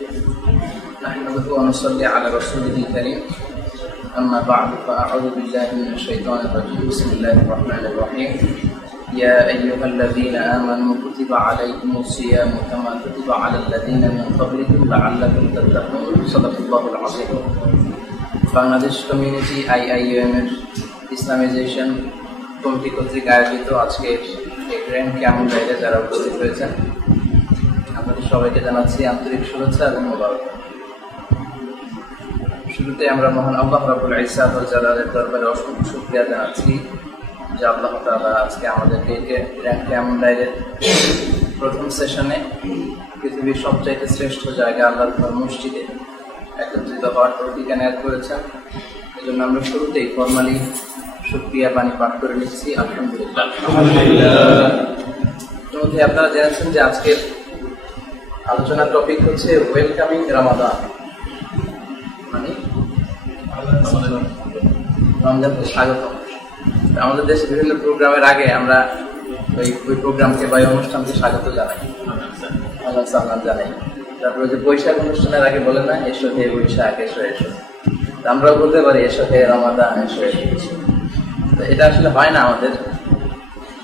نحمده ونصلي على رسوله الكريم أما بعد فأعوذ بالله من الشيطان الرجيم بسم الله الرحمن الرحيم يا أيها الذين آمنوا كتب عليكم الصيام كما كتب على الذين من قبلكم لعلكم تتقون صدق الله العظيم Bangladesh community IIUM এর Islamisation committee কর্তৃক আয়োজিত আজকের এই গ্র্যান্ড ক্যাম্প বাইরে যারা উপস্থিত হয়েছেন আপনাদের সবাইকে জানাচ্ছি আন্তরিক শুভেচ্ছা এবং মোবারকবাদ। শুরুতে আমরা মহান আল্লাহ রাব্বুল ইজ্জাত ওয়াল জালালের দরবারে অসংখ্য শুকরিয়া জানাচ্ছি যে আল্লাহ তাআলা আজকে আমাদেরকে গ্র্যান্ড ক্যাম্প বাইরের প্রথম সেশনে পৃথিবীর সবচাইতে শ্রেষ্ঠ জায়গা আল্লাহর ঘর মসজিদে একত্রিত হওয়ার তৌফিক এনায়েত করেছেন। এই জন্য আমরা শুরুতেই ফরমালি শুকরিয়া বাণী পাঠ করে নিচ্ছি আলহামদুলিল্লাহ। ইতিমধ্যে আপনারা জেনেছেন যে আজকের আলোচনার টপিক হচ্ছে ওয়েলকামিং রামাদান, মানে রমজানকে স্বাগত। আমাদের দেশে বিভিন্ন প্রোগ্রামের আগে আমরা ওই প্রোগ্রামকে বা অনুষ্ঠানকে স্বাগত জানাই, সালাম জানাই। তারপরে যে বৈশাখ অনুষ্ঠানের আগে বলে না এসো হে বৈশাখ এসো এসো, আমরাও বলতে পারি এসো হে রমাদান এসো এসো। তো এটা আসলে হয় না আমাদের।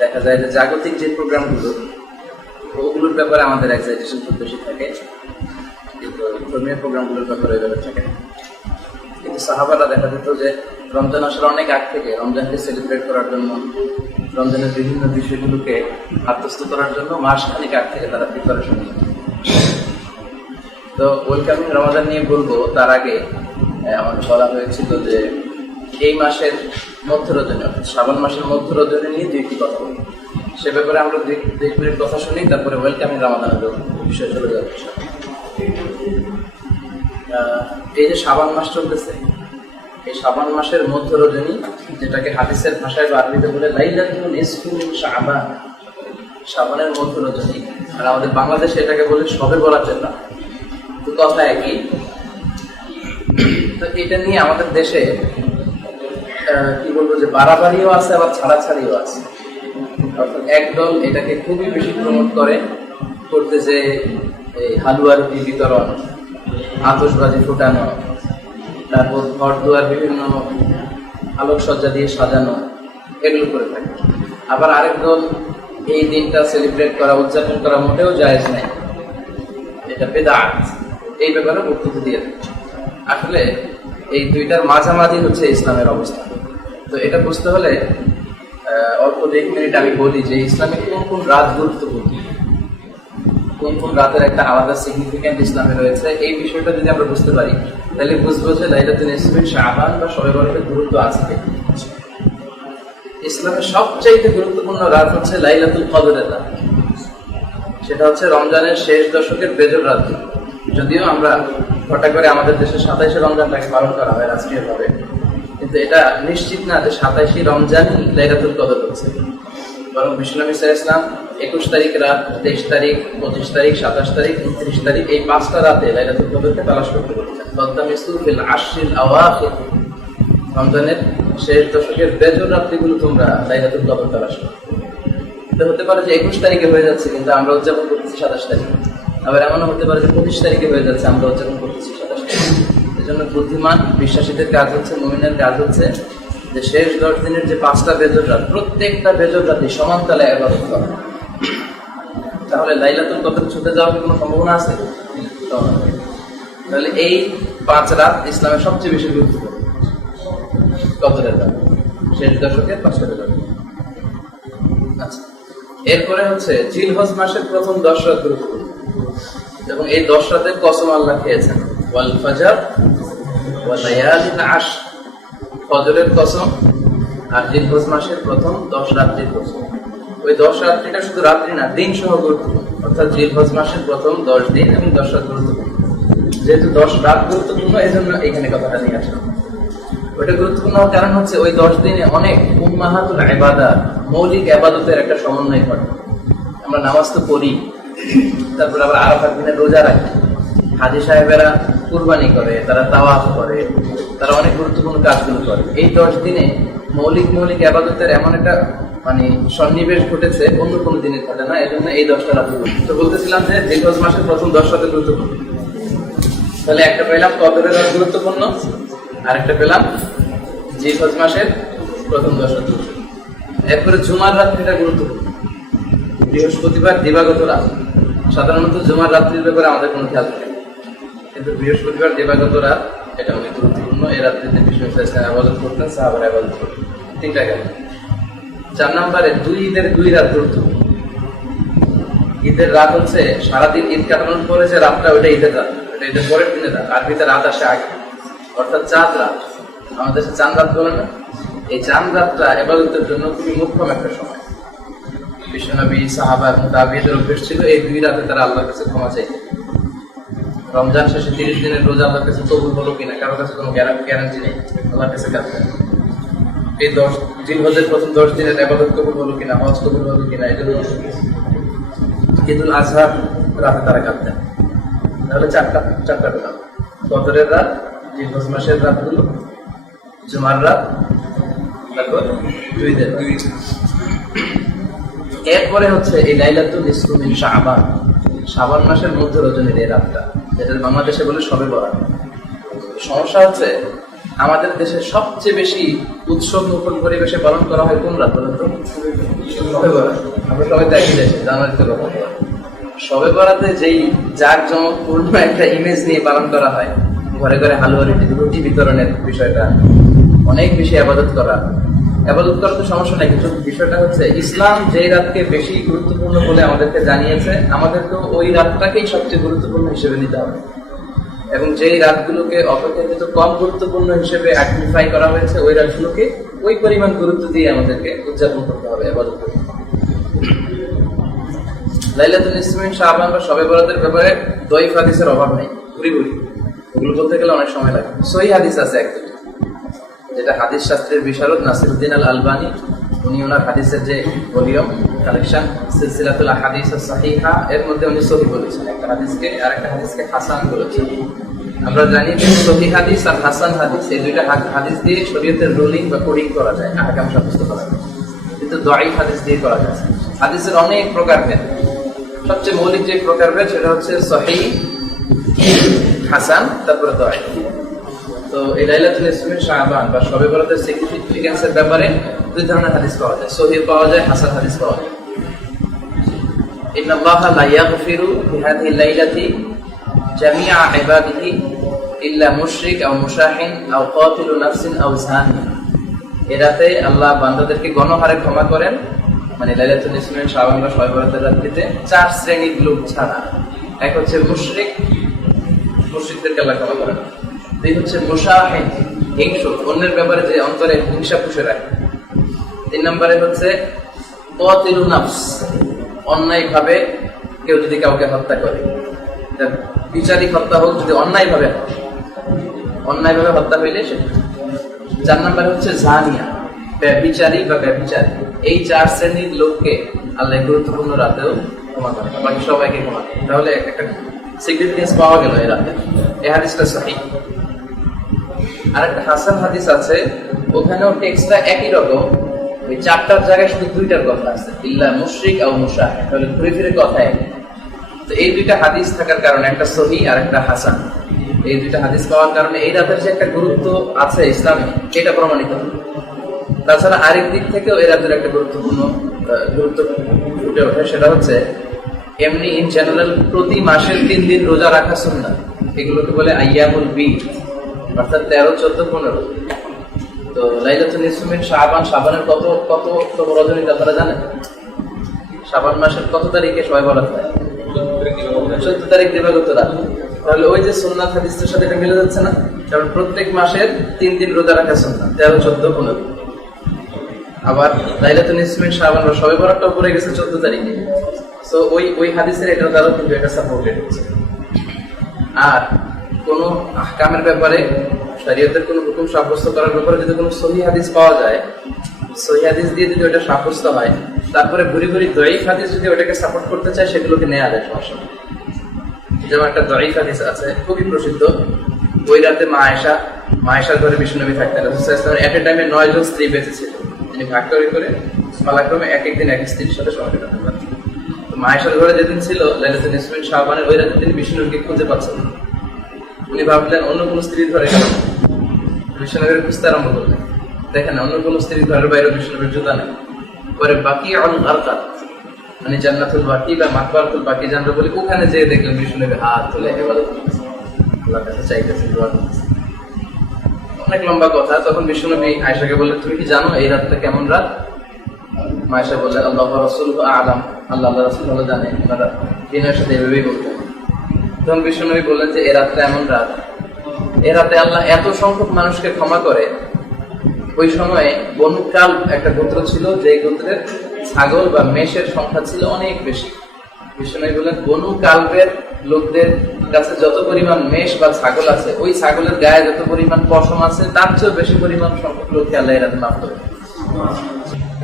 দেখা যায় যে জাগতিক যে প্রোগ্রামগুলো ওগুলোর ব্যাপারে আমাদের এক্সাইটেশন খুব বেশি থাকে, কিন্তু ধর্মীয় প্রোগ্রামগুলোর ব্যাপারে ওইভাবে থাকে না। কিন্তু সাহাবারা দেখা যেত যে রমজান আসার অনেক আগ থেকে রমজানকে সেলিব্রেট করার জন্য, রমজানের বিভিন্ন বিষয়গুলোকে আত্মস্থ করার জন্য মাসখানেক আগ থেকে তারা প্রিপারেশন নিত। তো ওয়েলকামিং রমাদান নিয়ে বলবো, তার আগে আমার বলা হয়েছিল যে এই মাসের মধ্য রজনী অর্থাৎ শ্রাবণ মাসের মধ্য রজনী নিয়ে দুইটি কথা বলি। সে ব্যাপারে আমরা দুই মিনিট কথা শুনি, তারপরে ওয়েলকামিং রমাদানের বিষয়ে চলে যাবে। এই যে শ্রাবণ মাস চলতেছে, এই শ্রাবণ মাসের মধ্য রজনী, যেটাকে হাদিসের ভাষায় বা আরবিতে বলে লাইলাতুল নিসফি মিন শাবান, শ্রাবণের মধ্য রজনী, আর আমাদের বাংলাদেশে এটাকে বলে শবে বরাতের রাত, তো কথা একই। তো এটা নিয়ে আমাদের দেশে কি বলবো যে বাড়াবাড়িও আছে আবার ছাড়াছাড়িও আছে। অর্থাৎ একদল এটাকে খুবই বেশি প্রমোট করতে যে এই হালুয়া রুটি বিতরণ, আতশবাজি ফুটানো, তারপর ঘর দুয়ার বিভিন্ন আলোকসজ্জা দিয়ে সাজানো, এগুলো করে থাকে। আবার আরেক দল এই দিনটা সেলিব্রেট করা, উদযাপন করা মোটেও জায়েজ নাই, এটা বেদাত, এই ব্যাপারে বক্তব্য দিয়ে থাকে। আসলে এই দুইটার মাঝামাঝি হচ্ছে ইসলামের অবস্থা। তো এটা বুঝতে হলে অল্প 1 মিনিট আমি বলি যে ইসলামে কোন কোন রাত গুরুত্বপূর্ণ, কোন কোন রাতের একটা আলাদা সিগনিফিকেন্ট ইসলামে রয়েছে। এই বিষয়টা যদি আমরা বুঝতে পারি তাহলে বুঝবো যে লাইলাতুল নিসফি শাবান বা শবে বরাতের গুরুত্ব আছে। ইসলামের সবচাইতে গুরুত্বপূর্ণ রাত হচ্ছে লাইলাতুল কদরের রাত, সেটা হচ্ছে রমজানের শেষ দশকের বেজর রাত। যদিও আমরা ঘটা করে আমাদের দেশে 27শে রমজানটাকে পালন করা হয় রাষ্ট্রীয়ভাবে, কিন্তু এটা নিশ্চিত না যে 27শে রমজানই লাইলাতুল কদর হচ্ছে। বরং বিশ্বনবী সাল্লাল্লাহু আলাইহি ওয়াসাল্লাম 21 তারিখ রাত, 23 তারিখ, 25 তারিখ, 27 তারিখ, 29 তারিখ, এই 5টা রাতে লাইলাতুল কদরকে তালাশ করতে বলেছেন। ফালতামিসু ফিল আশরিল আওয়াখির, রমজানের শেষ দশকের বেজর রাত্রিগুলো তোমরা লাইলাতুল কদর তালাশ করো। এটা হতে পারে যে 21 তারিখে হয়ে যাচ্ছে কিন্তু আমরা উদযাপন করতেছি 27 তারিখ, আবার এমনও হতে পারে যে 25 তারিখে হয়ে যাচ্ছে আমরা উদযাপন করতেছি 27 তারিখ। এই জন্য বুদ্ধিমান বিশ্বাসীদের কাজ হচ্ছে, মুমিনের কাজ হচ্ছে যে শেষ 10 দিনের যে 5টা বেজর রাত, প্রত্যেকটা বেজর রাতে সমান তালে ইবাদত করা। তাহলে লাইলাতুল কদর ছুটে যাওয়ার কোনো সম্ভাবনা আছে? তাহলে এই 5 রাত ইসলামের সবচেয়ে বেশি গুরুত্বপূর্ণ কদরের রাত, শেষ দশকের 5টা বেজর। আচ্ছা, এরপরে হচ্ছে জিলহজ মাসের প্রথম 10 রাত গুরুত্বপূর্ণ, এবং এই 10 রাতে কসম আল্লাহ খেয়েছেন, ওয়াল ফাজর ওয়া লায়ালিন আশর, ফজরের কসম আর জিলহজ মাসের প্রথম 10 রাত্রির কসম। ওই 10 রাত্রিটা শুধু রাত্রি না, দিন সহ গুরুত্বপূর্ণ, অর্থাৎ জিলহজ মাসের প্রথম 10 দিন এবং 10 রাত গুরুত্বপূর্ণ। যেহেতু 10 রাত গুরুত্বপূর্ণ, এই জন্য এখানে কথাটা নিয়ে আসলাম। ওইটা গুরুত্বপূর্ণ কারণ হচ্ছে ওই 10 দিনে অনেক উম্মাহাতুল ইবাদাত, মৌলিক ইবাদতের একটা সমন্বয় ঘটে। আমরা নামাজ তো পড়ি, তারপর আবার আরাফার দিনে রোজা রাখি, হাজী সাহেবেরা কুরবানি করে, তারা তাওয়াফ করে, তারা অনেক গুরুত্বপূর্ণ কাজগুলো করে। এই 10 দিনে মৌলিক ইবাদতের এমন একটা মানে সন্নিবেশ ঘটেছে, অন্য কোনো দিনে ঘটে না। এই জন্য এই 10টা রাত তো বলতেছিলাম যে জিলহজ মাসের প্রথম 10 রাতে গুরুত্বপূর্ণ। তাহলে একটা পেলাম কদরের রাত গুরুত্বপূর্ণ, আরেকটা পেলাম জিলহজ মাসের প্রথম 10 রাত। এরপরে জুমার রাত্রিটা গুরুত্বপূর্ণ। বৃহস্পতিবার দিবাগত রাত, সাধারণত জুমার রাত্রির ব্যাপারে আমাদের কোনো খেয়াল থাকে, কিন্তু বৃহস্পতিবার দিবাগত রাত এটা অনেক গুরুত্বপূর্ণ। এই রাত্রিতে বিষ্ণু আবাদত করতেন, সাহাবারা আবাদত করতেন। 3টা গেল। 4 নম্বরে 2 ঈদের 2 রাত গুরুত্বপূর্ণ। ঈদের রাত হচ্ছে সারাদিন ঈদ কাটানোর পরে যে রাতটা, ওইটা ঈদের রাত, ওটা ঈদের পরের দিনের রাত। আরবিতে রাত আসে আগে, অর্থাৎ চাঁদ রাত। আমাদের দেশে চাঁদ রাত বলে না? এই চাঁদ রাতটা ইবাদতের জন্য খুবই মুখ্যম একটা সময়। বিশ্বনবী, সাহাবা এবং তাবিঈদের অভ্যেস ছিল এই 2 রাতে তারা আল্লাহর কাছে ক্ষমা চাইতেন। রমজান শেষে 30 দিনের রোজা আল্লাহর কাছে কবুল হলো কিনা কারোর কাছে কোনো গ্যারান্টি নেই, আল্লাহর কাছে কাঁদতেন। এই 10 জিলহজের প্রথম 10 দিনের ইবাদত কবুল হলো কিনা, হজ কবুল হলো কিনা, এই জন্য ঈদুল আজহার রাতে তারা কাঁদতেন। তাহলে চারটা পেলাম: কদরের রাত, জিলহজ মাসের রাতগুলো, জুমার রাত, তারপর 2 ঈদের রাত। এরপরে হচ্ছে এই লাইলাতুল নিসফু মিন শাবান, শাবান মাসের মধ্য রজনীর এই রাতটা, যেটা বাংলাদেশে বলে শবে বরাত। সমস্যা হচ্ছে আমাদের দেশে সবচেয়ে বেশি উৎসব মুখর পরিবেশে পালন করা হয় কোন রাত বলুন তো? শবে বরাত। আমরা সবাই তো একই দেশে, জানুয়ারিতে পালন করা। শবে বরাতে যেই জাঁকজমকপূর্ণ একটা ইমেজ নিয়ে পালন করা হয়, ঘরে ঘরে হালুয়া রুটি বিতরণের বিষয়টা, অনেক বেশি আবাদত করা তো সমস্যা নাই, কিন্তু বিষয়টা হচ্ছে ইসলাম যেই রাতকে বেশি গুরুত্বপূর্ণ বলে আমাদেরকে জানিয়েছে, আমাদেরকে ওই রাতটাকেই সবচেয়ে গুরুত্বপূর্ণ হিসেবে নিতে হবে। এবং যেই রাতগুলোকে অপেক্ষাকৃত কম গুরুত্বপূর্ণ হিসেবে আইডেন্টিফাই করা হয়েছে, ওই রাতগুলোকে ওই পরিমাণ গুরুত্ব দিয়ে আমাদেরকে উদযাপন করতে হবে, ইবাদত করতে হবে। লাইলাতুল নিসফু মিন শাবান বা শবে বরাতের ব্যাপারে দয়ীফ হাদিসের অভাব নেই, ঘুরি ওগুলো বলতে গেলে অনেক সময় লাগে। সহিহ হাদিস আছে একটা, যেটা হাদিস শাস্ত্রের বিশারদ নাসিরউদ্দিন আল আলবানী, উনি ওনার হাদিসের যে ভলিউম কালেকশন সিলসিলাতুল আহাদিস আস-সাহিহা, এর মধ্যে উনি সহিহ বলেছেন একটা হাদিসকে, আর একটা হাদিসকে হাসান বলেছেন। আমরা জানি যে সহিহ হাদিস আর হাসান হাদিস, এই দুইটা হাদিস দিয়ে শরীয়তের রুলিং বা কোডিং করা যায়, আহকাম সাব্যস্ত করা যায়, কিন্তু দয়ীফ হাদিস দিয়ে করা যায়। হাদিসের অনেক প্রকারভেদ, সবচেয়ে মৌলিক যে প্রকারভেদ সেটা হচ্ছে সহিহ, হাসান, তারপরে দয়ীফ। তো এই লাইলাতুল নিসফু মিন শাবান বা শবে বরাতের সিগনিফিকেন্সের ব্যাপারে 2 ধরনের হাদিস পাওয়া যায়, সহিহ পাওয়া যায়, হাসান হাদিস পাওয়া যায়। ইন্নাল্লাহা লা ইয়াগফিরু বিহাদিহি লাইলাতি জামিআ ইবাদিহি ইল্লা মুশরিক আও মুশাহিন আও কাতিলু নাফসিন আও জানি। এই রাতে আল্লাহ বান্দাদেরকে গণহারে ক্ষমা করেন, মানে লাইলাতুল নিসফু মিন শাবান বা শবে বরাতের রাত্রিতে 4 শ্রেণীর লোক ছাড়া। এক হচ্ছে মুশরিক, মুশরিকদেরকে আল্লাহ ক্ষমা করেন। 2 হচ্ছে মুশাহিন, হিংসুক, অন্যের ব্যাপারে যে অন্তরে হিংসা পুষে রাখে। 3 নম্বরে হচ্ছে কাতিলু নাফস, অন্যায় ভাবে কেউ যদি কাউকে হত্যা করে, বিচারিক হত্যা হোক, যদি অন্যায় ভাবে হত্যা হইলে সে। 4 নম্বরে হচ্ছে জানিয়া, ব্যভিচারী বা ব্যভিচারী। এই 4 শ্রেণীর লোককে আল্লাহ গুরুত্বপূর্ণ রাতেও ক্ষমা করেন, বাকি সবাইকে ক্ষমা করেন। তাহলে একটা সিগনিফিকেন্স পাওয়া গেল এই রাতে। এই হাদিসটা সহিহ। আর একটা হাসান হাদিস আছে, ওখানেও টেক্সটটা একই রকম, ওই 4টার জায়গায় শুধু 2টার কথা আছে, ইল্লা মুশরিক আও মুশাহিন, তাহলে ঘুরে ফিরে কথা এক। তো এই 2টা হাদিস থাকার কারণে, একটা সহিহ আর একটা হাসান, এই 2টা হাদিস পাওয়ার কারণে এই রাতের যে একটা গুরুত্ব আছে ইসলামে, এটা প্রমাণিত। তাছাড়া আরেক দিক থেকেও এই রাতের একটা গুরুত্ব ফুটে ওঠে, সেটা হচ্ছে এমনি ইন জেনারেল প্রতি মাসের 3 দিন রোজা রাখা সুন্নাহ, এগুলোকে বলে আইয়ামুল বীদ, অর্থাৎ 13, 14, 15। তো লাইলাতুল নিসফু মিন শাবান, শাবানের কত রজনীতে আপনারা জানেন? শাবান মাসের কত তারিখে শবে বরাত হয়? 14 তারিখ দিবাগত রাত। তাহলে ওই যে সুন্নাত হাদিসের সাথে এটা মিলে যাচ্ছে না? কারণ প্রত্যেক মাসের 3 দিন রোজা রাখা সুন্নাহ, 13, 14, 15। আবার লাইলাতুল নিসফু মিন শাবান বা শবে বরাতটাও পড়ে গেছে 14 তারিখে। সো ওই হাদিসের এটার দ্বারা কিন্তু এটা সাপোর্টেড হচ্ছে। আর কোন আহকামের ব্যাপারে, শরীয়তের কোন হুকুম সাব্যস্ত করার ব্যাপারে যদি কোনো সহিহ হাদিস পাওয়া যায়, সহিহ হাদিস দিয়ে যদি ওটা সাব্যস্ত হয়, তারপরে ঘুরি দয়ীফ হাদিস যদি ওটাকে সাপোর্ট করতে চায়, সেগুলোকে নেওয়া যায়, সমস্যা নেই। যেমন একটা দয়ীফ হাদিস আছে খুবই প্রসিদ্ধ, ওই রাতে মা আয়েশার ঘরে বিশ্বনবী থাকতেন। রাসূলুল্লাহ সাল্লাল্লাহু আলাইহি ওয়াসাল্লামের এট এ টাইমে 9 জন স্ত্রী বেঁচে ছিল, তিনি ভাগ করে পালাক্রমে এক একদিন এক স্ত্রীর সাথে সময় কাটাতে পারতেন। তো মা আয়েশার ঘরে যেদিন ছিল লাইলাতুল নিসফু মিন শাবানের, ওই রাতে তিনি বিশ্বনবীকে খুঁজে পাচ্ছেন না। উনি ভাবলেন অন্য কোন স্ত্রী ধরে গেল, বিশ্বনবীর খুঁজতে আরম্ভ করলেন। দেখেন অন্য কোন স্ত্রী ঘরের বাইরে বিশ্বনবীর জুতা নেই। পরে বাকি আরকাত মানে জান্নাতুল বাকি বা মাকবারাতুল বাকি জানতে বলি, ওখানে যেয়ে দেখলেন বিশ্বনবী হাত তুলে ইবাদত করতেছে, আল্লাহর কাছে চাইতেছে, দোয়া করতেছে। অনেক লম্বা কথা। তখন বিশ্বনবী আয়েশাকে বললেন, তুমি কি জানো এই রাতটা কেমন রাত? আয়েশা বললেন, আল্লাহ রাসূলুহু আ'লাম, আল্লাহ রাসূল ভালো জানেন। ওনারা দিনের সাথে এভাবেই বলতেন। তখন বিশ্বনবী বললেন যে এই রাতটা এমন রাত, এ রাতে আল্লাহ এত সংখ্যক মানুষকে ক্ষমা করে। ওই সময়ে বনু কালব একটা গোত্র ছিল, যে গোত্রের ছাগল বা মেষের সংখ্যা ছিল অনেক বেশি। বিশ্বনবী বললেন, বনু কালবের লোকদের কাছে যত পরিমাণ মেষ বা ছাগল আছে, ওই ছাগলের গায়ে যত পরিমাণ পশম আছে, তার চেয়েও বেশি পরিমাণ সংখ্যক লোককে আল্লাহ এ রাতে মাফ করে।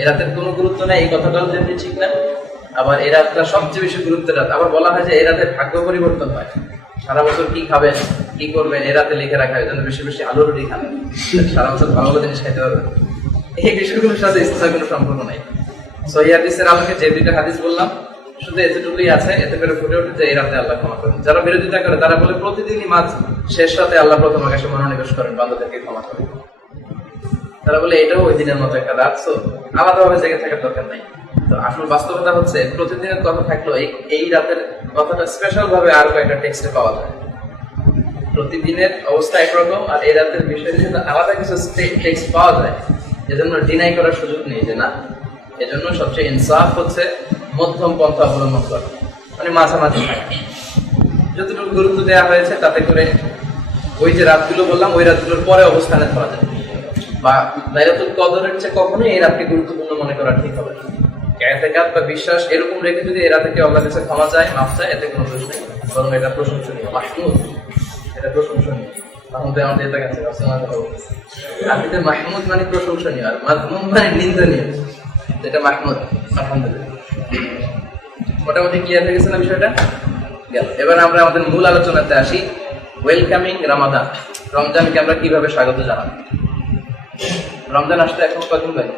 এ রাতের কোনো গুরুত্ব নেই, এই কথাটাও যেমনি ঠিক না। আবার এ রাতটা সবচেয়ে বেশি গুরুত্বের রাত। আবার বলা হয় যে এ রাতে ভাগ্য পরিবর্তন হয়। সারা বছর কি খাবেন, কি করবেন, এ রাতে লিখে রাখা হয় যেন বেশি বেশি আলু রুটি খান, সারা বছর ভালো ভালো জিনিস খাইতে পারবেন। এই বিষয়গুলোর সাথে ইসলামের কোনো সম্পর্ক নাই। সহিহ হাদিসের আলোকে যে দুইটা হাদিস বললাম, শুধু এতটুকুই আছে, এতে করে ফুটে ওঠে যে এই রাতে আল্লাহ ক্ষমা করেন। যারা বিরোধিতা করে তারা বলে প্রতিদিনই মাঝ শেষ রাতে আল্লাহ প্রথম আকাশে মনোনিবেশ করেন, বান্দাদেরকে ক্ষমা করেন। তারা বলে এটাও ওই দিনের মতো একটা রাত, আলাদাভাবে জেগে থাকার দরকার নাই। তো আসল বাস্তবতা হচ্ছে প্রতিদিনের কথা থাকলেও এই রাতের কথাটা স্পেশাল ভাবে আরো কয়েকটা টেক্সটে পাওয়া যায়। প্রতিদিনের অবস্থা একরকম, আর এই রাতের বিষয়ে যদি আলাদা কিছু টেক্সট পাওয়া যায়, এজন্য ডিনাই করার সুযোগ নেই যে না। এজন্য সবচেয়ে ইনসাফ হচ্ছে মধ্যম পন্থা অবলম্বন করা, মানে মাঝামাঝি থাকা। যতটুকু গুরুত্ব দেওয়া হয়েছে তাতে করে ওই যে রাতগুলো বললাম, ওই রাতগুলোর পরে অবস্থানে ধরা যায়। বা লাইলাতুল কদরের চেয়ে কখনোই এই রাতকে গুরুত্বপূর্ণ মনে করা ঠিক হবে না। ইতিকাদ বা বিশ্বাস এরকম রেখে যদি এই রাতে কেউ আল্লাহর কাছে ক্ষমা চায়, মাফ চায়, এতে কোনো দোষ নেই, বরং এটা প্রশংসনীয়, মাহমুদ। এটা প্রশংসনীয়। মাহমুদ আমাদের এটা কাছে আরবিতে মাহমুদ মানে প্রশংসনীয়, আর মাযমুম মানে নিন্দনীয়। এটা মাহমুদ, আলহামদুলিল্লাহ। মোটামুটি ক্লিয়ার হয়ে গেছে না বিষয়টা? গেল। এবার আমরা আমাদের মূল আলোচনাতে আসি। ওয়েলকামিং রমাদান, রমজানকে আমরা কিভাবে স্বাগত জানাবো? রমজান আসতে এখন কতদিন বাকি?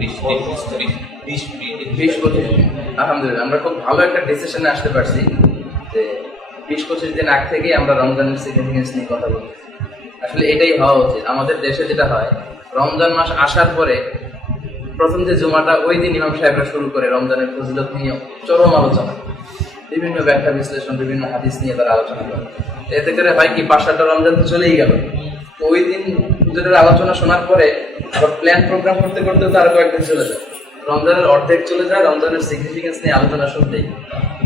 20-25। আলহামদুলিল্লাহ, আমরা খুব ভালো একটা ডিসিশনে আসতে পারছি যে 20-25 দিন আগ থেকেই আমরা রমজানের সিগনিফিকেন্স নিয়ে কথা বলছি। আসলে এটাই হওয়া উচিত। আমাদের দেশে যেটা হয়, রমজান মাস আসার পরে প্রথম যে জুমাটা, ওই দিন ইমাম সাহেবরা শুরু করে রমজানের ফজিলত নিয়ে চরম আলোচনা, বিভিন্ন ব্যাখ্যা বিশ্লেষণ, বিভিন্ন হাদিস নিয়ে তারা আলোচনা করে। এতে করে হয় কি, 5-7টা রমজান তো চলেই গেল। ওই দিন হুজুরের আলোচনা শোনার পরে আবার প্ল্যান প্রোগ্রাম করতে করতে তো আরো কয়েকদিন চলে যায়, রমজানের অর্ধেক চলে যায় রমজানের সিগনিফিকেন্স নিয়ে আলোচনা শুনতেই।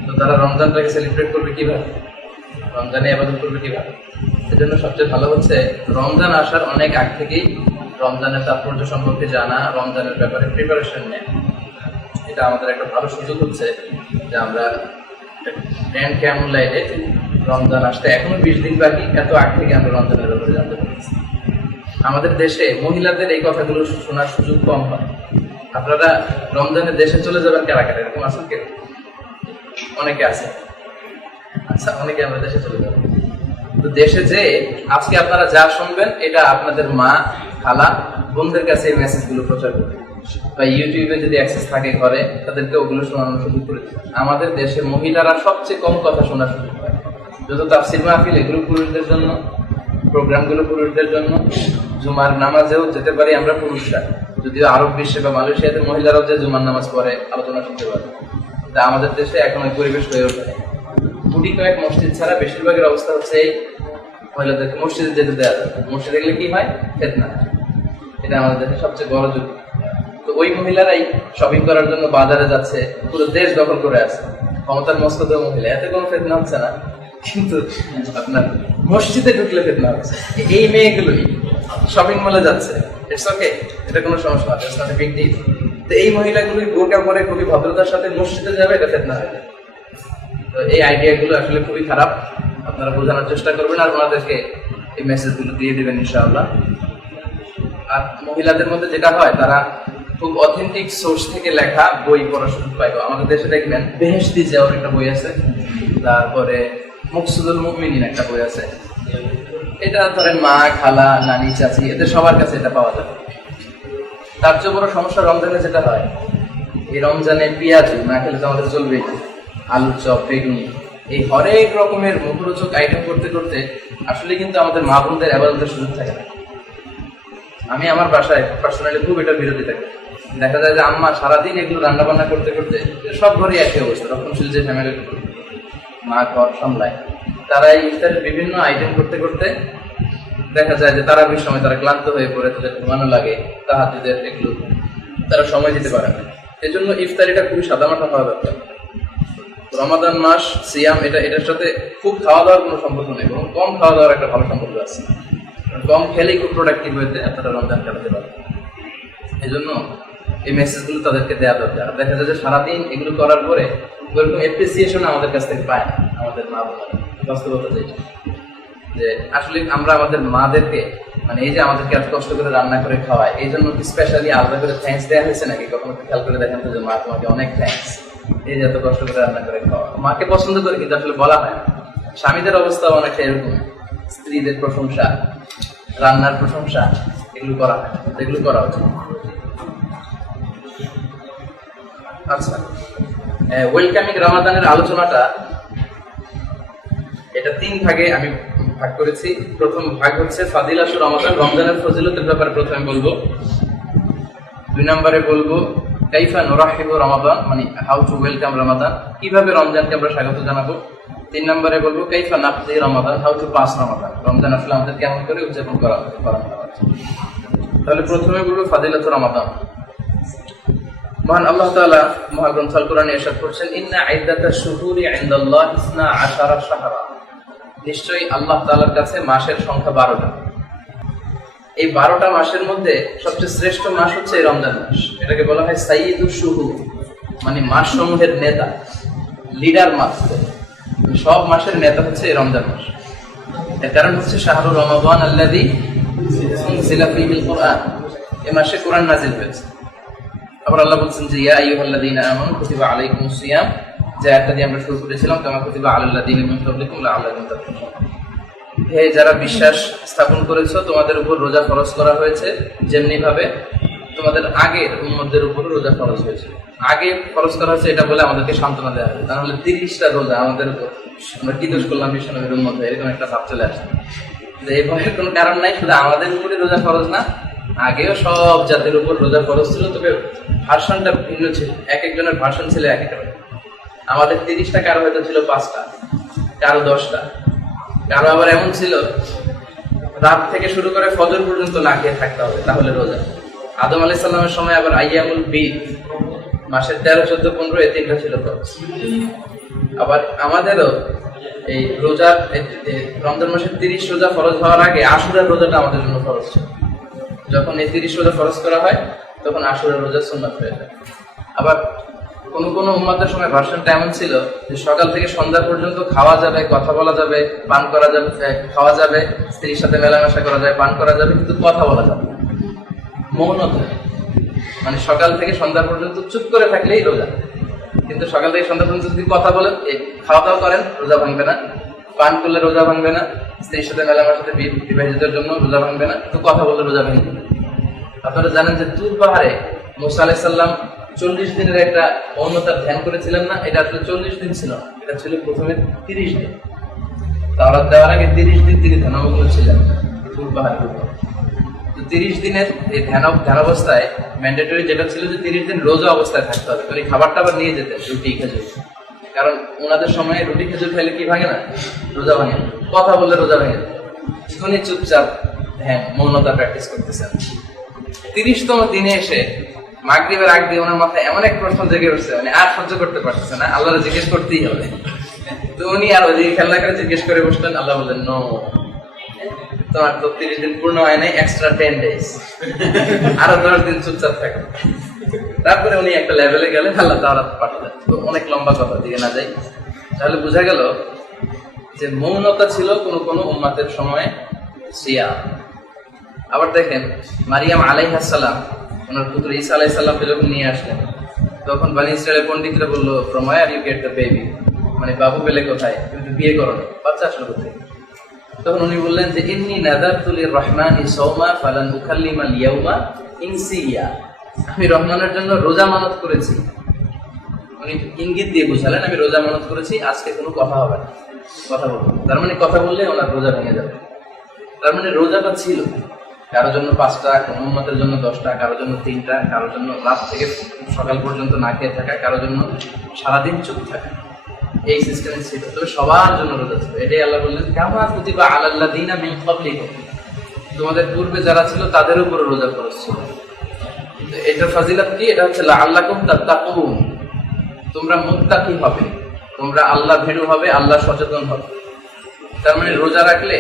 তো তারা রমজানটাকে সেলিব্রেট করবে কিভাবে, রমজানে ইবাদত করবে কিভাবে? সেজন্য সবচেয়ে ভালো হচ্ছে রমজান আসার অনেক আগ থেকেই রমজানের তাৎপর্য সম্পর্কে জানা, রমজানের ব্যাপারে প্রিপারেশন নেয়। এটা আমাদের একটা ভালো সুযোগ হচ্ছে যে আমরা গ্র্যান্ড ক্যামুল লাইটে রমজান আসতে এখনো 20 দিন বাকি, এত আগ থেকে আমরা রমজানের ব্যাপারে জানতে পারছি। আমাদের দেশে মহিলাদের এই কথাগুলো শোনার সুযোগ কম হয়। আপনারা রমজানের দেশে চলে যাবেন কারা কারা, এরকম আছেন কেউ? অনেকে আছে। আচ্ছা, অনেকে আমরা দেশে চলে যাবো। তো দেশে যে আজকে আপনারা যা শুনবেন, এটা আপনাদের মা, খালা, বোনদের কাছে এই মেসেজগুলো প্রচার করবে, বা ইউটিউবে যদি অ্যাক্সেস থাকে ঘরে, তাদেরকে ওগুলো শোনানোর সুযোগ করে দিবে। আমাদের দেশে মহিলারা সবচেয়ে কম কথা শোনার সুযোগ পায়। যত তাফসির মাহফিল, এগুলো পুরুষদের জন্য, প্রোগ্রামগুলো পুরুষদের জন্য। জুমার নামাজেও যেতে পারি আমরা পুরুষরা, যদিও আরব বিশ্বে বা মালয়েশিয়াতে মহিলারাও যে জুমার নামাজ পড়ে আলোচনা শুনতে পারে। তা আমাদের দেশে এখন ওই পরিবেশ হয়ে ওঠে। গুটি কয়েক মসজিদ ছাড়া বেশিরভাগের অবস্থা হচ্ছে এই, মহিলাদেরকে মসজিদে যেতে দেওয়া যায়। মসজিদে গেলে কি হয়? ফিতনা। এটা আমাদের দেশে সবচেয়ে বড় ঝুঁকি। তো ওই মহিলারাই শপিং করার জন্য বাজারে যাচ্ছে, পুরো দেশ দখল করে আছে, ক্ষমতার মস্তদ মহিলা, এতে কোনো ফিতনা হচ্ছে না। কিন্তু আপনার মসজিদে ঢুকলে ফিতনা হচ্ছে। এই মেয়েগুলোই শপিং মলে যাচ্ছে, ইটস ওকে, এটা কোনো সমস্যা না, it's not a big deal. তো এই মহিলাগুলোই বোরকা পরে খুবই ভদ্রতার সাথে মসজিদে যাবে, এটা ফিতনা হয়ে যায়। তো এই আইডিয়াগুলো আসলে খুবই খারাপ, আপনারা বোঝানোর চেষ্টা করবেন আর ওনাদেরকে এই মেসেজগুলো দিয়ে দেবেন ইনশাআল্লাহ। আর মহিলাদের মধ্যে যেটা হয়, তারা খুব অথেন্টিক সোর্স থেকে লেখা বই পড়ার সুযোগ পাইব। আমাদের দেশে দেখবেন বেহেশতি জিয়াওর একটা বই আছে, তারপরে মুকসুদুল মুমিনিন একটা বই আছে। এটা ধরেন মা, খালা, নানি, চাচি, এদের সবার কাছে এটা পাওয়া যায়। তার চেয়ে বড় সমস্যা রমজানে যেটা হয়, এই রমজানে পেঁয়াজ না খেলে তো আমাদের চলবেই, আলুর চপ, বেগুনি, এই হরেক রকমের মুখরোচক আইটেম করতে করতে আসলে কিন্তু আমাদের মা বোনদের ইবাদতের সুযোগ থাকে না। আমি আমার বাসায় পার্সোনালি খুব এটার বিরোধী থাকি। দেখা যায় যে আম্মা সারাদিন এগুলো রান্না বান্না করতে করতে, সব ঘরে একই অবস্থা, রক্ষণশীল যে ফ্যামিলি মা ঘর সামলায়, তারা এই ইফতারের বিভিন্ন আইটেম করতে করতে দেখা যায় যে তারাবির সময় তারা ক্লান্ত হয়ে পড়ে, তাদের ঘুমানো লাগে, তাহাজ্জুদের এগুলো তারা সময় দিতে পারে না। এজন্য ইফতারিটা খুবই সাদামাটা হওয়া দরকার। রমাদান মাস সিয়াম এটার সাথে খুব খাওয়া দাওয়ার কোনো সম্পর্ক নেই, বরং কম খাওয়া দাওয়ার একটা ভালো সম্পর্ক আছে। কম খেলেই খুব প্রোডাক্টিভ হইতে আপনারা রমজান কাটাতে পারবেন। এই জন্য এই মেসেজগুলো তাদেরকে দেওয়া দরকার। দেখা যায় যে সারাদিন এগুলো করার পরে ওরকম অ্যাপ্রিসিয়েশন আমাদের কাছ থেকে পায় না আমাদের মা বোনেরা। বাস্তবতা যেটা, যে আসলে আমরা আমাদের মাদেরকে, মানে এই যে আমাদেরকে এত কষ্ট করে রান্না করে খাওয়ায়, এই জন্য স্পেশালি আলাদা করে থ্যাঙ্কস দেওয়া হয়েছে নাকি? কখনো খেয়াল করে দেখেন তো যে মা তোমাকে অনেক থ্যাঙ্কস, এই যে এত কষ্ট করে রান্না করে খাওয়া। মাকে পছন্দ করে কিন্তু আসলে বলা হয় না। স্বামীদের অবস্থা অনেকটা এরকম, স্ত্রীদের প্রশংসা, রান্নার প্রশংসা এগুলো করা হয়, এগুলো করা উচিত। আচ্ছা, ওয়েলকামিং রমাদানের আলোচনাটা এটা 3 ভাগে আমি ভাগ করেছি। প্রথম ভাগ হচ্ছে ফাদিলাতুর রমাদান, রমজানের ফজিলতের ব্যাপারে প্রথমে বলবো। 2 নম্বরে বলবো কাইফা নুরাহিবু রমাদান, মানে হাউ টু ওয়েলকাম রমাদান, কিভাবে রমজানকে আমরা স্বাগত জানাবো। 3 নম্বরে বলবো কাইফা নাকদি রমাদান, হাউ টু পাস রমাদান, রমজান আসলে আমাদের কেমন করে উদযাপন করা হবে। তাহলে প্রথমে বলবো ফাদিলাতুর রমাদান। মহান আল্লাহ তাআলা মহাগ্রন্থ আল কোরআনে ইরশাদ করছেন, ইন্না ইদ্দাতাশ শুহুরি ইনদাল্লাহি 12 শাহরা, নিশ্চয়ই আল্লাহ তাআলার কাছে মাসের সংখ্যা 12টা। এই 12টা মাসের মধ্যে সবচেয়ে শ্রেষ্ঠ মাস হচ্ছে এই রমজান মাস। এটাকে বলা হয় সাইয়্যিদুশ শুহুর, মানে মাস সমূহের নেতা, লিডার মাস। সব মাসের নেতা হচ্ছে এই রমজান মাস। এর কারণ হচ্ছে শাহরু রমাদান আল্লাযী উনজিলা ফীহিল কুরআন, এই মাসে কোরআন নাযিল হয়েছে। আবার আল্লাহ বলছেন যে ইয়া আইয়ুহাল্লাযীনা আমানু কুতিবা আলাইকুমুস সিয়াম, যে আয়াতটা দিয়ে আমরা শুরু করেছিলাম, কামা কুতিবা আলাল্লাযীনা মিন ক্বাবলিকুম লাআল্লাকুম তাত্তাকুন। হে যারা বিশ্বাস স্থাপন করেছো, তোমাদের উপর রোজা ফরজ করা হয়েছে যেমনি ভাবে তোমাদের আগের উম্মতদের উপর রোজা ফরজ হয়েছে। আগে ফরজ করা হয়েছে এটা বলে আমাদেরকে সান্ত্বনা দেওয়া হবে, তাহলে 30টা রোজা আমাদের উপর, আমরা কি দোষ করলাম বিশ্বনবীর উম্মত হয়ে, এরকম একটা ভাব চলে আসে। এই ভয়ের কোনো কারণ নাই, শুধু আমাদের উপরে রোজা ফরজ না, আগেও সব জাতির উপর রোজা ফরজ ছিল, তবে ভার্সনটা ভিন্ন ছিল, এক একজনের ভার্সন ছিল এক এক রকম। আমাদের 30টা, কারো হয়তো ছিল 5টা, কারো 10টা, কারো আবার এমন ছিল রাত থেকে শুরু করে ফজর পর্যন্ত না খেয়ে থাকতে হবে তাহলে রোজা। আদম আলাইহিস সালামের সময় আবার আইয়ামুল বীদ, মাসের 13, 14, 15 এই 3টা ছিল ফরজ। আবার আমাদেরও এই রোজা, রমজান মাসের 30 রোজা ফরজ হওয়ার আগে আশুরার রোজাটা আমাদের জন্য ফরজ ছিল। যখন এই 30 রোজা ফরজ করা হয় তখন আশুরার রোজা সুন্নাত হয়ে যায়। আবার কোন কোন উম্মতের সময় ভার্সনটা এমন ছিল যে সকাল থেকে সন্ধ্যা পর্যন্ত খাওয়া যাবে, কথা বলা যাবে, পান করা যাবে, খাওয়া যাবে, স্ত্রীর সাথে মেলামেশা করা যাবে, পান করা যাবে, কিন্তু কথা বলা যাবে না, মৌনতা। মানে সকাল থেকে সন্ধ্যা পর্যন্ত চুপ করে থাকলেই রোজা, কিন্তু সকাল থেকে সন্ধ্যা পর্যন্ত যদি কথা বলেন, খাওয়া দাওয়া করেন, রোজা ভাঙবে না। পান করলে রোজা ভাঙবে না, স্ত্রীর সাথে মেলামেশাতে বিবাহিতদের জন্য রোজা ভাঙবে না, কিন্তু কথা বললে রোজা ভাঙবে না। আপনারা জানেন যে তুর পাহাড়ে মুসা আলাইহিস সালাম 40 দিনের একটা মৌনতার ধ্যান করেছিলেন না? এটা আসলে 40 দিন ছিল না, এটা ছিল প্রথমে 30 দিন। তাওরাত দেওয়ার আগে 30 দিন তিনি ধ্যানমগ্ন ছিলেন তুর পাহাড়ের উপর। 30 দিনের এই ধ্যান অবস্থায় ম্যান্ডেটরি যেটা ছিল যে 30 দিন রোজা অবস্থায় থাকতে হবে। উনি খাবারটা আবার নিয়ে যেতেন, রুটি খেজুর, কারণ ওনাদের সময় রুটি খেজুর খাইলে কি ভাঙে না? রোজা ভাঙে। কথা বললে রোজা ভাঙে। উনি চুপচাপ ধ্যান মৌনতা প্র্যাকটিস করতেছেন। 30তম দিনে এসে মাগরিবের আগ দিয়ে ওনার মাথায় এমন এক প্রশ্ন জেগে উঠছে, মানে আর সহ্য করতে পারতেছে না, আল্লাহরে জিজ্ঞেস করতেই হবে। তো উনি আর ওইদিকে খেলা করে জিজ্ঞেস করে বসলেন। আল্লাহ বললেন, নো, তোমার তো 30 দিন পূর্ণ হয় নাই, এক্সট্রা 10 ডেজ, আরো 10 দিন চুপচাপ থাকো। তারপরে উনি একটা লেভেলে গেলে আল্লাহ তাওরাত পাঠালেন। তো অনেক লম্বা কথা, দিকে না যাই। তাহলে বোঝা গেল যে মৌনতা ছিল কোন কোন উম্মাতের সময় সিয়াম। আবার দেখেন মারিয়াম আলাইহিস সালাম ওনার পুত্র ঈসা আলাইহিস সালামকে যখন নিয়ে আসলেন, তখন বনি ইসরায়েলের পণ্ডিতরা বললো, from where you get the baby, মানে বাবু পেলে কোথায়, কিন্তু বিয়ে করো না, বাচ্চা আসলো কোথায়? তখন উনি বললেন যে ইন্নী নাযারতু লির-রাহমানি সাওমা ফালান উকাল্লিমাল ইয়াওমা ইনসিয়া, আমি রহমানের জন্য রোজা মানত করেছি, উনি ইঙ্গিত দিয়ে বুঝালেন আমি রোজা মানত করেছি, আজকে কোনো কথা হবে না, কথা বলবো। তার মানে কথা বললে ওনার রোজা ভেঙে যাবে। তার মানে রোজাটা ছিল কারোর জন্য 5টা, উম্মতের জন্য 10টা, কারোর জন্য 3টা, কারোর জন্য রাত থেকে সকাল পর্যন্ত না খেয়ে থাকা, কারোর জন্য সারাদিন চুপ থাকা, এই সিস্টেমে ছিল। তবে সবার জন্য রোজা ছিল। এটাই আল্লাহ বললেন কামা কুতিবা আলাল্লাযীনা মিন ক্বাবলিকুম, তোমাদের পূর্বে যারা ছিল তাদের উপর রোজা ফরজ ছিল। এটার ফাজিলত কি? এটা হচ্ছে লাআল্লাকুম তাত্তাকুন, তোমরা মুত্তাকি হবে, তোমরা আল্লাহ ভীরু হবে, আল্লাহ সচেতন হবে। তার মানে রোজা রাখলে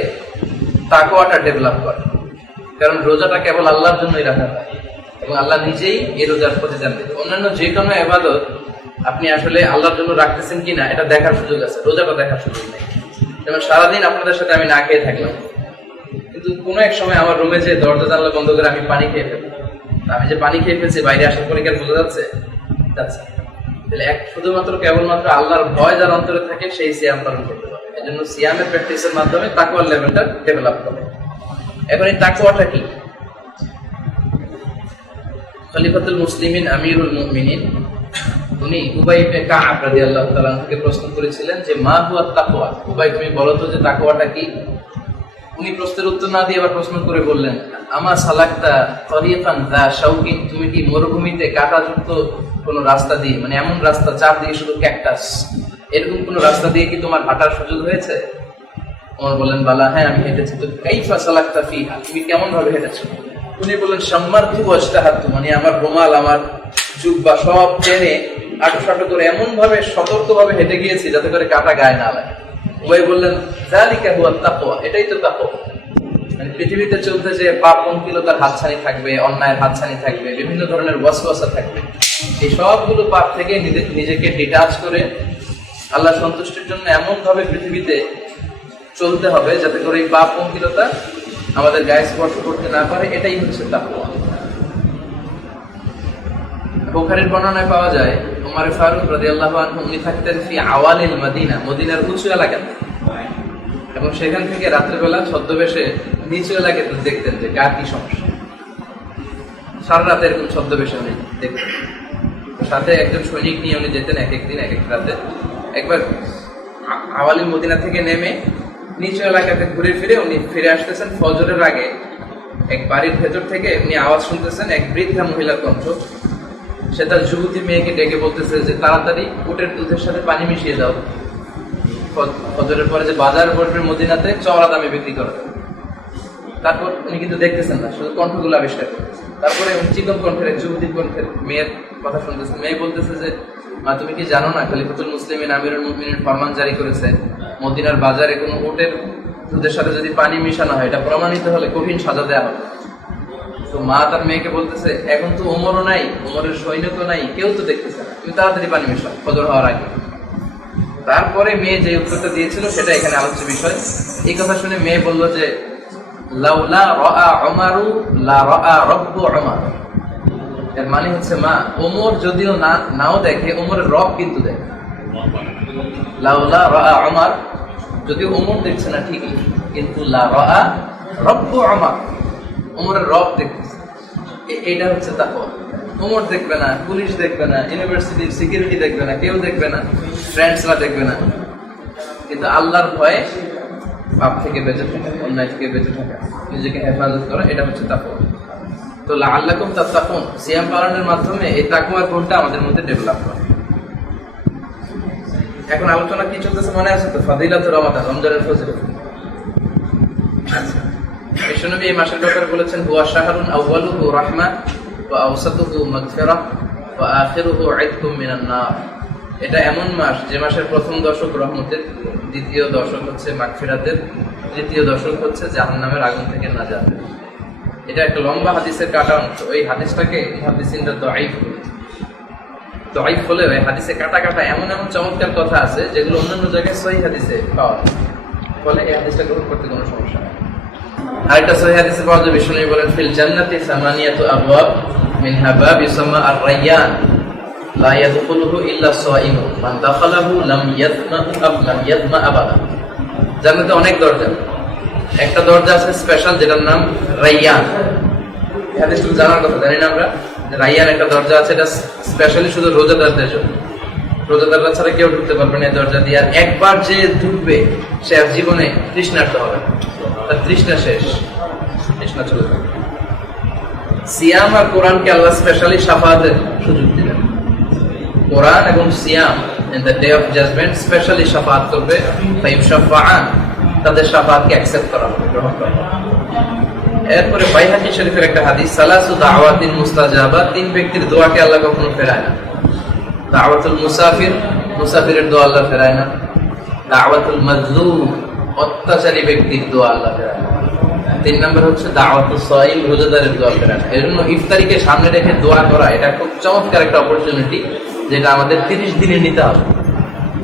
তাকওয়াটা ডেভেলপ করে, কারণ রোজাটা কেবল আল্লাহর জন্যই রাখা হয় এবং আল্লাহ নিজেই এই রোজার প্রতিদান দেবে। অন্যান্য যে কোনো ইবাদত আপনি আসলে আল্লাহর জন্য রাখতেছেন কিনা এটা দেখার সুযোগ আছে, রোজাটা দেখার সুযোগ নেই। যেমন সারাদিন আপনাদের সাথে আমি না খেয়ে থাকলাম, কিন্তু কোনো এক সময় আমার রুমে যে দরজা জানলা বন্ধ করে আমি পানি খেয়ে ফেলবো, আমি যে পানি খেয়ে ফেলছি বাইরে আসার পরে কি আর বোঝা যাচ্ছে? তাহলে শুধুমাত্র কেবলমাত্র আল্লাহর ভয় যার অন্তরে থাকে সেই সিয়াম পালন করতে পারে। এই জন্য সিয়ামের প্র্যাকটিসের মাধ্যমে তাকওয়ার লেভেলটা ডেভেলপ করে। এখন এই তাকওয়াটা কি? খলিফাতুল মুসলিমিন আমিরুল মুমিনিন উনি উবাই ইবনে কাব রাদিয়াল্লাহু তাআলা থেকে প্রশ্ন করেছিলেন যে মা হুয়া তাকওয়া, উবাই তুমি বলো তো যে তাকওয়াটা কি? উনি প্রশ্নের উত্তর না দিয়ে আবার প্রশ্ন করে বললেন আমা সালাকতা তরিকান যা শাওকিন, তুমি কি মরুভূমিতে কাঁটাযুক্ত কোন রাস্তা দিয়ে, মানে এমন রাস্তা চার দিকে শুধু ক্যাকটাস, এরকম কোন রাস্তা দিয়ে কি তোমার হাঁটার সুযোগ হয়েছে? ওমর বললেন বালা, হ্যাঁ আমি হেঁটেছি। তো কাইফা সালাকতা ফিহা, তুমি কেমন ভাবে হেঁটেছো? উনি বললেন সাম্মারতু ওয়াজতাহাতু, মানে আমার রুমাল আমার জুব্বা সব টেনে আঁটো করে এমন ভাবে সতর্ক ভাবে হেঁটে গিয়েছি যাতে করে কাঁটা গায়ে না লাগে। উবাই বললেন যালিকা হুয়া তাকওয়া, এটাই তো তাকওয়া। মানে পৃথিবীতে চলতে যে পাপ পঙ্কিলতার হাতছানি থাকবে, অন্যায়ের হাতছানি থাকবে, বিভিন্ন ধরনের ওয়াসওয়াসা থাকবে, এই সবগুলো পাপ থেকে নিজেকে ডিটাচ করে আল্লাহ সন্তুষ্টির জন্য এমন ভাবে পৃথিবীতে চলতে হবে যাতে করে এই পাপ পঙ্কিলতা আমাদের গায়ে স্পর্শ করতে না পারে, এটাই হচ্ছে তাকওয়া। বুখারীর বর্ণনায় পাওয়া যায় ওমর ফারুক রাদিয়াল্লাহু আনহু উনি থাকতেন ফি আওয়ালিল মদিনা, মদিনার উঁচু এলাকাতে, এবং সেখান থেকে রাত্রেবেলা ছদ্মবেশে নিচু এলাকাতে দেখতেন যে কার কি সমস্যা। সারা রাতে এরকম ছদ্মবেশে উনি দেখতেন। সাথে একজন সৈনিক নিয়ে উনি যেতেন এক একদিন এক এক রাতে। একবার আওয়ালিল মদিনা থেকে নেমে নিচু এলাকাতে ঘুরে ফিরে উনি ফিরে আসতেছেন ফজরের আগে। এক বাড়ির ভেতর থেকে উনি আওয়াজ শুনতেছেন, এক বৃদ্ধা মহিলার কণ্ঠ, সে তার যুবতী মেয়েকে ডেকে বলতেছে যে তাড়াতাড়ি উটের দুধের সাথে পানি মিশিয়ে দাও, ফজরের পরে যে বাজার বসবে মদিনাতে চওড়া দামে বিক্রি করা। তারপর উনি কিন্তু দেখতেছেন না, শুধু কণ্ঠগুলো আবিষ্কার করতেছেন। তারপরে চিকন কণ্ঠের এক যুবতীর কণ্ঠের মেয়ের কথা শুনতেছেন। মেয়ে বলতেছে যে মা তুমি কি জানো না খলিফাতুল মুসলিমিন আমিরুল মুমিনিন ফরমান জারি করেছে মদিনার বাজারে কোনো উটের দুধের সাথে যদি পানি মিশানো হয় এটা প্রমাণিত হলে কঠিন সাজা দেওয়া হবে। তো মা তার মেয়েকে বলতেছে এখন তো ওমরও নাই, ওমরের সৈনিকও নাই, কেউ তো দেখতেছে না, তুমি তাড়াতাড়ি পানি মিশাও ফজর হওয়ার আগে। তারপরে মেয়ে যে উত্তরটা দিয়েছিল সেটা এখানে আলোচ্য বিষয়। এই কথা শুনে মেয়ে বলল যে লাউলা রাআ উমারু লা রাআ রাব্বু উমার, এর মানে হচ্ছে মা ওমর যদিও নাও দেখে ওমরের রব কিন্তু দেখে। লাউলা রাআ উমার, যদিও ওমর দেখছে না ঠিকই, কিন্তু লা রাআ রাব্বু উমার, ওমরের রব দেখতেছে। এটা হচ্ছে তাকওয়া। ওমর দেখবে না, পুলিশ দেখবে না, ইউনিভার্সিটির সিকিউরিটি দেখবে না, কেউ দেখবে না, ফ্রেন্ডসরা দেখবে না, কিন্তু আল্লাহর ভয়ে পাপ থেকে বেঁচে থাকা, অন্যায় থেকে বেঁচে থাকা, নিজেকে হেফাজত করা, এটা হচ্ছে তাকওয়া। তো লাআল্লাকুম তাত্তাকুন, সিয়াম পালনের মাধ্যমে এই তাকওয়ার গুণটা আমাদের মধ্যে ডেভেলপ হয়। এখন আলোচনা কি চলতেছে মনে আছে তো? ফাদিলাতুর রমাদান, রমজানের ফজিলত। আচ্ছা, বিশ্বনবী এই মাসের ব্যাপারে বলেছেন হুয়া শাহরুন আউয়ালুহু রাহমা ওয়া আওসাতুহু মাগফিরাহ ওয়া আখিরুহু ইতকুম মিনান নার। এটা এমন মাস যে মাসের প্রথম দশক রহমতের, দ্বিতীয় দশক হচ্ছে মাগফিরাতের, তৃতীয় দশক হচ্ছে জাহান্নামের আগুন থেকে নাজাত। এটা একটা লম্বা হাদিসের কাটা অংশ। ওই হাদিসটাকে মুহাদ্দিসিনরা দাঈফ বলেছে। দাঈফ হলে ওই হাদিসে কাটা কাটা এমন এমন চমৎকার কথা আছে যেগুলো অন্যান্য জায়গায় সহিহ হাদিসে পাওয়া যায়, ফলে এই হাদিসটা গ্রহণ করতে কোনো সমস্যা নেই। আরেকটা সহিহ হাদিসে পাওয়া যায়, বিশ্বনবী বলেন ফিল জান্নাতি সামানিয়াতু আবওয়াব মিনহা বাব ইউসাম্মা আর-রায়্যান লা ইয়াদখুলুহু ইল্লা সাইমুন মান দাখালাহু লাম ইয়াদমা আবাদা। জান্নাতে অনেক দরজা, একটা দরজা আছে স্পেশাল যেটার নাম রায়্যান। এই হাদিসটা জানার কথা, জানি না আমরা? রায়্যান একটা দরজা আছে, এটা স্পেশালি শুধু রোজাদারদের জন্য। রোজাদাররা ছাড়া কেউ ঢুকতে পারবে না এই দরজা দিয়ে। আর একবার যে ঢুকবে সে আর জীবনে তৃষ্ণার্ত হবে না, তার তৃষ্ণা শেষ, তৃষ্ণা চলে যাবে। সিয়াম আর কোরআনকে আল্লাহ স্পেশালি শাফাআতের সুযোগ দিলেন। কোরআন এবং সিয়াম in the day of judgement specially শাফাআত করবে, ফায়ুশাফাআন, তাদের শাফাআতকে অ্যাকসেপ্ট করা হবে, গ্রহণ করা হবে। এরপরে বাইহাকী শরীফের একটা হাদিস, সালাসু দাওয়াতিন মুস্তাজাবাত, তিন ব্যক্তির দোয়াকে আল্লাহ কখনো ফেরায় না। দাওয়াতুল মুসাফির, মুসাফিরের দোয়া আল্লাহ ফেরায় না। দাওয়াতুল মাজলুম, অত্যাচারী ব্যক্তির দোয়া আল্লাহ ফেরায় না। 3 নম্বর হচ্ছে দাওয়াতুস সাইম, রোজাদারের দোয়া ফেরায় না। এজন্য ইফতারিকে সামনে রেখে দোয়া করা এটা খুব চমৎকার একটা অপরচুনিটি, যেটা আমাদের 30 দিনে নিতে হবে।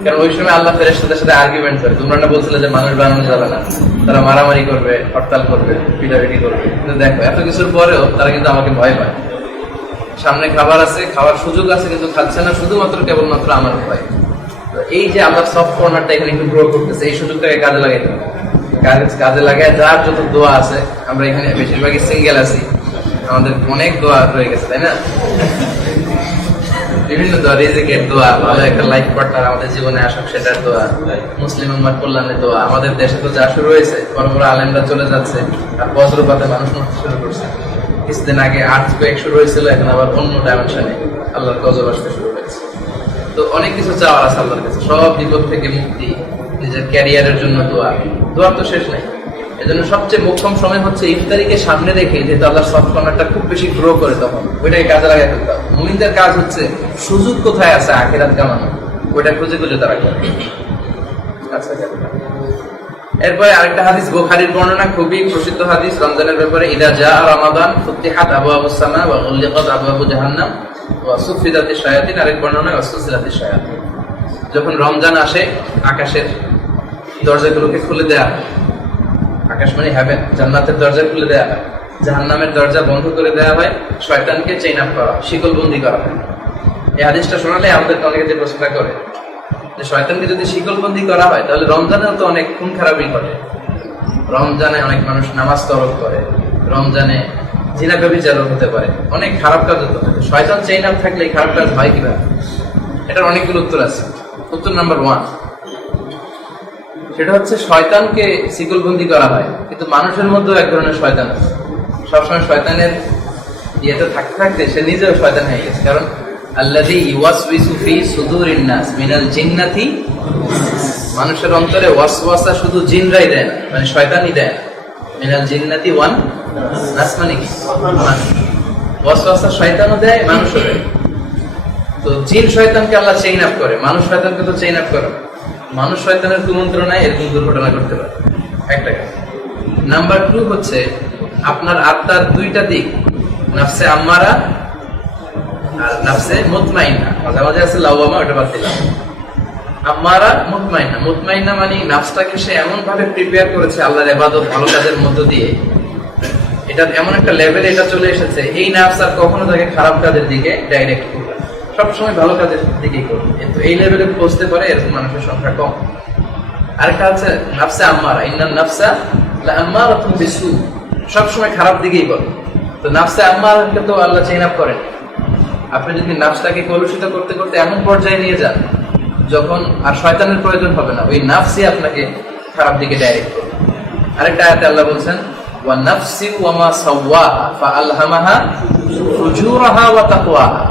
কারণ ওই সময় আল্লাহ ফেরেশতাদের সাথে আর্গুমেন্ট করে। তোমরা না বলছিলে যে মানুষ বানানো যাবে না, তারা মারামারি করবে, হরতাল করবে, পিটাপিটি করবে, কিন্তু দেখো এত কিছুর পরেও তারা কিন্তু আমাকে ভয় পায়। সামনে খাবার আছে, খাওয়ার সুযোগ আছে, কিন্তু খাচ্ছে না, শুধুমাত্র কেবলমাত্র আমার ভয়। তো এই যে আল্লাহ সফট কর্নারটা এখানে একটু গ্রো করতেছে, এই সুযোগটাকে কাজে লাগাইতে হবে। কাজে লাগায় যার যত দোয়া আছে, আমরা এখানে বেশিরভাগই সিঙ্গেল আছি, আমাদের অনেক দোয়া রয়ে গেছে, তাই না? বিভিন্ন দোয়া, রিজিকের দোয়া, ভালো একটা লাইফ পার্টনার আমাদের জীবনে আসুক সেটার দোয়া, মুসলিম উম্মার কল্যাণের দোয়া। আমাদের দেশে তো যা শুরু হয়েছে, বড় বড় আলেমরা চলে যাচ্ছে, আর বজ্রপাতে মানুষ মরতে শুরু করছে। কিছুদিন আগে আর্থকুয়েক শুরু হয়েছিল, এখন আবার অন্য ডাইমেনশনে আল্লাহর গজব আসতে শুরু হয়েছে। তো অনেক কিছু চাওয়ার আছে আল্লাহর কাছে, সব বিপদ থেকে মুক্তি, নিজের ক্যারিয়ারের জন্য দোয়া, দোয়ার তো শেষ নাই। এজন্য সবচেয়ে মোক্ষম সময় হচ্ছে ইফতারিকে সামনে রেখে, যেহেতু আল্লাহর সফট কর্নারটা খুব বেশি গ্রো করে, তখন ওইটাকে কাজে লাগাই ফেলতে হবে। মুমিনদের কাজ হচ্ছে সুযোগ কোথায় আছে আখিরাত কামানো, ওইটা খুঁজে খুঁজে তারা করে। আচ্ছা, এরপরে আরেকটা হাদিস, বুখারীর বর্ণনা, খুবই প্রসিদ্ধ হাদিস রমজানের ব্যাপারে। ইদা জা রমাদান ফুতিহাত আবওয়াবুস সামা ওয়া গুলিকাত আবওয়াবু জাহান্নাম ওয়া সুফিদাতিশ শায়াতিন। আরেক বর্ণনায় ওয়া সুসিলাতিশ শায়াতিন। যখন রমজান আসে, আকাশের দরজাগুলোকে খুলে দেয়া হয়। আকাশ মানে হেভেন, জান্নাতের দরজা খুলে দেয়া হয়, জাহান্নামের দরজা বন্ধ করে দেয়া হয়, শয়তানকে চেইন আপ করা, শিকলবন্দি করা হয়। এই হাদিসটা শোনালে আমাদেরকে অনেকে যে প্রশ্নটা করে যে শয়তানকে যদি শিকলবন্দি করা হয়, তাহলে রমজানেও তো অনেক খুন খারাপই ঘটে। রমজানে অনেক মানুষ নামাজ তরক করে, রমজানে জিনা ব্যভিচারও হতে পারে, অনেক খারাপ কাজ হতে পারে। শয়তান চেইন আপ থাকলে এই খারাপ কাজ হয় কিভাবে? এটার অনেকগুলো উত্তর আছে। উত্তর নাম্বার 1, সেটা হচ্ছে শয়তানকে শিকলবন্দি করা হয়, কিন্তু মানুষের মধ্যেও এক ধরনের শয়তান আছে। সবসময় শয়তানের ইয়েতে থাকতে থাকতে সে নিজেও শয়তান হয়ে গেছে। কারণ আল্লাযী ইউওয়াসউইসু ফি সুদুরিন নাস মিনাল জিন্নাতি, মানুষের অন্তরে ওয়াসওয়াসা শুধু জিনরাই দেয় না, মানে শয়তানই দেয় না। মিনাল জিন্নাতি ওয়ান নাস মানে কি? মানুষ। ওয়াসওয়াসা শয়তানও দেয়, মানুষও দেয়। তো জিন শয়তানকে আল্লাহ চেইন আপ করে, মানুষ শয়তানকে তো চেইন আপ করে। মানুষ শয়তানের কুমন্ত্রণায় এরকম দুর্ঘটনা করতে পারে, একটা কাজ। নাম্বার 2 হচ্ছে আপনার আত্মার 2টা দিক, নাফসে আম্মারা আর নাফসে মুতমাইন্না। মাঝে মাঝে আছে লাওয়ামা, ওটা বাদ দিলাম। আম্মারা, মুতমাইন্না। মুতমাইন্না মানে নাফসটাকে সে এমন ভাবে প্রিপেয়ার করেছে আল্লাহর ইবাদত, ভালো কাজের মধ্য দিয়ে, এটা এমন একটা লেভেলে এটা চলে এসেছে, এই নাফস আর কখনো তাকে খারাপ কাজের দিকে ডাইরেক্ট করবে, সবসময় ভালো কাজের দিকেই করবে। কিন্তু এই লেভেলে পৌঁছতে পারে এরকম মানুষের সংখ্যা কম। আরেকটা আছে নাফসে আম্মারা, ইন্নান নাফসা লাআম্মারাতুন বিসু, সবসময় খারাপ দিকেই বলে। তো নাফসে আম্মারাকে তো আল্লাহ চেইন আপ করেন। আপনি যদি নাফসটাকে কলুষিত করতে করতে এমন পর্যায়ে নিয়ে যান যখন আর শয়তানের প্রয়োজন হবে না, ওই নাফসই আপনাকে খারাপ দিকে ডাইরেক্ট করবে। আরেকটা আয়াতে আল্লাহ বলছেন, ওয়া নাফসি ওয়া মা সাওয়াহা ফাআলহামাহা ফুজুরাহা ওয়া তাকওয়াহা।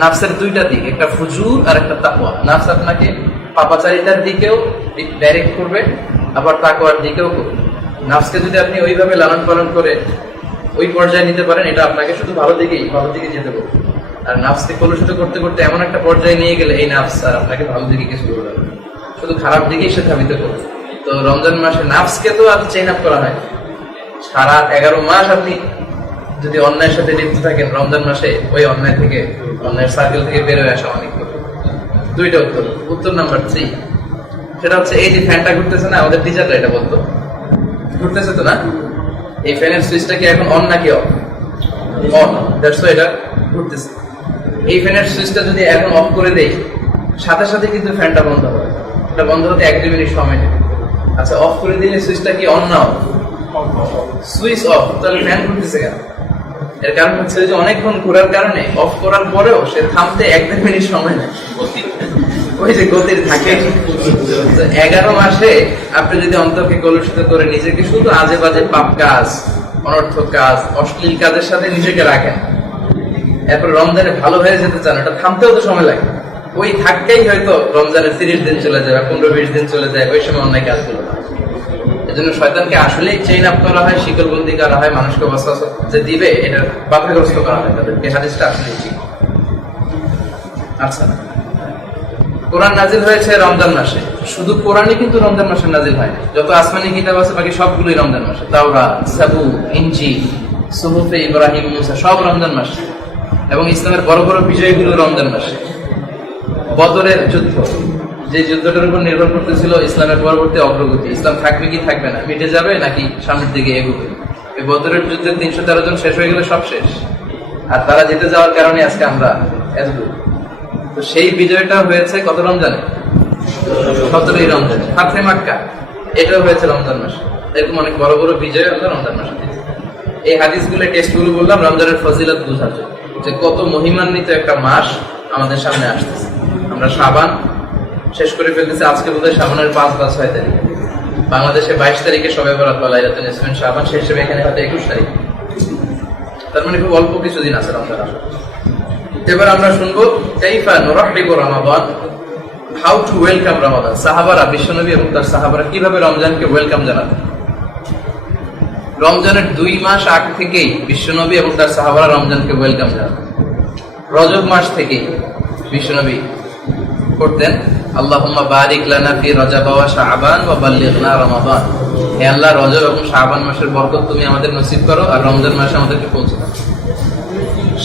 নাফসের 2টা দিক, একটা ফুজুর আর একটা তাকওয়া। নাফস আপনাকে পাপাচারিতার দিকেও ডাইরেক্ট করবে, আবার তাকওয়ার দিকেও করবে। নাফসকে যদি আপনি ওইভাবে লালন পালন করে ওই পর্যায়ে নিতে পারেন, এটা আপনাকে শুধু ভালো দিকে যেতে করবে। আর নাফসকে কলুষিত করতে করতে এমন একটা পর্যায়ে নিয়ে গেলে এই নাফস আর আপনাকে ভালো দিকে কিছু করবে না, শুধু খারাপ দিকেই সে ধাবিত করবে। তো রমজান মাসে নাফসকে তো আর চেইন আপ করা হয়। সারা 11 মাস আপনি যদি অন্যায়ের সাথে লিপ্ত থাকেন, রমজান মাসে ওই অন্যায় থেকে, অন্যায়ের সার্কেল থেকে বের হয়ে আসা অনেক কঠিন। 2টা উত্তর। উত্তর নাম্বার 3, সেটা হচ্ছে এই যে ফ্যানটা ঘুরতেছে না, আমাদের টিচাররা এটা বলতো, ঘুরতেছে তো না, এই ফ্যানের সুইচটা কি এখন অন নাকি অফ? অন। দ্যাটস ওয়াই এটা ঘুরতেছে। এই ফ্যানের সুইচটা যদি এখন অফ করে দেই, সাথে সাথে কিন্তু ফ্যানটা বন্ধ হবে। এটা বন্ধ হতে 1-2 মিনিট সময় নেবে। আচ্ছা, অফ করে দিলে সুইচটা কি অন না অফ? সুইচ অফ, তাহলে ফ্যান ঘুরতেছে কেন? এর কারণ হচ্ছে যে অনেকক্ষণ ঘোরার কারণে অফ করার পরেও সে থামতে 1-2 মিনিট সময় নেয়। ওই যে গতির থাকে। 11 মাসে আপনি যদি অন্তরকে কলুষিত করে নিজেকে শুধু আজে বাজে পাপ কাজ, অনর্থক কাজ, অশ্লীল কাজের সাথে নিজেকে রাখেন, এরপর রমজানে ভালো হয়ে যেতে চান, এটা থামতেও তো সময় লাগে। ওই ধাক্কাই হয়তো রমজানের 30 দিন চলে যায়, 15-20 দিন চলে যায়, ওই সময় অন্যায় কাজগুলো হয়। এজন্য শয়তানকে আসলেই চেইন আপ করা হয়, শিকলবন্দি করা হয়, মানুষকে ওয়াসওয়াসা যে দিবে এটা বাধাগ্রস্ত করা হয় তাদেরকে। হাদিসটা আসলেই ঠিক। আচ্ছা, কোরআন নাজিল হয়েছে রমজান মাসে। শুধু কোরআনই কিন্তু রমজান মাসে নাজিল হয় না, যত আসমানি কিতাব আছে বাকি সবগুলোই রমজান মাসে। তাওরাত, জাবুর, ইনজিল, সুহুফে ইব্রাহিম, মুসা সব রমজান মাসে। এবং ইসলামের বড় বড় বিজয়গুলো রমজান মাসে। বদরের যুদ্ধ, যে যুদ্ধটার উপর নির্ভর করতেছিল ইসলামের পরবর্তী অগ্রগতি, ইসলাম থাকবে কি থাকবে না, মিটে যাবে নাকি সামনের দিকে এগোবে। এই বদরের যুদ্ধে 313 জন শেষ হয়ে গেলে সব শেষ, আর তারা জিতে যাওয়ার কারণে আজকে আমরা এতটুকু। তো সেই বিজয়টা হয়েছে কত রমজানে? 17ই রমজানে। ফাতহে মক্কা এটাও হয়েছে রমজান মাসে। এরকম অনেক বড় বড় বিজয় আমরা রমজান মাসে দিয়েছি। এই হাদিসগুলো টেস্টগুলো বললাম রমজানের ফজিলত বোঝার জন্য, যে কত মহিমান্বিত একটা মাস আমাদের সামনে আসতেছে। আমরা শাবান শেষ করে ফেলতেছি, আজকে বোধহয় শাবানের 5 বা 6 তারিখ। বাংলাদেশে 22 তারিখে শবে বরাত বা লাইলাতুল নিসফিন শাবান, শেষ হবে এখানে হয়তো 21 তারিখ। তার মানে খুব অল্প কিছুদিন আছে রমজান আসা। এবার আমরা শুনবো কাইফা নুরাহিবু রমাদান, হাউ টু ওয়েলকাম রমাদান। সাহাবারা, বিশ্বনবী এবং তার সাহাবারা কিভাবে রমজানকে ওয়েলকাম জানাতেন। রমজানের 2 মাস আগ থেকেই বিশ্বনবী এবং তার সাহাবারা রমজানকে ওয়েলকাম জানাতেন। রজব মাস থেকে বিশ্বনবী করতেন আল্লাহুম্মা বারিক লানা ফি রজব ওয়া শাবান ওয়া বাল্লিগনা রমাদান। হে আল্লাহ, রজব এবং শাবান মাসের বরকত তুমি আমাদের নসিব করো, আর রমজান মাসে আমাদেরকে পৌঁছে দাও।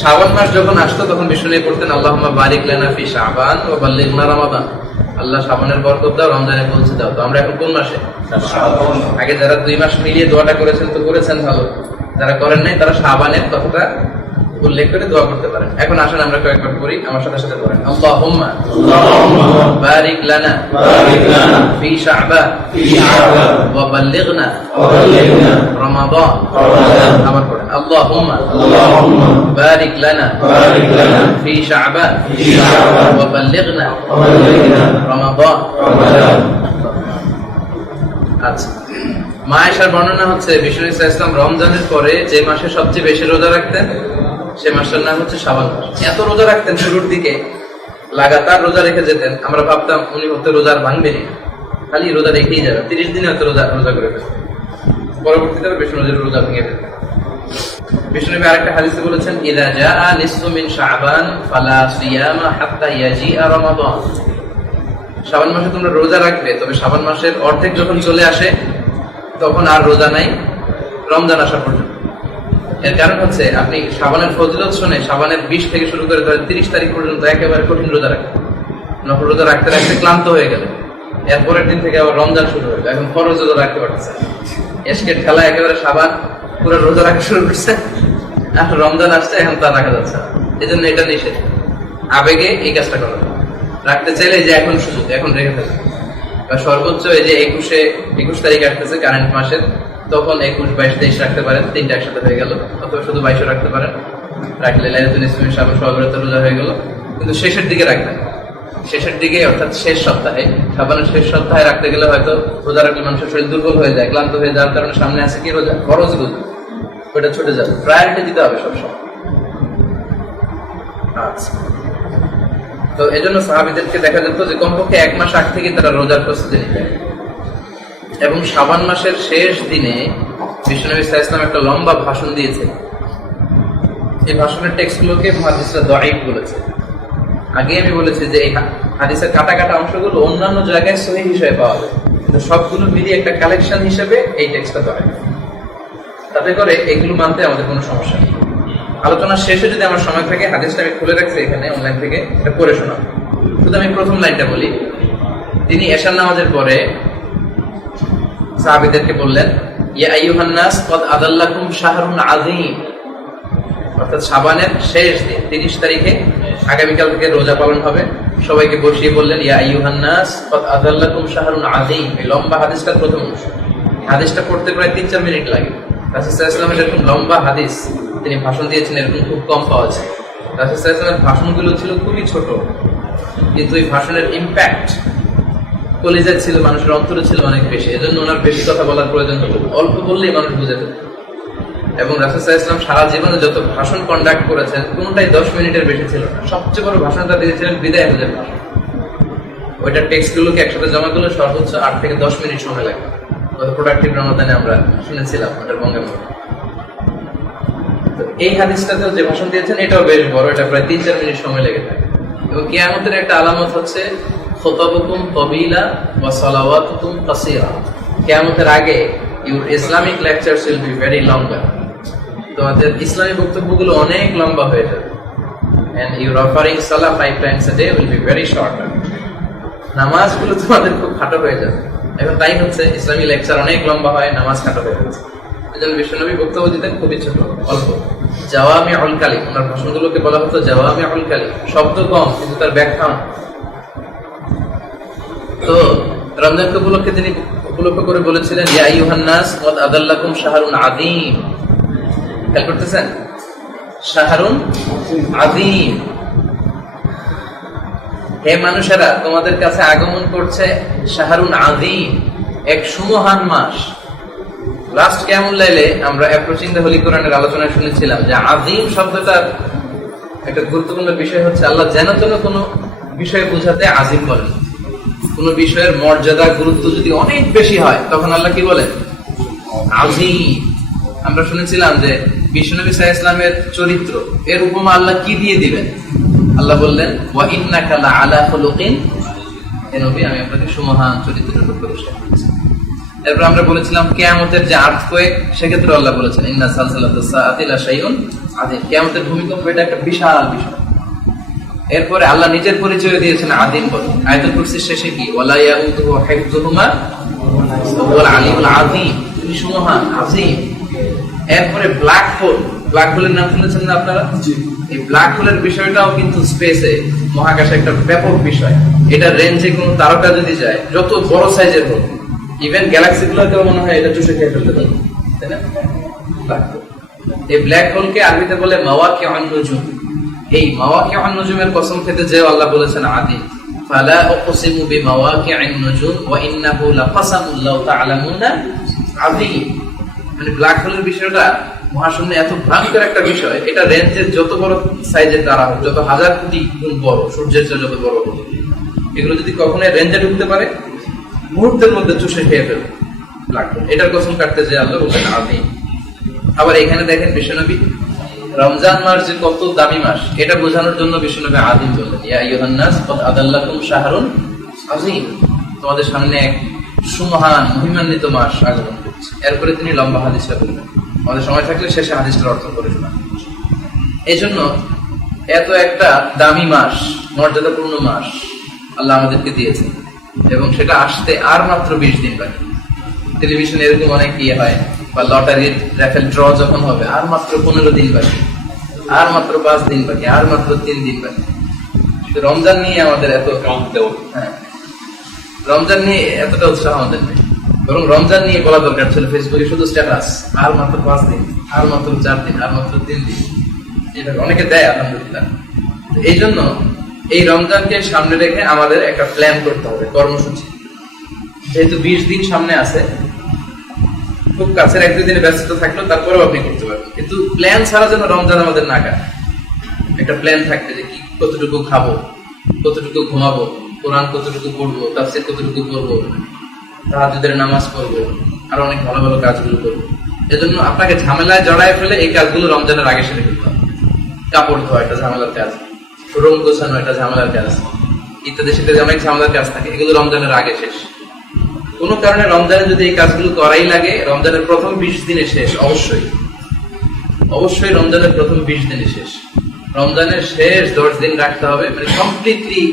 শাবান মাস যখন আসতো তখন বিশ্বনবী পড়তেন আল্লাহুম্মা বারিক লানা ফি শাবান ওয়া বাল্লিগনা রমাদান। আল্লাহ শাবানের বরকত দাও, রমজানে পৌঁছে দাও। তো আমরা এখন কোন মাসে? আগে যারা 2 মাস মিলিয়ে দোয়াটা করেছেন তো করেছেন ভালো, যারা করেন নাই তারা শাবানের কথাটা উল্লেখ করে দোয়া করতে পারেন। এখন আসেন আমরা কয়েকবার করি, আমার সাথে সাথে করেন। আল্লাহুম্মা বারিক লানা ফি শাবান ওয়া বাল্লিগনা রমাদান। আবার করেন আল্লাহুম্মা বারিক লানা ফি শাবান ওয়া বাল্লিগনা রমাদান। আচ্ছা, মা আয়েশার বর্ণনা হচ্ছে বিষ্ণু ইসলাম রমজানের পরে যে মাসে সবচেয়ে বেশি রোজা রাখতেন সে মাসটার নাম হচ্ছে শাবান মাস। এত রোজা রাখতেন, শুরুর দিকে লাগাতার রোজা রেখে যেতেন, আমরা ভাবতাম উনি হয়তো রোজার ভাঙবেনি, খালি রোজা রেখেই যাবে, 30 দিনে হয়তো রোজা করে ফেলতেন। পরবর্তীতে বিষ্ণুনবীর রোজা ভেঙে ফেলতেন। বিষ্ণুনবী আরেকটা হাদিসে বলেছেন ইযা জাআ নিসফু মিন শাবান ফালা সিয়ামা হাত্তা ইয়াজিআ রমাদান। শাবান মাসে তোমরা রোজা রাখবে, তবে শাবান মাসের অর্ধেক যখন চলে আসে তখন আর রোজা নাই রমজান আসা পর্যন্ত। এর কারণ হচ্ছে আপনি শাবানের ফজিলত শুনে শাবানের 20 থেকে শুরু করে 30 তারিখ পর্যন্ত একেবারে কঠিন রোজা রাখেন, নফল রোজা রাখতে রাখতে ক্লান্ত হয়ে গেলেন, এরপরের দিন থেকে আবার রমজান শুরু হয়ে গেল, এখন ফরজ রোজা রাখতে পারতেছে, এসকের ঠেলা একেবারে শাবান পুরো রোজা রাখা শুরু করছে, এখন রমজান আসছে, এখন তা রাখা যাচ্ছে না। এই জন্য এটা নিষেধ। আবেগে এই কাজটা করা, রাখতে চাইলে যে এখন সুযোগ, এখন রেখে ফেলে। বা সর্বোচ্চ এই যে 21 তারিখ আসতেছে কারেন্ট মাসের, তখন 21, 22, 23 রাখতে পারেন, 3টা একসাথে হয়ে গেল, অথবা শুধু 22 রাখতে পারেন। রাখলে লাইলাতুল নিসফিন শাবান সর্বরাত রোজা হয়ে গেল। কিন্তু শেষের দিকে রাখবেন, শেষের দিকে অর্থাৎ শেষ সপ্তাহে, শাবানের শেষ সপ্তাহে রাখতে গেলে হয়তো রোজা রাখলে মানুষের শরীর দুর্বল হয়ে যায়, ক্লান্ত হয়ে যাওয়ার কারণে সামনে আছে কি রোজা, ফরজ রোজা, ওটা ছুটে যাবে। প্রায়োরিটি দিতে হবে সবসময়। আচ্ছা, তো এই জন্য সাহাবীদেরকে দেখা যেত যে কমপক্ষে 1 মাস আগ থেকে তারা রোজার প্রস্তুতি নিতেন। এবং শাবান মাসের শেষ দিনে বিশ্বনবী সাল্লাল্লাহু আলাইহি ওয়াসাল্লাম একটা লম্বা ভাষণ দিয়েছে। এই ভাষণের টেক্সটগুলোকে মুহাদ্দিসরা দাঈফ বলেছে। আগে আমি বলেছি যে এই হাদিসের কাটা কাটা অংশগুলো অন্যান্য জায়গায় সহিহ হিসেবে পাওয়া যায়, কিন্তু সবগুলো মিলিয়ে একটা কালেকশন হিসেবে এই টেক্সটটা দাঈফ। তাতে করে এগুলো মানতে আমাদের কোনো সমস্যা নেই। আলোচনার শেষে যদি আমার সময় থাকে, হাদিসটা আমি খুলে রাখছি এখানে অনলাইন থেকে, এটা পড়ে শোনাব। শুধু আমি প্রথম লাইনটা বলি। তিনি এশার নামাজের পরে সাহাবীদেরকে বললেন, ইয়া আইয়ুহান নাস কদ আদাল্লাকুম শাহরুন আযীম, অর্থাৎ শাবানের শেষ দিন 30 তারিখে আগামীকাল থেকে রোজা পালন হবে। সবাইকে বসিয়ে বললেন, ইয়া আইয়ুহান নাস কদ আদাল্লাকুম শাহরুন আযীম। এই লম্বা হাদিসটার প্রথম অংশ, হাদিসটা পড়তে প্রায় 3-4 মিনিট লাগে। রাসূল সাল্লাল্লাহু আলাইহি ওয়াসাল্লামের এরকম লম্বা হাদিস তিনি ভাষণ দিয়েছেন এরকম খুব কম পাওয়া যায়। রাসূল সাল্লাল্লাহু আলাইহি ওয়াসাল্লামের ভাষণগুলো ছিল খুবই ছোট, কিন্তু এই ভাষণের ইম্প্যাক্ট কলিজায় ছিল, মানুষের অন্তরে ছিল অনেক বেশি। এজন্য ওনার বেশি কথা বলার প্রয়োজন হতো, অল্প বললেই মানুষ বুঝে ফেলত। এবং রাসূল সাল্লাল্লাহু আলাইহি ওয়াসাল্লাম সারা জীবনে যত ভাষণ কন্ডাক্ট করেছেন কোনটাই 10 মিনিটের বেশি ছিল না। সবচেয়ে বড় ভাষণটা দিয়েছিলেন বিদায় হজের ভাষণ। ওইটার টেক্সট গুলোকে একসাথে জমা করলে সর্বোচ্চ 8 থেকে 10 মিনিট সময় লাগে। প্রোডাক্টিভ রমাদানে আমরা শুনেছিলাম ওটার বঙ্গের মধ্যে। তো এই হাদিসটাতেও যে ভাষণ দিয়েছেন এটাও বেশ বড়, এটা প্রায় 3-4 মিনিট সময় লেগে থাকে। এবং কিয়ামতের একটা আলামত হচ্ছে খুতাবুকুম তাবিলা ওয়া সালাওয়াতুকুম কাসীরা। কিয়ামতের আগে your Islamic lectures will be very longer. তোমাদের ইসলামী বক্তব্যগুলো অনেক লম্বা হয়ে যাবে। And your offering salah 5 times a day will be very short. নামাজগুলো তোমাদের খুব খাটো হয়ে যাবে। এখন তাই হচ্ছে, ইসলামী লেকচার অনেক লম্বা হয়, নামাজ খাটো হয়ে যাচ্ছে। এজন্য বিশ্বনবী বক্তব্য দিতেন খুবই ছোট, অল্প। জাওয়ামিউল কালিম, ওনার ভাষণগুলোকে বলা হতো জাওয়ামিউল কালিম, শব্দ কম কিন্তু তার ব্যাখ্যা। তো রমজানকে উপলক্ষে তিনি উপলক্ষ করে বলেছিলেন ইয়া আইয়ুহান নাস ক্বাদ আদাল্লাকুম শাহরুন আযীম। খেয়াল করতেছেন, শাহরুন আযীম, হে মানুষেরা তোমাদের কাছে আগমন করছে শাহরুন আযীম, এক সুমহান মাস। লাস্ট কিয়ামুল লাইলে আমরা অ্যাপ্রোচিং দ্য হোলি কোরআনের আলোচনায় শুনেছিলাম যে আযীম শব্দটার একটা গুরুত্বপূর্ণ বিষয় হচ্ছে আল্লাহ যেন তেন কোনো বিষয়ে বোঝাতে আযীম বলেন। কোন বিষয়ের মর্যাদা গুরুত্ব যদি অনেক বেশি হয় তখন আল্লাহ কি বলেন? আযীম। আমরা শুনেছিলাম যে বিশ্বনবী সাল্লাল্লাহু আলাইহি ওয়াসাল্লামের চরিত্র এর উপমা আল্লাহ কি দিয়ে দিবেন? আল্লাহ বললেন ওয়া ইন্নাকা লাআলা খুলুকিন, হে নবী আমি আপনাকে সুমহান চরিত্রের উপর পুরস্কার দিচ্ছি। এরপর আমরা বলেছিলাম কিয়ামতের যে আর্থকোয়েক, সেক্ষেত্রে আল্লাহ বলেছেন ইন্না সালসালাতাস সাআতি লাশাইউন আযীম। কিয়ামতের ভূমিকম্প এটা একটা বিশাল বিষয়। এরপরে আল্লাহ নিজের পরিচয় দিয়েছেন আযীম বলে। আয়াতুল কুরসির শেষে কি ওয়ালা ইয়াউদুহু হিফযুহুমা ওয়া হুয়াল আলিয়ুল আযীম, তিনি সুমহান আযীম। এরপরে ব্ল্যাক হোল, ব্ল্যাক হোলের নাম শুনেছেন না আপনারা? এই ব্ল্যাক হোলের বিষয়টাও কিন্তু স্পেসে, মহাকাশে একটা ব্যাপক বিষয়। এটা রেঞ্জে কোন তারকা যদি যায়, যত বড় সাইজের হোক, ইভেন গ্যালাক্সি গুলোতেও মনে হয় এটা চুষে খেয়ে ফেলতে পারে, তাই না? এই ব্ল্যাক হোলকে আরবিতে বলে মাওয়াকিউন নুজুম। এই মাওয়াকিউন নুজুমের কসম খেতে যে আল্লাহ বলেছেন আযীম, ফালা উকসিমু বিমাওয়াকিউন নুজুম ওয়া ইন্নাহু লাকাসামুন লাউ তা'লামুনা আযীম। মানে ব্ল্যাক হোলের বিষয়টা মহাশূন্যে এত ভয়ঙ্কর একটা বিষয়, এটা রেঞ্জের যত বড় সাইজের তারা হোক, যত হাজার কোটি গুণ বড়, সূর্যের চেয়ে যত বড় হোক, এগুলো যদি কখনো রেঞ্জে ঢুকতে পারে মুহূর্তের মধ্যে চুষে খেয়ে ফেলবে ব্ল্যাক হোল। এটার কসম কাটতে যে আল্লাহ বলেন আযীম। আবার এখানে দেখেন বিশ্বনবী রমজান মাস যে কত দামি মাস, এটা বোঝানোর জন্য বিশ্বনবী আযীম বললেন ইয়া আইয়ুহান নাস ক্বাদ আদাল্লাকুম শাহরুন আযীম, তোমাদের সামনে এক সুমহান মহিমান্বিত মাস আগমন করছে। এরপরে তিনি লম্বা হাদিসটা বললেন, আমাদের সময় থাকলে শেষে হাদিসটার অর্থ করে শোনা। এই জন্য এত একটা দামি মাস, মর্যাদাপূর্ণ মাস আল্লাহ আমাদেরকে দিয়েছেন, এবং সেটা আসতে আর মাত্র 20 দিন বাকি। টেলিভিশনে এরকম অনেক ইয়ে হয়, বা লটারির র্যাফেল ড্র যখন হবে আর মাত্র 15 দিন বাকি, আর মাত্র 5 দিন বাকি, আর মাত্র 3 দিন বাকি। রমজান নিয়ে আমাদের এত হ্যাঁ, রমজান নিয়ে এতটা উৎসাহ আমাদের নেই, বরং রমজান নিয়ে বলা দরকার ছিল ফেসবুকে শুধু স্ট্যাটাস, আর মাত্র 5 দিন, আর মাত্র 4 দিন, আর মাত্র 3 দিন। এটা অনেকে দেয় আলহামদুলিল্লাহ। এই জন্য এই রমজানকে সামনে রেখে আমাদের একটা প্ল্যান করতে হবে, কর্মসূচি। যেহেতু 20 দিন সামনে আছে, খুব কাছের 1-2 দিনে ব্যস্ত থাকলেও তারপরেও আপনি করতে পারবেন, কিন্তু প্ল্যান ছাড়া যেন রমজান আমাদের না কাটে। একটা প্ল্যান থাকবে যে কি কতটুকু খাবো, কতটুকু ঘুমাবো, কোরআন কতটুকু পড়বো, তাফসীর কতটুকু পড়বো, তাহাজ্জুদের নামাজ পড়বো, আর অনেক ভালো ভালো কাজগুলো করবো। এজন্য আপনাকে ঝামেলায় জড়ায় ফেলে এই কাজগুলো রমজানের আগে সেরে ফেলতে হবে। কাপড় ধোয়া একটা ঝামেলার কাজ, রুম গোছানো একটা ঝামেলার কাজ, ইত্যাদি সেটাতে অনেক ঝামেলার কাজ থাকে, এগুলো রমজানের আগে শেষ। কোন কারণে রমজানে যদি এই কাজগুলো করাই লাগে, রমজানের প্রথম 20 দিনে শেষ, অবশ্যই অবশ্যই রমজানের প্রথম 20 দিনে শেষ। রমজানের শেষ 10 দিন রাখতে হবে, মানে completely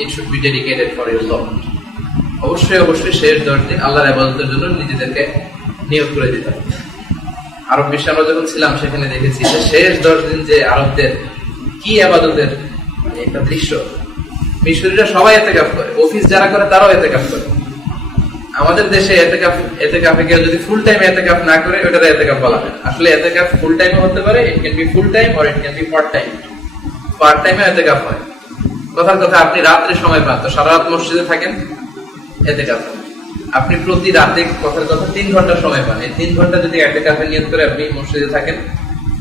it should be dedicated for your Lord. অবশ্যই অবশ্যই শেষ 10 দিন আল্লাহর ইবাদতের জন্য নিজেদেরকে নিয়োগ করে দিতে হবে। আরব বিশ্বে আমরা যখন ছিলাম সেখানে দেখেছি যে শেষ 10 দিন যে আরবদের কি ইবাদতের মানে একটা দৃশ্য। মিশরীরা সবাই ইতিকাফ করে, অফিস যারা করে তারাও ইতিকাফ করে। আমাদের দেশে ইতিকাফে কেউ যদি ফুল টাইম ইতিকাফ না করে ওটারে ইতিকাফ বলা হয়। আসলে ইতিকাফ ফুল টাইমও হতে পারে, it can be full time or it can be part time. Part টাইমে ইতিকাফ হয়, কথার কথা আপনি রাত্রে সময় পান, তো সারা রাত মসজিদে থাকেন, এতেকাফ। আপনি প্রতি রাতে কথার কথা 3 ঘন্টা সময় পান, এই 3 ঘন্টা যদি এতেকাফের নিয়ত করে আপনি মসজিদে থাকেন,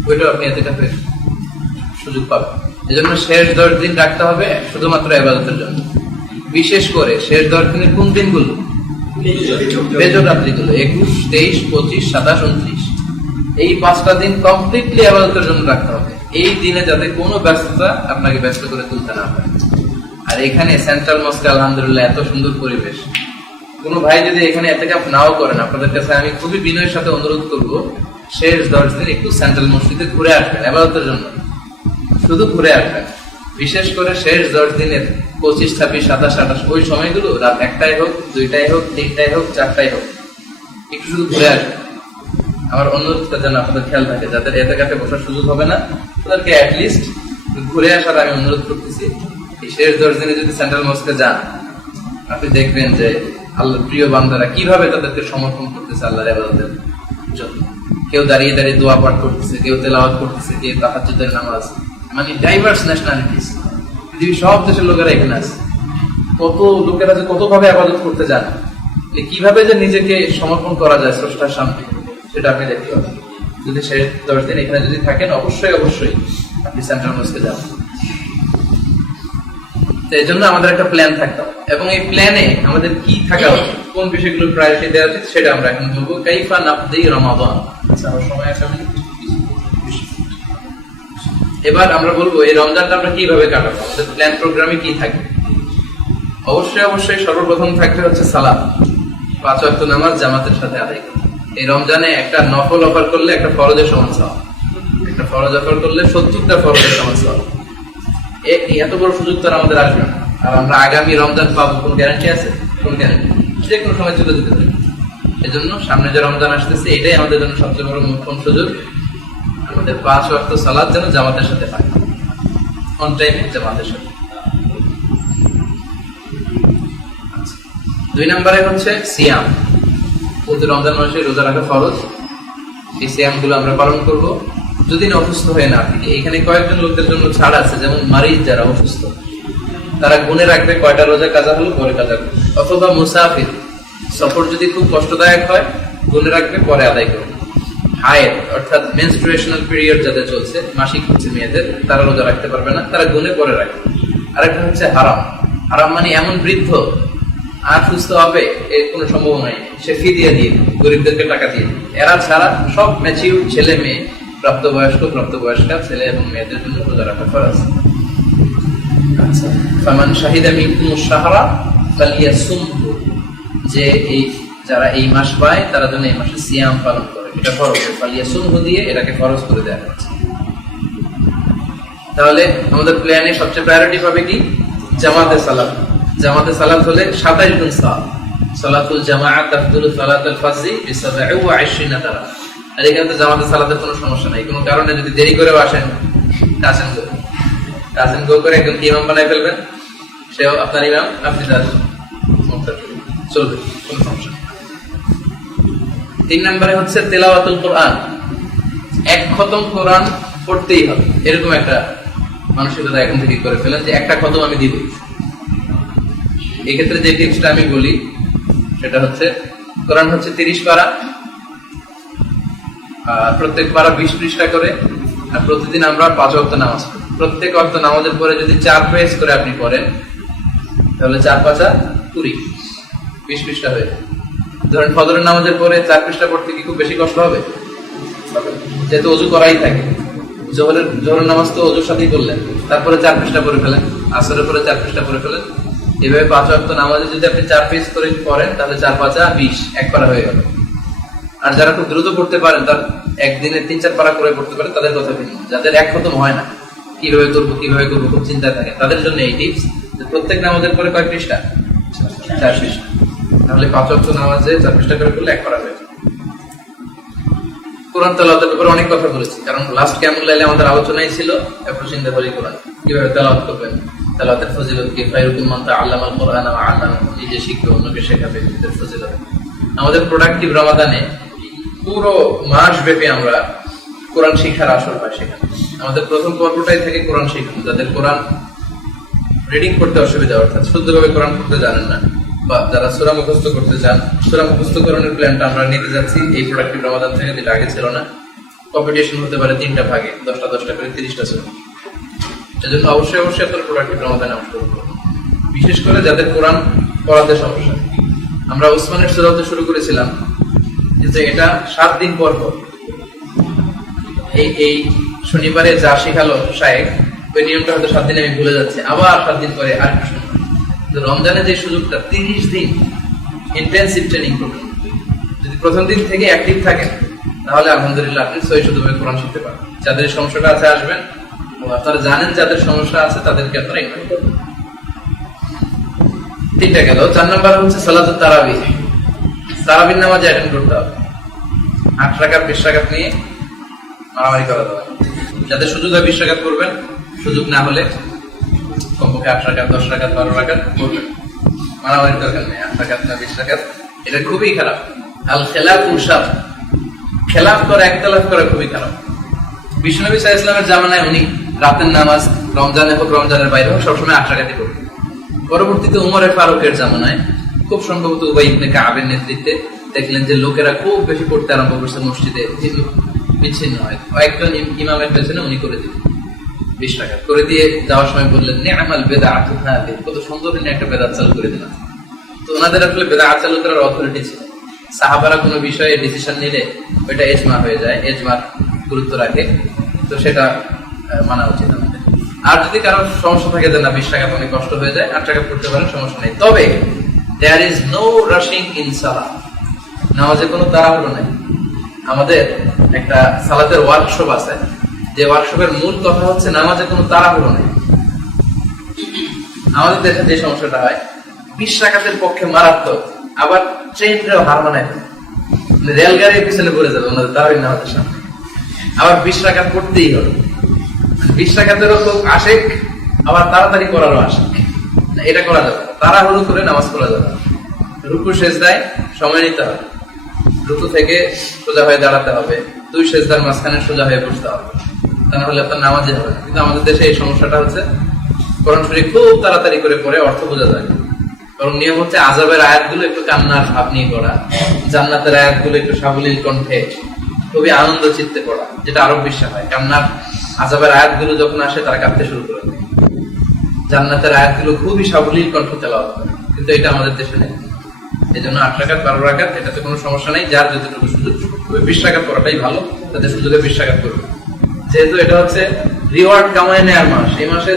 ওইটাও আপনি এতেকাফের সুযোগ পাবেন। এজন্য শেষ 10 দিন রাখতে হবে শুধুমাত্র ইবাদতের জন্য। বিশেষ করে শেষ 10 দিনের কোন দিনগুলো? বেজর রাত্রিগুলো 21, 23, 25, 27, 29। এই 5টা দিন কমপ্লিটলি ইবাদতের জন্য রাখতে হবে। এই দিনে যাতে কোনো ব্যস্ততা আপনাকে ব্যস্ত করে তুলতে না পারে। আর এখানে সেন্ট্রাল মস্কে আলহামদুলিল্লাহ এত সুন্দর পরিবেশ। কোনো ভাই যদি এখানে এতেকাফ নাও করেন, আপনাদের কাছে আমি খুবই বিনয়ের সাথে অনুরোধ করব, শেষ 10 দিন একটু সেন্ট্রাল মসজিদে ঘুরে আসবেন ইবাদতের জন্য, শুধু ঘুরে আসবেন। বিশেষ করে শেষ 10 দিনের 25, 26, 27, 28 ওই সময়গুলো রাত 1টায় হোক, 2টায় হোক, 3টায় হোক, 4টায় হোক, একটু শুধু ঘুরে আসবেন। আমার অনুরোধটা যেন আপনাদের খেয়াল থাকে, যাদের এতেকাফে বসার সুযোগ হবে না তাদেরকে অ্যাটলিস্ট ঘুরে আসার আমি অনুরোধ করতেছি। এই শেষ 10 দিনে যদি সেন্ট্রাল মস্কে যান, আপনি দেখবেন যে আল্লাহর প্রিয় বান্দারা কিভাবে তাদেরকে সমর্পণ করতেছে আল্লাহর ইবাদতের জন্য। কেউ দাঁড়িয়ে দাঁড়িয়ে দোয়া পাঠ করতেছে, কেউ তেলাওয়াত করতেছে, কেউ তাহাজ্জুদের নামাজ, মানে ডাইভার্স ন্যাশনালিটিস, পৃথিবীর সব দেশের লোকেরা এখানে আছে। কত লোকেরা যে কত ভাবে ইবাদত করতে জানে, কিভাবে যে নিজেকে সমর্পণ করা যায় স্রষ্টার সামনে, সেটা আপনি দেখতে পাবেন। যদি শেষ 10 দিন এখানে যদি থাকেন, অবশ্যই অবশ্যই আপনি সেন্ট্রাল মস্কে যাবেন। এই জন্য আমাদের একটা প্ল্যান থাকতে হবে, এবং এই প্ল্যানে আমাদের কি থাকা উচিত, কোন বিষয়গুলো প্রায়োরিটি দেওয়া উচিত, সেটা আমরা এখন বলবো। কাইফা নাকদি রমাদান। আমার সময় আছে, এবার আমরা বলবো এই রমজানটা আমরা কিভাবে কাটাবো, আমাদের প্ল্যান প্রোগ্রামে কি থাকবে। অবশ্যই অবশ্যই সর্বপ্রথম থাকবে হচ্ছে সালাত, 5 ওয়াক্ত নামাজ জামাতের সাথে আদায় করা। এই রমজানে একটা নফল অফার করলে একটা ফরজের সমান সওয়াব, একটা ফরজ অফার করলে 70টা ফরজের সমান সওয়াব। এত বড় সুযোগ তো আমাদের আসবে না। আর আমরা আগামী রমজান পাবো কোন গ্যারান্টি আছে? কোন গ্যারান্টি? যে কোনো সময় চলে যেতে পারে। এজন্য সামনে যে রমজান আসতেছে, এটাই আমাদের জন্য সবচেয়ে বড় মোক্ষম সুযোগ। আমাদের 5 ওয়াক্ত সালাত যেন জামাতের সাথে পাই, অন টাইমে জামাতের সাথে। 2 নম্বরে হচ্ছে সিয়াম। যেহেতু রমজান মাসে রোজা রাখা ফরজ, এই সিয়াম গুলো আমরা পালন করব। যদি না অসুস্থ হয়ে না থাকে, এখানে কয়েকজন লোকদের জন্য ছাড় আছে, যেমন মারিজ যারা অসুস্থ, তারা গুনে রাখবে কয়টা রোজা কাজা হলো, পরে কাজা করবে। অথবা মুসাফির, সফর যদি খুব কষ্টদায়ক হয়, গুনে রাখবে, পরে আদায় করবে। হায়ের অর্থাৎ মেনস্ট্রুয়েশনাল পিরিয়ড যাদের চলছে, মাসিক হচ্ছে মেয়েদের, তারা রোজা রাখতে পারবে না, তারা গুনে পরে রাখবে। আরেকটা হচ্ছে হারাম। হারাম মানে এমন বৃদ্ধ আর সুস্থ হবে এর কোনো সম্ভাবনা নেই, সে ফি দিয়ে দিয়ে গরিবদেরকে টাকা দিয়ে। এরা ছাড়া সব ম্যাচিউর ছেলে মেয়ে, প্রাপ্তবয়স্কা ছেলে এবং মেয়েদের জন্য রোজা রাখা ফরজ। আচ্ছা, ফামান শাহিদা মিনকুমুশ শাহরা ফালিয়াসুমহু, যে এই যারা এই মাস পায় তারা যেন এই মাসে সিয়াম পালন করে, এটা ফরজ। ফালিয়াসুমহু দিয়ে এটাকে ফরজ করে দেওয়া হচ্ছে। তাহলে আমাদের প্ল্যানে সবচেয়ে প্রায়োরিটি পাবে কি? জামাতে সালাত। জামাতে সালাত হলে 27 গুণ সওয়াব। সালাতুল জামাআত তাফদুলু সালাতুল ফজরি বি27 দারাজা। আর এখানে তো জামাতে সালাতের কোনো সমস্যা নাই। কোনো কারণে যদি দেরি করেও আসেন, কাছেন গো করে একদম ইমাম বানাই ফেলবেন, সেও আপনার ইমাম, আপনি তার চলবে, কোনো সমস্যা নেই। 3 নম্বরে হচ্ছে তেলাওয়াতুল কোরআন। 1 খতম কোরআন পড়তেই হবে, এরকম একটা মানসিকতা এখন থেকে করে ফেলেন যে একটা খতম আমি দিব। এক্ষেত্রে যে টিপসটা আমি বলি সেটা হচ্ছে, কোরআন হচ্ছে 30 পারা, প্রত্যেক পারা 20 পৃষ্ঠা করে, আর প্রতিদিন আমরা 5 ওয়াক্ত নামাজ পড়ি। প্রত্যেক ওয়াক্ত নামাজের পরে যদি 4 পেজ করে আপনি পড়েন, তাহলে 4 পাঁচা 20, 20 পৃষ্ঠা হয়ে যায়। ধরেন ফজরের নামাজের পরে 4 পৃষ্ঠা পড়তে কি খুব বেশি কষ্ট হবে? যেহেতু অজু করাই থাকে, জোহরের নামাজ তো অজুর সাথেই করলেন, তারপরে 4 পৃষ্ঠা পড়ে ফেলেন, আসরের পরে 4 পৃষ্ঠা পড়ে ফেলেন। এভাবে 5 ওয়াক্ত নামাজে যদি আপনি 4 পেজ করে পড়েন, তাহলে 4 পাঁচা 20, 1 পারা হয়ে গেল। আর যারা খুব দ্রুত পড়তে পারেন, তার একদিনে 3-4 পারা করে পড়তে পারেন, তাদের কথা ভিন্ন। যাদের 1 খতম হয় না, কিভাবে করবো খুব চিন্তায় থাকে, তাদের জন্য এই টিপস। প্রত্যেক নামাজের পরে কয় পৃষ্ঠা? 4 পৃষ্ঠা। তাহলে 5 ওয়াক্ত নামাজে 4 পৃষ্ঠা করে পড়লে 1 পারা হয়ে যায়। কোরআন তেলাওয়াতের ব্যাপারে অনেক কথা বলেছি, কারণ লাস্ট কিয়ামুল লাইলে আমাদের আলোচনাই ছিল প্রসিদ্ধ হলি কোরআন কিভাবে তেলাওয়াত করবেন, তেলাওয়াতের ফজিলত কি, খায়রুকুম মান তাআল্লামাল কোরআন ওয়া আল্লামাহু, নিজে শিখবে অন্যকে শেখাবে, এর ফজিলত। আমাদের প্রোডাক্টিভ রমাদানে পুরো মাস ব্যাপী আমরা কোরআন শিক্ষার আসর হয় সেখানে। আমাদের প্রথম পর্বটাই থেকে কোরআন শিক্ষা, যাদের কোরআন রিডিং করতে অসুবিধা, অর্থাৎ শুদ্ধভাবে কোরআন পড়তে জানেন না, বা যারা সূরা মুখস্থ করতে চান, সূরা মুখস্থকরণের প্ল্যানটা আমরা নিতে যাচ্ছি এই প্রোডাক্টিভ রমাদান থেকে, যেটা আগে ছিল না। কম্পিটিশন হতে পারে 3টা ভাগে, 10টা করে 30টা সূরা। এজন্য অবশ্যই আপনারা প্রোডাক্টিভ রমাদানে অংশগ্রহণ করুন। বিশেষ করে যাদের কোরআন পড়াতে সমস্যা। আমরা ওসমানের সূরাতে শুরু করেছিলাম, কিন্তু এটা 7 দিন পর পর। এই শনিবারে যা শেখালো শায়েখ, ওই নিয়মটা হয়তো 7 দিনে আমি ভুলে যাচ্ছি, আবার 7 দিন পরে আরেকটু শুনবো। রমজানে যে সুযোগটা 30 দিন ইন্টেন্সিভ ট্রেনিং করবেন, যদি প্রথম দিন থেকে অ্যাক্টিভ থাকেন তাহলে আলহামদুলিল্লাহ আপনি সহি শুদ্ধভাবে কোরআন শিখতে পারবেন। যাদের সমস্যাটা আছে আসবেন, আপনারা জানেন যাদের সমস্যা আছে তাদেরকে আপনারা ইনভাইট করবেন। 3টা গেল। 4 নাম্বার হচ্ছে সালাতুত তারাবিহ। তারাবির নামাজ অ্যাটেন্ড করতে হবে। 8 রাকাত 20 রাকাত নিয়ে মারামারি করা যাবে। যাদের সুযোগ হয় 20 রাকাত করবেন, সুযোগ না হলে কমপক্ষে 8 রাকাত 10 রাকাত 12 রাকাত করবেন। মারামারি দরকার নেই। 8 রাকাত না 20 রাকাত, এটা খুবই খারাপ। আল খেলাফু শার, খেলাফ করা, একতলাফ করা খুবই খারাপ। বিশ্বনবী সাল্লাল্লাহু আলাইহি ওয়াসাল্লামের জামানায় উনি রাতের নামাজ রমজানে হোক রমজানের বাইরে হোক সবসময় 8 রাকাতই পড়তেন। পরবর্তীতে উমর ফারুকের জামানায় খুব সম্ভবত উবাই ইবনে কাবের নেতৃত্বে দেখলেন যে লোকেরা খুব বেশি পড়তে আরম্ভ করছে, মসজিদে বিচ্ছিন্ন হয়। কয়েকজন ইমামের পেছনে উনি করে দিলেন 20 রাকাত করে দিয়ে যাওয়ার সময় বললেন, নি'মাল বিদআতু হাযিহি, কত সুন্দর একটা বেদাত চালু করে দিলেন। তো ওনাদের আসলে বেদাত চালু করার অথরিটি ছিল। সাহাবারা কোনো বিষয়ে ডিসিশন নিলে ওইটা ইজমা হয়ে যায়, ইজমার গুরুত্ব রাখে, তো সেটা মানা উচিত আমাদের। আর যদি কারোর সমস্যা থাকে যে না 20 রাকাত অনেক কষ্ট হয়ে যায়, 8 রাকাত পড়তে পারেন, সমস্যা নেই। তবে there is no rushing in salah, নামাজে কোনো তাড়াহুড়ো নাই। আমাদের একটা সালাতের ওয়ার্কশপ আছে, যে ওয়ার্কশপের মূল কথা হচ্ছে নামাজে কোনো তাড়াহুড়ো নেই। আমাদের দেশে যে সমস্যাটা হয়, 20 রাকাতের পক্ষে মারাত্মক, আবার ট্রেনটাও হার মানায়, রেলগাড়ির পিছনে পড়ে যাবে ওনাদের তারাবির নামাজের সামনে, আবার 20 রাকাত পড়তেই হবে। 20 রাকাতেরও খুব আশেক, আবার তাড়াতাড়ি করারও আশেক। এটা করা যাবে, তাড়াহুড়ো করে নামাজ পড়া যাবে। রুকু সেজদায় সময় নিতে হবে, রুকু থেকে সোজা হয়ে দাঁড়াতে হবে, 2 সেজদার মাঝখানে সোজা হয়ে বসতে হবে, তা না হলে আপনার নামাজই হবে না। কিন্তু আমাদের দেশে এই সমস্যাটা হচ্ছে, কোরআন শরীফ খুব তাড়াতাড়ি করে পড়ে অর্থ বোঝা যায় না। কারণ নিয়ম হচ্ছে আযাবের আয়াতগুলো একটু কান্নার ভাব নিয়ে পড়া, জান্নাতের আয়াতগুলো একটু সাবলীল কণ্ঠে খুবই আনন্দ চিত্তে পড়া, যেটা আরো বিশ্বাস হয়। কান্নার আযাবের আয়াতগুলো যখন আসে তারা কাঁদতে শুরু করে দেয়। জান্নাতের আয়াতগুলো খুবই সাবলীল কণ্ঠে তেলাওয়াত করে, কিন্তু এটা আমাদের দেশে নেই। এই জন্য 8 রাকাত 12 রাকাত এটাতে কোনো সমস্যা নেই। যার যতটুকু সুযোগ, 20 রাকাত করাটাই ভালো, তাদের সুযোগে 20 রাকাত করবে। যেহেতু এটা হচ্ছে রিওয়ার্ড কামায় নেওয়ার মাস, এই মাসে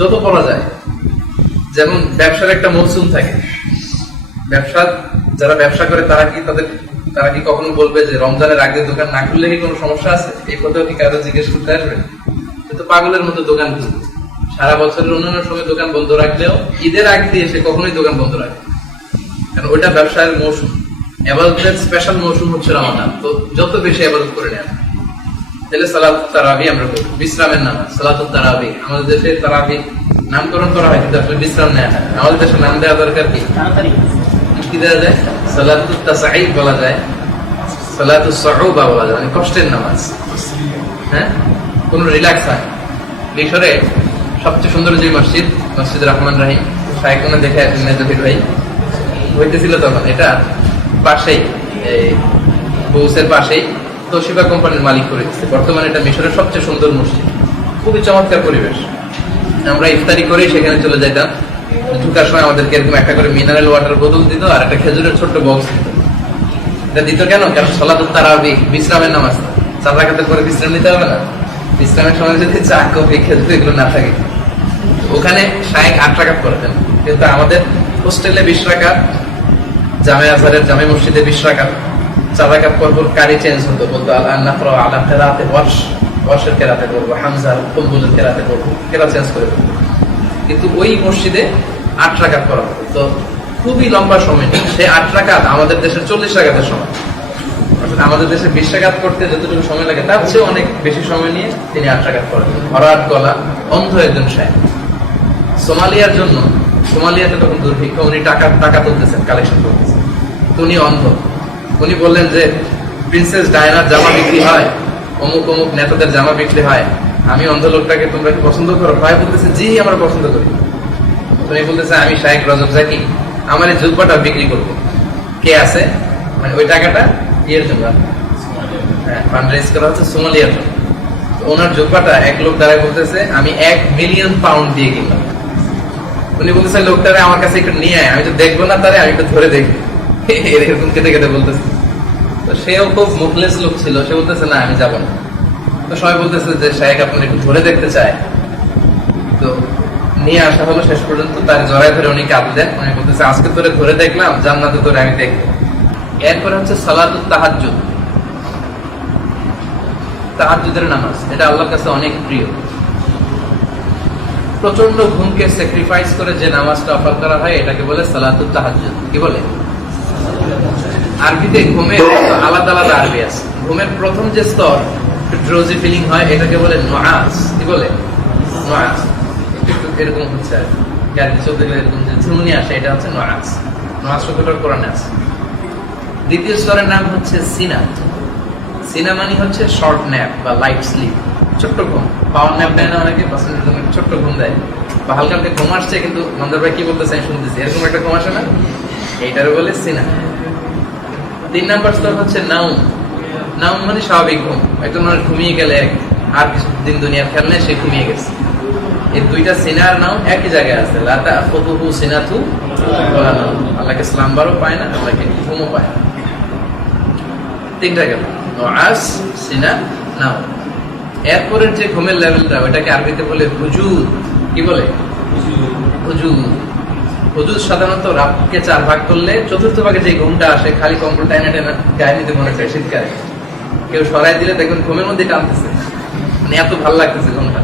যত পড়া যায়। যেমন ব্যবসার একটা মৌসুম থাকে, যারা ব্যবসা করে তারা কি কখনো বলবে যে রমজানের আগে দোকান না খুললে কি কোনো সমস্যা আছে? এই কথাও কি কারো জিজ্ঞেস করতে আসবে? কিন্তু পাগলের মতো দোকান খুলবে, সারা বছরের অন্যান্য সময় দোকান বন্ধ রাখলেও ঈদের আগ দিয়ে সে কখনোই দোকান বন্ধ রাখে, কারণ ওইটা ব্যবসায়ের মৌসুম। ইবাদতের স্পেশাল মৌসুম হচ্ছে রমাদান, তো যত বেশি ইবাদত করে নেন। তাহলে সালাতুত তারাবি আমরা করি, বিশ্রামের নামাজ সালাতুত তারাবি। আমাদের দেশে তারাবি নামকরণ করা হয়, কিন্তু আসলে বিশ্রাম নেওয়া হয়। আমাদের দেশে নাম দেওয়া দরকার কি দেওয়া যায়? সালাতুত তাসাঈদ বলা যায়, সালাতুস সুউবা বলা যায়, মানে কষ্টের নামাজ। হ্যাঁ, কোন রিল্যাক্স হয়। মিশরে সবচেয়ে সুন্দর যে মসজিদ রহমান রাহিম, শাইখুনা দেখে জহির ভাই হইতেছিল তখন, এটা পাশেই বৌসের পাশেই তোশিবা কোম্পানির মালিক করে দিচ্ছে। বর্তমানে এটা মিশরের সবচেয়ে সুন্দর মসজিদ, খুবই চমৎকার পরিবেশ। আমরা ইফতারি করে সেখানে চলে যেতাম, ঢুকার সময় আমাদেরকে এরকম একটা করে মিনারেল ওয়াটার বোতল দিত আর একটা খেজুরের ছোট্ট বক্স দিত। এটা দিত কেন? কারণ সালাতুত তারাবি বিশ্রামের নামাজ, 4 রাকাতের পরে বিশ্রাম নিতে হবে না। বিশ্রামের সময় যদি চা কফি খেজুর এগুলো না থাকে, ওখানে শায়েখ 8 রাকাত করতেন। কিন্তু আমাদের হোস্টেলে 20 রাকাত, জামে আজহারের জামে মসজিদে 20 রাকাত, 4 রাকাত পর কারি চেঞ্জ হতো, বলতো আল-নাফরা আলা কিরাআতি ওয়ার্শের কেরাতে পড়বো, হামজা কুলবুলের কেরাতে পড়বো, কেরা চেঞ্জ করে পড়বো। কিন্তু ওই মসজিদে 8 রাকাত করা হতো, তো খুবই লম্বা সময়। সেই 8 রাকাত আমাদের দেশের 40 রাকাতের সময়। অর্থাৎ আমাদের দেশে 20 রাকাত করতে যতটুকু সময় লাগে তার চেয়ে অনেক বেশি সময় নিয়ে তিনি 8 রাকাত করেন। ভরাট গলা, অন্ধ একজন শায়েখ। সোমালিয়াতে তখন দুর্ভিক্ষ, উনি টাকা তুলতেছেন, কালেকশন করতেছেন, তো উনি অন্ধ। উনি বললেন যে প্রিন্সেস ডায়নার জামা বিক্রি হয়, অমুক অমুক নেতাদের জামা বিক্রি হয়, আমি অন্ধ লোকটাকে তোমরা কি পছন্দ করো? ভাই বলতেছে জি আমরা পছন্দ করি। উনি বলতেছে আমি শাইখ রজব জাকি, আমার এই জুব্বাটা বিক্রি করবো, কে আছে? মানে ওই টাকাটা ইয়ের জন্য, হ্যাঁ, ফান্ড রেজ করা হচ্ছে সোমালিয়ার জন্য। ওনার জুব্বাটা এক লোক দ্বারাই বলতেছে আমি 1 মিলিয়ন পাউন্ড দিয়ে কিনলাম। উনি বলতেছে লোকটারে আমার কাছে একটু নিয়ে আয়, আমি তো দেখবো না তারে, আমি একটু ধরে দেখবো। এরকম কেটে কেটে বলতেছে। তো সেও খুব মুখলেস লোক ছিল, সে বলতেছে না আমি যাবো না। তো সবাই বলতেছে যে শাইখ আপনার একটু ধরে দেখতে চায়। তো নিয়ে আসা হলো, শেষ পর্যন্ত তার জড়ায় ধরে উনি কাঁদলেন। উনি বলতেছে আজকে তোরে ধরে দেখলাম, জান্নাতে তোরে আমি দেখবো। এরপরে হচ্ছে সালাতুত তাহাজ্জুদ, তাহাজ্জুদের নামাজ। এটা আল্লাহর কাছে অনেক প্রিয়। প্রচন্ড ঘুমকে স্যাক্রিফাইস করে যে নামাজটা অফার করা হয় এটাকে বলে সালাতুত তাহাজ্জুদ। কি বলে? আরবিতে ঘুমের আলাদা আলাদা আরবি আছে। ঘুমের প্রথম যে স্তর ড্রোজি ফিলিং হয় এটাকে বলে নুআস। কি বলে? নুআস। একটু এরকম হচ্ছে আর গাড়ি চলতে গেলে এরকম যে ঝুমনি আসে, এটা হচ্ছে নুআস। নুআস শব্দটা কোরআনে আছে। দ্বিতীয় স্তরের নাম হচ্ছে সিনা। সিনা মানে হচ্ছে শর্ট ন্যাপ বা লাইট স্লিপ, ছোট্ট ঘুম। পাওয়ার ন্যাপ দেয় না অনেকে, পার্সেন্টের জন্য ছোট্ট ঘুম দেয়, বা হালকা হালকা ঘুম আসছে কিন্তু মন্দার ভাই কি বলতেছে আমি শুনতেছি, এরকম একটা ঘুম আসে না, এইটারও বলে সিনা। 3 নাম্বার স্তর হচ্ছে নাউম। নাউম মানে স্বাভাবিক ঘুম, একজন মানুষ ঘুমিয়ে গেলে আর কিছুদিন দুনিয়ার খেয়াল নেই, সে ঘুমিয়ে গেছে। এই দুইটা সিনা আর নাউম একই জায়গায় আছে। লা তাখুযুহু সিনাতু ওয়ালা নাউম। আল্লাহকে স্লাম্বারও পায় না, আল্লাহকে ঘুমও পায় না। 3টা গেল, নুআস, সিনা, নাউম। এরপরের যে ঘুমের লেভেলটা ওইটাকে আরবিতে বলে হুজুদ। কি বলে? হুজুদ। হুজুদ সাধারণত রাতকে 4 ভাগ করলে চতুর্থ ভাগে যে ঘুমটা আসে, খালি কম্বল টাইনা টাইনা গায়ে নিতে মনে চায় শীতকালে, কেউ সরাই দিলে দেখবেন ঘুমের মধ্যে টানতেছে, মানে এত ভালো লাগতেছে ঘুমটা,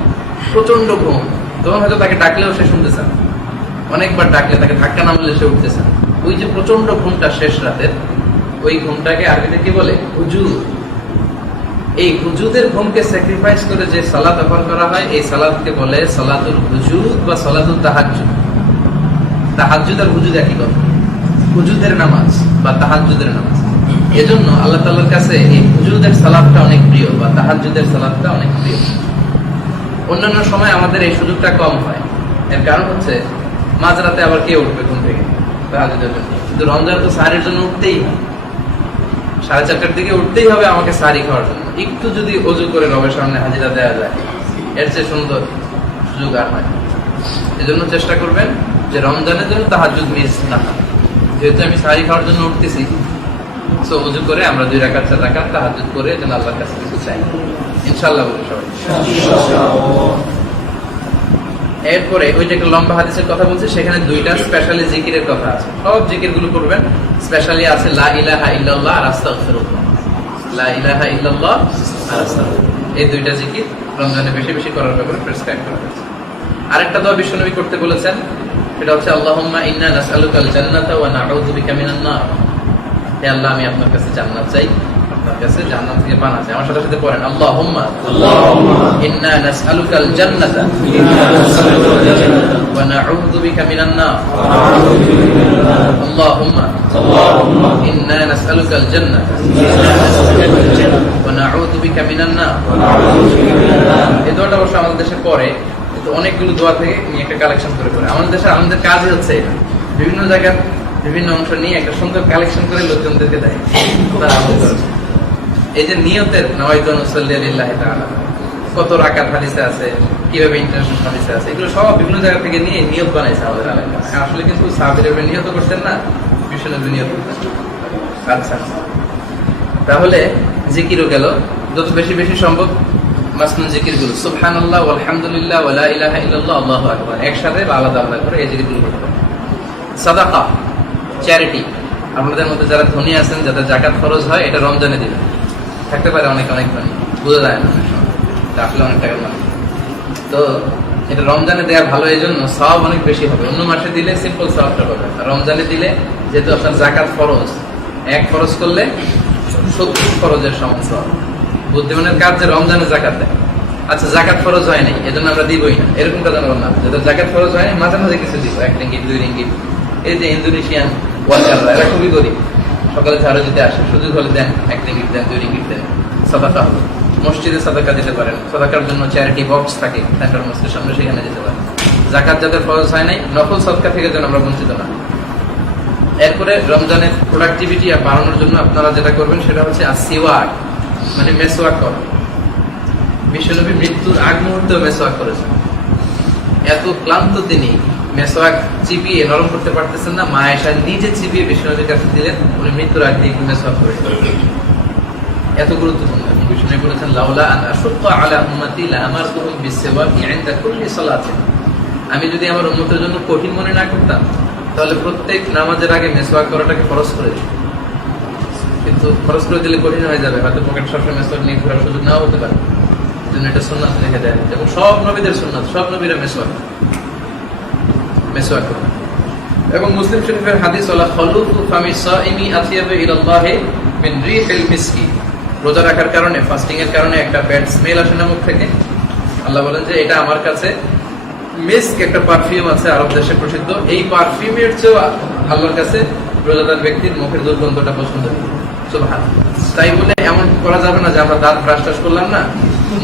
প্রচন্ড ঘুম। তখন হয়তো তাকে ডাকলেও সে শুনতেছে না, অনেকবার ডাকলে তাকে ধাক্কা না মারলে সে উঠতেছে না। ওই যে প্রচন্ড ঘুমটা শেষ রাতের, ওই ঘুমটাকে আরবিতে কি বলে? হুজুদ। এই হুজুদের ঘুমকে স্যাক্রিফাইস করে যে সালাত অফার করা হয় এই সালাতকে বলে সালাতুল হুজুদ বা সালাতুল তাহাজ্জুদ। তাহাজ্জুদ আর হুজুদ একই কথা, হুজুদের নামাজ বা তাহাজ্জুদের নামাজ। এজন্য আল্লাহ তাআলার কাছে এই হুজুদের সালাতটা অনেক প্রিয় বা তাহাজ্জুদের সালাতটা অনেক প্রিয়। অন্যান্য সময় আমাদের এই সুযোগটা কম হয়, এর কারণ হচ্ছে মাঝরাতে আবার কে উঠবে ঘুম থেকে তাহাজ্জুদের জন্য? কিন্তু রমজান তো সাহারির জন্য উঠতেই হয়, 4:30টার দিকে উঠতেই হবে আমাকে সাহারি খাওয়ার জন্য। একটু যদি ওযু করে রবের সামনে হাজিরা দেওয়া যায়, এর চেয়ে সুন্দর সুযোগ আর হয়। এজন্য চেষ্টা করবেন যে রমজানের জন্য তাহাজ্জুদ মিস না হয়। যেহেতু আমি সাহারি খাওয়ার জন্য উঠতেছি, সো ওযু করে আমরা 2 রাকাত 4 রাকাত তাহাজ্জুদ করে যেন আল্লাহর কাছে কিছু চাই, ইনশাআল্লাহ বলি সবাই। এরপরে ওই যে একটা লম্বা হাদিসের কথা বলছি, সেখানে 2টা স্পেশালি জিকিরের কথা আছে। সব জিকিরগুলো করবেন, স্পেশালি আছে লা ইলাহা ইল্লাল্লাহ আর আস্তাগফিরুল্লাহ। লা ইলাহা ইল্লাল্লাহ আর আস্তাগফিরুল্লাহ, এই 2টা জিকির রমজানে বেশি বেশি করার ব্যাপারে প্রেসক্রাইব করা হয়েছে। আরেকটা দোয়া বিশ্বনবী করতে বলেছেন, সেটা হচ্ছে আল্লাহুম্মা ইন্না নাসআলুকাল জান্নাতা ওয়া নাউযু বিকা মিনান নার। হে আল্লাহ, আমি আপনার কাছে জান্নাত চাই, আপনার কাছে জান্নাত থেকে পানা চাই। আমার সাথে সাথে পড়েন আল্লাহুম্মা ইন্না নাসআলুকাল জান্নাতা ওয়া নাউযু বিকা মিনান নার। আল্লাহুম্মা ইন্না নাসআলুকাল জান্নাতা ওয়া নাউযু বিকা মিনান নার। এই দোয়াটা অবশ্য আমাদের দেশে পড়ে, কিন্তু অনেকগুলো দোয়া থেকে নিয়ে একটা কালেকশন করে করে আমাদের দেশে। আমাদের কাজই হচ্ছে এটা, বিভিন্ন জায়গার বিভিন্ন অংশ নিয়ে একটা সুন্দর কালেকশন করে লোকজনদেরকে দেয়, তারা আমল করে। এই যে নিয়তের নাওয়াইতু নুসাল্লি লিল্লাহি তাআলা, কত রাকাত হাদিসে আছে, কিভাবে ইন্টারন্যাশনাল হাদিসে আছে, এগুলো সব বিভিন্ন জায়গা থেকে নিয়ে নিয়ত বানাইছে আমাদের আলেমরা। আসলে কিন্তু সাহাবীরা নিয়ত করতেন না, বিশ্বনবী নিয়ত করতেন। আচ্ছা, তাহলে জিকিরও গেল, যত বেশি বেশি সম্ভব মাসনুন জিকিরগুলো সুবহানাল্লাহ ওয়া আলহামদুলিল্লাহ ওয়া লা ইলাহা ইল্লাল্লাহ আল্লাহু আকবার একসাথে বা আলাদা আলাদা করে এই জিকিরগুলো করতে হবে। সাদাকা, চ্যারিটি, আপনাদের মধ্যে যারা ধনী আছেন, যাদের যাকাত খরচ হয়, এটা রমজানে দিবেন। থাকতে পারে অনেক অনেক ধনী, বোঝা যায় না অনেক সময়, আসলে অনেক টাকার মানে। তো এটা রমজানে দেওয়া ভালো, এই জন্য সওয়াব অনেক বেশি হবে। অন্য মাসে দিলে সিম্পল সওয়াবটা পাবেন, আর রমজানে দিলে যেহেতু আপনার যাকাত ফরজ, এক খরচ করলে 70 খরচের সমান সওয়াব। বুদ্ধিমানের কাজ যে রমজানে যাকাত দেয়। আচ্ছা, যাকাত ফরজ হয় নাই এজন্য আমরা দিবই না, এরকমটা জানাবো না। যাদের যাকাত ফরজ হয় নাই মাঝে মাঝে কিছু দিব, 1 রিঙ্গিট 2 রিঙ্গিট। এই যে ইন্দোনেশিয়ান ওয়ার্কাররা, এরা খুবই গরিব, সকালে ঝাড়ু দিতে আসে, সুযোগ হলে দেন, 1 রিঙ্গিট দেন, 2 রিঙ্গিট দেন, সাদাকা হবে। মসজিদে সাদাকা দিতে পারেন, সাদাকার জন্য চ্যারিটি বক্স থাকে সেন্ট্রাল মসজিদের সামনে, সেখানে দিতে পারেন। যাকাত যাদের ফরজ হয় নাই, নফল সদকা থেকে যেন আমরা বঞ্চিত না। এরপরে রমজানের প্রোডাক্টিভিটি বাড়ানোর জন্য আপনারা যেটা করবেন সেটা হচ্ছে আসিওয়াক, মানে মেসওয়াক করা। বিশ্বনবী মৃত্যুর আগ মুহূর্তেও মেসওয়াক করেছেন। এত ক্লান্ত তিনি, মেসওয়াক চিপিয়ে নরম করতে পারতেছেন না, মা আয়েশা নিজে চিপিয়ে বিশ্বনবীর কাছে দিলেন, উনি মৃত্যুর আগে একটু মেসওয়াক করেছেন। এত গুরুত্বপূর্ণ। বিষ্ণু বলেছেন লাউলা আন আশুক্কা আলা উম্মতি লাআমারতুহুম বিসওয়াকি ইনদা কুল্লি সালাতিন, আমি যদি আমার উম্মতের জন্য কঠিন মনে না করতাম তাহলে প্রত্যেক নামাজের আগে মেসওয়াক করাটাকে ফরজ করে দিই। কিন্তু ফরজ করে দিলে কঠিন হয়ে যাবে, হয়তো পকেট সবসময় মেসওয়াক নিয়ে ঘোরার সুযোগ নাও হতে পারে। জন্য এটা সুন্নাত লিখে দেয়, এবং সব নবীদের সুন্নাত, সব নবীরা মেসওয়াক করেন। এবং মুসলিম শরীফের হাদিস ওয়ালা খালুফু ফামিস সাইমি আতিয়াবু ইলাল্লাহি মিন রিহিল মিসকি, রোজা রাখার কারণে, ফাস্টিং এর কারণে একটা ব্যাড স্মেল আসে না মুখ থেকে। আল্লাহ বলেন যে এটা আমার কাছে মিস্ক, একটা পারফিউম আছে আরব দেশে প্রসিদ্ধ, এই পারফিউমের চেয়েও আল্লাহর কাছে রোজাদার ব্যক্তির মুখের দুর্গন্ধটা পছন্দ। সুবহানাল্লাহ। তাই বলে এমন করা যাবে না যে আমরা দাঁত ব্রাশ টাশ করলাম না,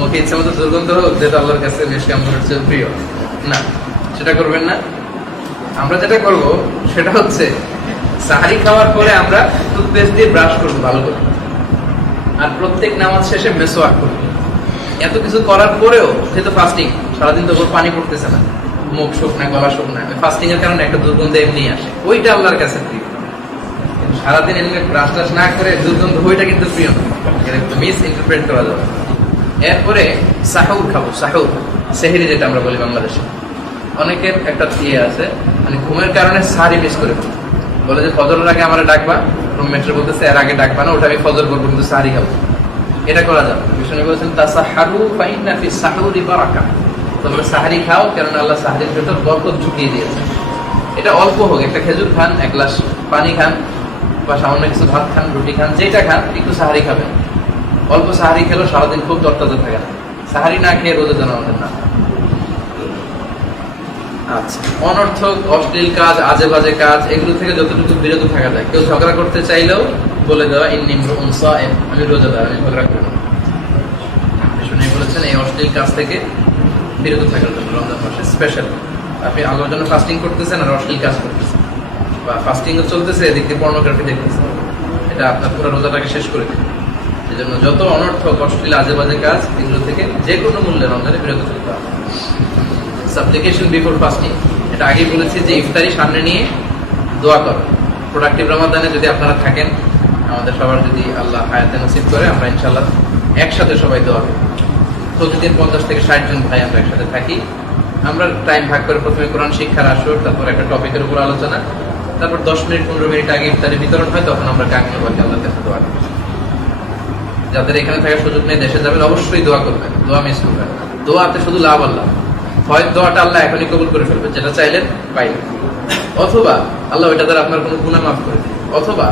মুখে ইচ্ছা মতো দুর্গন্ধ হোক, যেটা আল্লাহর কাছে মিষ্টি আমলের চেয়ে প্রিয় না, সেটা করবেন না। আমরা যেটা করব সেটা হচ্ছে সাহারি খাওয়ার পরে আমরা টুথপেস্ট দিয়ে ব্রাশ করবো ভালো করে, আর প্রত্যেক নামাজ শেষে মেসওয়াক করবো। এত কিছু করার পরেও যেহেতু ফাস্টিং, সারাদিন তো পানি পড়তেছে না, মুখ শুকনা, গলা শুকনা, ফাস্টিং এর কারণে একটা দুর্গন্ধ এমনি আসে, ওইটা আল্লাহর কাছে প্রিয়। সারাদিন এমনি ব্রাশ টাশ না করে দুর্গন্ধ, ওইটা কিন্তু প্রিয় না, এটা মিস ইন্টারপ্রেট করা যাবে। এরপরে সাহুর খাবো, সাহুর সেহরি যেটা আমরা বলি বাংলাদেশে। অনেকের একটা ইয়ে আছে, মানে ঘুমের কারণে সাহারি মিস করে বলে যে ফজরের আগে আমার ডাকবা, রুমমেটরা বলতেছে এর আগে ডাকবা না, ওটা আমি ফজর করবো কিন্তু সাহারি খাবো। এটা করা যাবে। বিষ্ণু বলেছেন তাসাহারু ফাইন্না ফি সাহুরি বারাকা, তোমরা সাহারি খাও, কারণ আল্লাহ সাহারির ভেতর বরকত ঢুকিয়ে দিয়েছে। এটা অল্প হোক, একটা খেজুর খান, এক গ্লাস পানি খান, বা সামান্য কিছু ভাত খান, রুটি খান, যেটা খান, একটু সাহারি খাবেন। অল্প সাহারি খেলেও সারাদিন খুব তরতাজা থাকে না। সাহারি না খেয়ে রোজা যেন আমাদের না। আচ্ছা, অনর্থক অশ্লীল কাজ, আজে বাজে কাজ, এগুলো থেকে যতটুকু বিরত থাকা যায়। কেউ ঝগড়া করতে চাইলেও বলে দেওয়া ইন্নী ইমরুউন সাইম, আমি রোজাদার, আমি ঝগড়া করব না। বিষ্ণু বলেছেন এই অশ্লীল কাজ থেকে বিরত থাকার জন্য রমজান মাসে স্পেশাল। আপনি আল্লাহর জন্য ফাস্টিং করতেছেন আর অশ্লীল কাজ করতেছেন, বা ফাস্টিংও চলতেছে, এদিক দিয়ে পর্নোগ্রাফি দেখতেছেন, এটা আপনার পুরো রোজাটাকে শেষ করে দেবে। এই জন্য যত অনর্থক অশ্লীল আজে বাজে কাজ, এগুলো থেকে যে কোনো মূল্যে রমজানে বিরত থাকতে হবে। সাপ্লিকেশন বিফোর ফাস্টিং, এটা আগেই বলেছি যে ইফতারি সামনে নিয়ে দোয়া করো। প্রোডাক্টিভ রমাদানে যদি আপনারা থাকেন, আমাদের সবার যদি আল্লাহ হায়াতে নসিব করে, আমরা ইনশাআল্লাহ একসাথে সবাই দোয়া করি। প্রতিদিন 50 থেকে 60 জন ভাই আমরা একসাথে থাকি। আমরা টাইম ভাগ করে প্রথমে কোরআন শিক্ষার আসর, তারপর একটা টপিকের উপর আলোচনা, তারপর 10 মিনিট 15 মিনিট আগে ইফতারি বিতরণ হয়, তখন আমরা কাঙ্ক্ষিত আল্লাহর কাছে দোয়া করি। যাদের এখানে থাকার সুযোগ নেই, দেশে যাবেন, অবশ্যই দোয়া করবেন, দোয়া মিস করবেন। দোয়াতে শুধু লাভ আল্লাহ, হয় দোয়াটা আল্লাহ এখনই কবুল করে ফেলবে, যেটা চাইলেন পাইলেন, অথবা আল্লাহ ওইটা দ্বারা আপনার কোনো গুনাহ মাফ করে দেবে, অথবা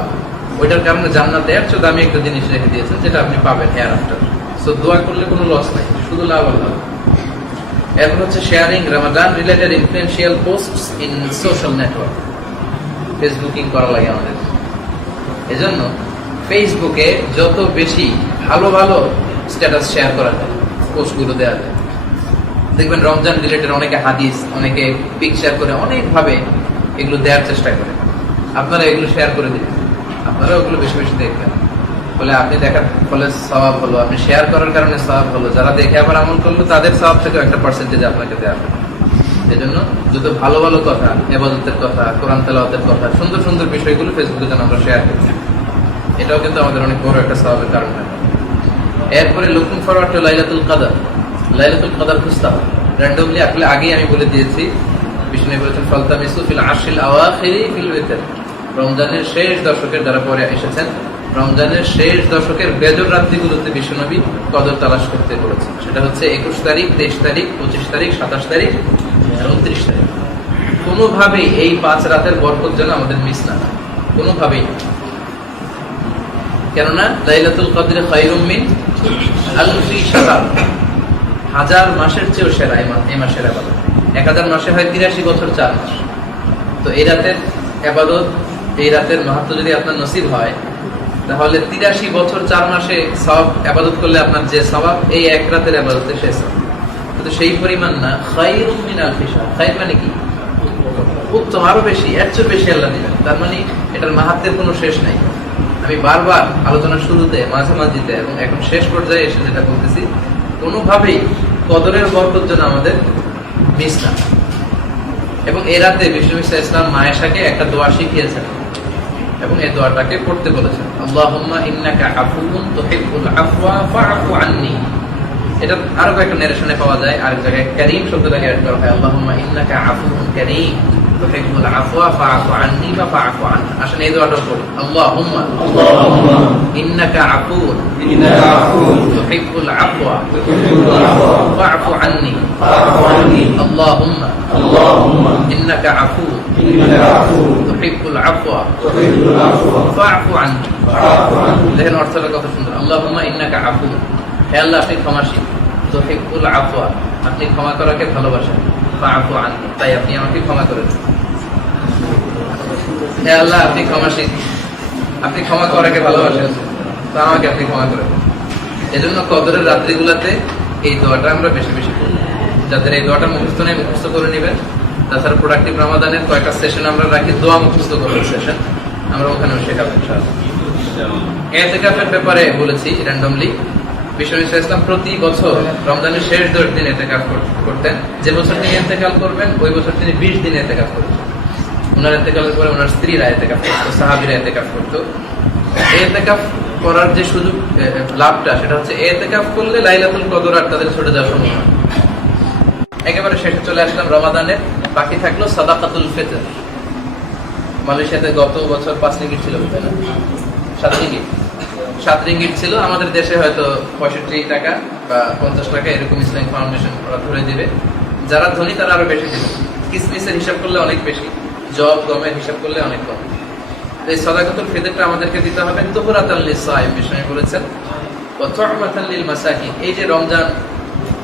ওইটার কারণে জান্নাতে এর চেয়ে দামি একটা জিনিস রেখে দিয়েছেন, যেটা আপনি পাবেন হেয়ার আফটার। সো দোয়া করলে কোনো লস নাই, শুধু লাভ আল্লাহ। এরপর হচ্ছে sharing Ramadan related influential posts in social network. Facebooking করা লাগে আমাদের, এজন্য ফেসবুকে যত বেশি ভালো ভালো স্ট্যাটাস শেয়ার করা যায়, পোস্টগুলো দেওয়া যায়। দেখবেন রমজান রিলেটেড অনেকে হাদিস, অনেকে পিকচার করে, অনেকভাবে এগুলো দেওয়ার চেষ্টা করে। আপনারা এগুলো শেয়ার করে দিবেন, আপনারা ওগুলো বেশি বেশি দেখবেন, বলে আপনি দেখার ফলে সওয়াব হলো, আপনি শেয়ার করার কারণে সওয়াব হলো, যারা দেখে আবার আমল করলো তাদের সওয়াব থেকে একটা পার্সেন্টেজ আপনাকে দেওয়া হবে। এই জন্য যত ভালো ভালো কথা, ইবাদতের কথা, কোরআন তেলাওয়াতের কথা, সুন্দর সুন্দর বিষয়গুলো ফেসবুকে যেন আমরা শেয়ার করি, এটাও কিন্তু আমাদের অনেক বড় একটা সওয়াবের কারণ হয়। এরপরে লুকিং ফরওয়ার্ড টু লাইলাতুল কদর, লাইলাতুল কদর খুঁজতে হবে র্যান্ডমলি। আসলে আগেই আমি বলে দিয়েছি, বিষ্ণু বলেছেন ফালতামিসু ফিল আশরিল আওয়াখিরি ফিল ওয়িতর, রমজানের শেষ দশকের যারা পরে এসেছেন, রমজানের শেষ দশকের বেজর রাত্রিগুলোতে বিশ্বনবী কদর তালাশ করতে বলেছেন। সেটা হচ্ছে 21 তারিখ, 23 তারিখ, 25 তারিখ, 27 তারিখ, 29 তারিখ। কোনোভাবেই এই 5 রাতের বরকত যেন আমাদের মিস না হয়, কোনোভাবেই না। কেননা লাইলাতুল কদর খায়রুম মিন আলফি শাহর, 1000 মাসের চেয়েও সেরা এই মাসের ইবাদত। 1000 মাসে হয় 83 বছর 4 মাস। তো এই রাতের ইবাদত, এই রাতের মাহাত্ম্য যদি আপনার নসিব হয়, তাহলে 83 বছর 4 মাসে সওয়াব ইবাদত করলে আপনার যে সওয়াব, এই এক রাতের ইবাদতে সে সওয়াব। কিন্তু সেই পরিমাণ না। খায়রুম মিন আলফি শাহর, খায়র মানে কি? উত্তম, আরো বেশি, এর চেয়ে বেশি আল্লাহ দিবেন। তার মানে এটার মাহাত্মের কোনো শেষ নাই। আমি বারবার আলোচনার শুরুতে, মাঝামাঝিতে এবং এখন শেষ পর্যায়ে এসে যেটা বলতেছি, কোনোভাবেই কদরের বরকত যেন আমাদের মিস না। এবং এ রাতে বিষ্ণু ইসলাম মায়েশাকে একটা দোয়া শিখিয়েছেন এবং এই দোয়াটাকে পড়তে বলেছেন, আল্লাহুম্মা ইন্নাকা আফুউন তুহিব্বুল আফওয়া ফাআফু আন্নী। এটা আরো কয়েকটা নারেশনে পাওয়া যায়, আরেক জায়গায় কারীম শব্দটাকে অ্যাড করা হয়, আল্লাহুম্মা ইন্নাকা আফুউন কারীম তুহিব্বুল আফওয়া ফাআফু আন্নী বা ফাআফু আন্না। আসলে এই দোয়াটা পড়ি, আল্লাহুম্মা ইন্নাকা আফুউন তুহিব্বুল আফওয়া ফাআফু আন্নী, আল্লাহুম্মা ইন্নাকা আফুউন তুহিব্বুল আফওয়া ফাআফু আন্নী। দেখেন অর্থটা কত সুন্দর। আল্লাহুম্মা ইন্নাকা আফুউন, হে আল্লাহ আপনি ক্ষমাশীল, তুহিব্বুল আফওয়া আপনি ক্ষমা করাকে ভালোবাসেন, ফাআফু আন্নী তাই আপনি আমাকে ক্ষমা করে দিন। হে আল্লাহ আপনি ক্ষমাশীল, আপনি ক্ষমা করাকে ভালোবাসেন, তা আমাকে আপনি ক্ষমা করে দিন। এজন্য কদরের রাত্রিগুলোতে এই দোয়াটা আমরা বেশি বেশি করি। যাদের এই দোয়াটা মুখস্থ নেই মুখস্থ করে নেবেন। তাছাড়া প্রোডাক্টিভ রমাদানের কয়েকটা সেশন আমরা রাখি, দোয়া মুখস্থ করার সেশন, আমরা ওখানেও শেখাবো ইনশাআল্লাহ। ইতিকাফের ব্যাপারে বলেছি র্যান্ডমলি, বিষ্ণু ইসলাম প্রতি বছর রমজানের শেষ 10 দিন ইতিকাফ করতেন। যে বছর তিনি ইন্তেকাল করবেন ওই বছর তিনি 20 দিন ইতিকাফ করতেন। ওনার ইন্তেকালের পরে ওনার স্ত্রীরা ইতিকাফ করতো, সাহাবীরা ইতিকাফ করতো। ইতিকাফ করার যে সুযোগ, লাভটা, সেটা হচ্ছে ইতিকাফ করলে লাইলাতুল কদর আর তাদের ছুটে যাওয়ার সম্ভাবনা। একেবারে শেষে চলে আসলাম রমাদানের, বাকি থাকলো সাদাকাতুল ফিতর। মালয়েশিয়াতে গত বছর 5 রিঙ্গিট ছিল, তাই না? 7 রিঙ্গিট ছিল। আমাদের দেশে হয়তো 65 টাকা বা 50 টাকা এরকম ইসলামিক ফাউন্ডেশন ওরা ধরে দিবে। যারা ধনী তারা আরো বেশি দিবে। কিসমিসের হিসাব করলে অনেক বেশি, জব গমের হিসাব করলে অনেক কম। এই সাদাকাতুল ফিতরটা আমাদেরকে দিতে হবে তুহরাতাল লিসাইম, বিষয় বলেছেন, ওয়া তুহমাতাল লিল মাসাকিন। এই যে রমজান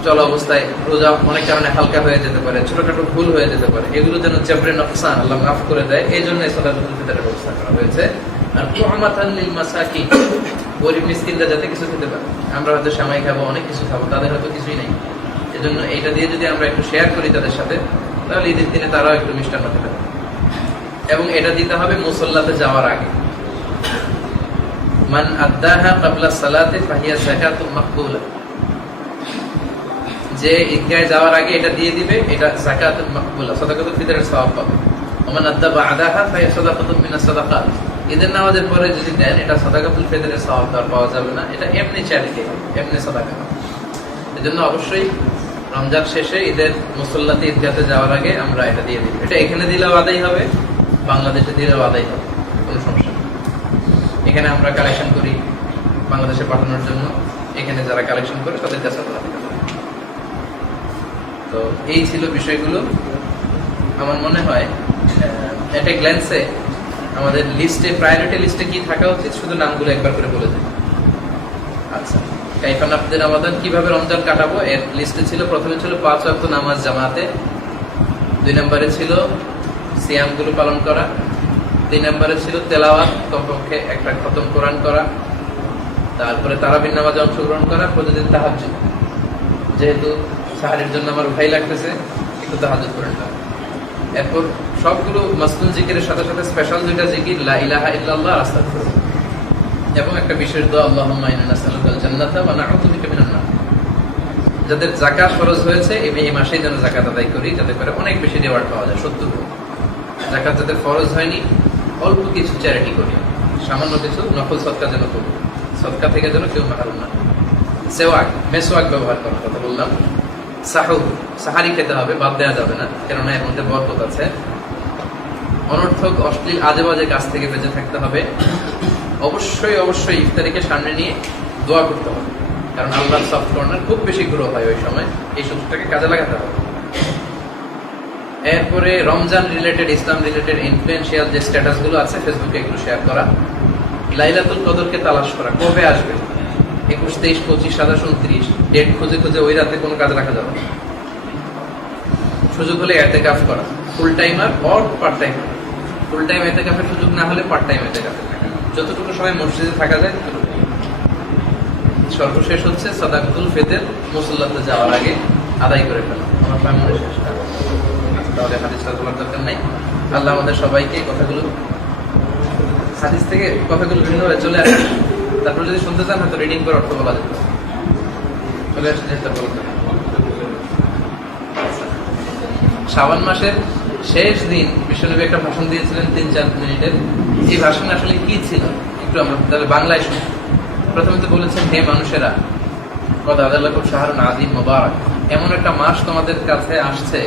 চলা অবস্থায় রোজা অনেক কারণে হালকা হয়ে যেতে পারে, ছোটখাটো ভুল হয়ে যেতে পারে, এগুলো যেন জাবরে নকসান আল্লাহ মাফ করে দেয়, এই জন্য এই সাদাকাতুল ফিতরের ব্যবস্থা করা হয়েছে। আর তুহমাতাল লিল মাসাকিন, গরিব মিসকিনরা যাতে কিছু খেতে পারে। আমরা হয়তো সেমাই খাবো, অনেক কিছু খাবো, তাদের হয়তো কিছুই নেই। এজন্য এইটা দিয়ে যদি আমরা একটু শেয়ার করি তাদের সাথে, তাহলে ঈদের দিনে তারাও একটু মিষ্টান্ন খেতে পারে। এবং এটা দিতে হবে মুসল্লাতে যাওয়ার আগে। মান আদ্দাহা ক্বাবলা সালাতি ফাহিয়া যাকাতুন মাকবুলা, যে ঈদগাহে যাওয়ার আগে এটা দিয়ে দিবে, এটা যাকাতুন মাকবুলা, সাদাকাতুল ফিতরের সওয়াব পাবে। ওমান আদ্দা বা'দাহা ফাহিয়া সাদাকাতুন মিনাস সাদাকাত, ঈদের নামাজের পরে যদি দেন এটা সাদাকাতুল ফিতরের সওয়াব আর পাওয়া যাবে না, এটা এমনি চ্যারিটি, এমনি সাদাকা। এজন্য অবশ্যই রমজান শেষে ঈদের মুসল্লাতে ঈদগাহে যাওয়ার আগে আমরা এটা দিয়ে দিই। এটা এখানে দিলেও আদায় হবে, বাংলাদেশে দিলেও আদায় হবে, কোনো সমস্যা নেই। এখানে আমরা কালেকশন করি বাংলাদেশে পাঠানোর জন্য, এখানে যারা কালেকশন করে তাদের কাছে আমরা দিতে পারি। তো এই ছিল বিষয়গুলো। আমার মনে হয় একটা গ্ল্যান্সে আমাদের লিস্টে, প্রায়োরিটি লিস্টে কি থাকা উচিত শুধু নামগুলো একবার করে বলে দিই। আচ্ছা, কাইফা নাফদের রমাদান, কিভাবে রমজান কাটাবো, এর লিস্টে ছিল, প্রথমে ছিল 5 ওয়াক্ত নামাজ জামাতে, 2 নম্বরে ছিল সিয়ামগুলো পালন করা, 3 নম্বরে ছিল তেলাওয়াত, কমপক্ষে একটা খতম কোরআন করা, তারপরে তারাবির নামাজে অংশগ্রহণ করা, প্রতিদিন তাহাজ্জুদ, যেহেতু সাহারির জন্য আমার ভাই লাগতেছে একটু তাহাজ্জুদ করে নিলাম। এরপর সবগুলো মাসনুন জিকিরের সাথে সাথে স্পেশাল 2টা জিকির, লা ইলাহা ইল্লাল্লাহ আর আস্তাগফিরুল্লাহ, এবং একটা বিশেষ দোয়া, আল্লাহুম্মা ইন্না নাসআলুকাল জান্নাতা ওয়া নাউযু বিকা মিনান নার। যাদের যাকাত ফরজ হয়েছে এই মাসেই যেন যাকাত আদায় করি, যাতে করে অনেক বেশি রিওয়ার্ড পাওয়া যায়। 70 গুণ। যাকাত যাদের ফরজ হয়নি অল্প কিছু চ্যারিটি করি, সামান্য কিছু নফল সদকা যেন করি, সদকা থেকে যেন কেউ মাহরুম না। সেওয়াক, মেসওয়াক ব্যবহার করার কথা বললাম। সাহুর, সাহারি খেতে হবে, বাদ দেওয়া যাবে না, কেননা এর মধ্যে বরকত আছে। অনর্থক অশ্লীল আজে বাজে কাজ থেকে বেঁচে থাকতে হবে। অবশ্যই অবশ্যই ইফতারিকে সামনে নিয়ে দোয়া করতে হবে, কারণ আল্লাহর সফট কর্নার খুব বেশি গ্রো হয় ওই সময়, এই সুযোগটাকে কাজে লাগাতে হবে। এরপরে রমজান রিলেটেড, ইসলাম রিলেটেড ইনফ্লুয়েন্সিয়াল যে স্ট্যাটাস গুলো আছে ফেসবুকে এগুলো শেয়ার করা। লাইলাতুল কদরকে তালাশ করা, কবে আসবে, 21, 23, 25, 27, 29 ডেট খুঁজে খুঁজে ওই রাতে কোনো কাজ রাখা যাবে না। সুযোগ হলে ইতিকাফ করা, full timer or part timer. Full time ইতিকাফের সুযোগ না হলে পার্ট টাইম ইতিকাফে থাকা, যতটুকু সময় মসজিদে থাকা যায় ততটুকু। সর্বশেষ হচ্ছে সাদাকাতুল ফিতর মুসল্লাতে যাওয়ার আগে আদায় করে ফেলো। আমার প্রায় মনে শেষ না, তাহলে হাদিস বলার দরকার নাই। আল্লাহ আমাদের সবাইকে কথাগুলো হাদিস থেকে কথাগুলো ভিন্নভাবে চলে আসে, তারপর যদি শুনতে চান হয়তো রিডিং করে অর্থ বলা যেত, চলে আসে যেতে বলতে। শাবান মাসের শেষ দিন বিশ্বনবী একটা ভাষণ দিয়েছিলেন 3-4 মিনিটের। এই ভাষণ আসলে কি ছিল একটু আমরা তাহলে বাংলায় শুনি। প্রথমে তো বলেছেন, হে মানুষেরা, কদ আদাল্লাকুম শাহরুন আযীম মুবারাক, এমন একটা মাস তোমাদের কাছে আসছে,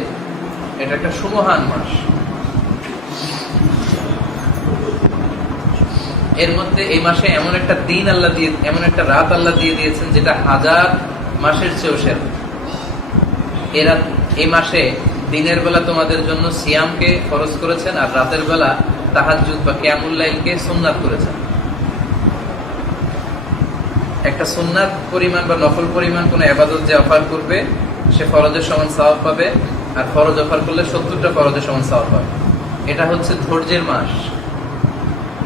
এটা একটা সুমহান মাস। এর মধ্যে এই মাসে এমন একটা দিন আল্লাহ দিয়ে, এমন একটা রাত আল্লাহ দিয়ে দিয়েছেন যেটা 1000 মাসের চেয়েও সেরা। এই মাসে দিনের বেলা তোমাদের জন্য সিয়ামকে ফরজ করেছেন, আর রাতের বেলা তাহাজ্জুদ বা কিয়ামুল লাইলকে সুন্নাত করেছেন। একটা সুন্নাত পরিমাণ বা নফল পরিমাণ কোন ইবাদত যে অফার করবে সে ফরজের সমান সওয়াব পাবে, আর ফরজ অফার করলে 70টা ফরজের সমান সওয়াব পাবে। এটা হচ্ছে ধৈর্যের মাস,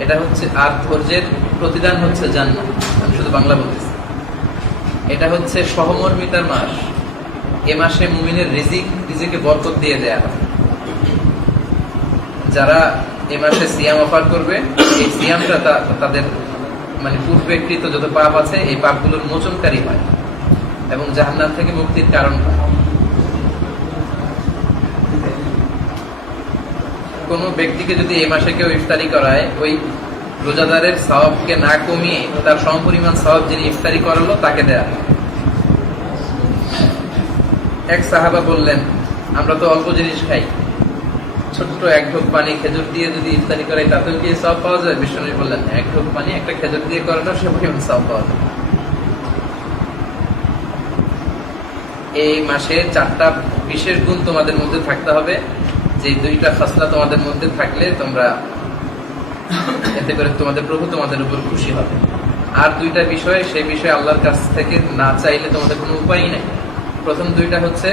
এটা হচ্ছে, আর ধৈর্যের প্রতিদান হচ্ছে জান্নাত। আমি শুধু বাংলা বলতেছি। এটা হচ্ছে সহমর্মিতার মাস। এ মাসে মুমিনের রিজিকে বরকত দিয়ে দেয়া হয়। যারা এ মাসে সিয়াম অফার করবে, এই সিয়ামটা তাদের মানে পূর্বেকৃত যত পাপ আছে এই পাপগুলোর মোচনকারী হয় এবং জাহান্নাম থেকে মুক্তির কারণ হয়। কোন ব্যক্তিকে যদি এই মাসে কেউ ইফতারি করায়, ওই রোজাদারের সওয়াবকে না কমিয়ে তার সমপরিমাণ সওয়াব যিনি ইফতারি করালো তাকে দেয়া। এক সাহাবা বললেন, আমরা তো অল্প জিনিস খাই, ছোট্ট এক ঢোক পানি খেজুর দিয়ে যদি ইফতারি করাই তাতেও কি সওয়াব পাওয়া যায়? বিশ্বনবী বললেন, এক ঢোক পানি একটা খেজুর দিয়ে করানো সে পরিমাণ সওয়াব পাওয়া যায়। এই মাসে 4টা বিশেষ গুণ তোমাদের মধ্যে থাকতে হবে, যে 2টা খাসলা তোমাদের মধ্যে থাকলে তোমরা এতে করে তোমাদের প্রভু তোমাদের উপর খুশি হবে। আর 2টা বিষয়, সেই বিষয়ে আল্লাহর কাছ থেকে না চাইলে তোমাদের কোনো উপায়ই নাই। প্রথম 2টা হচ্ছে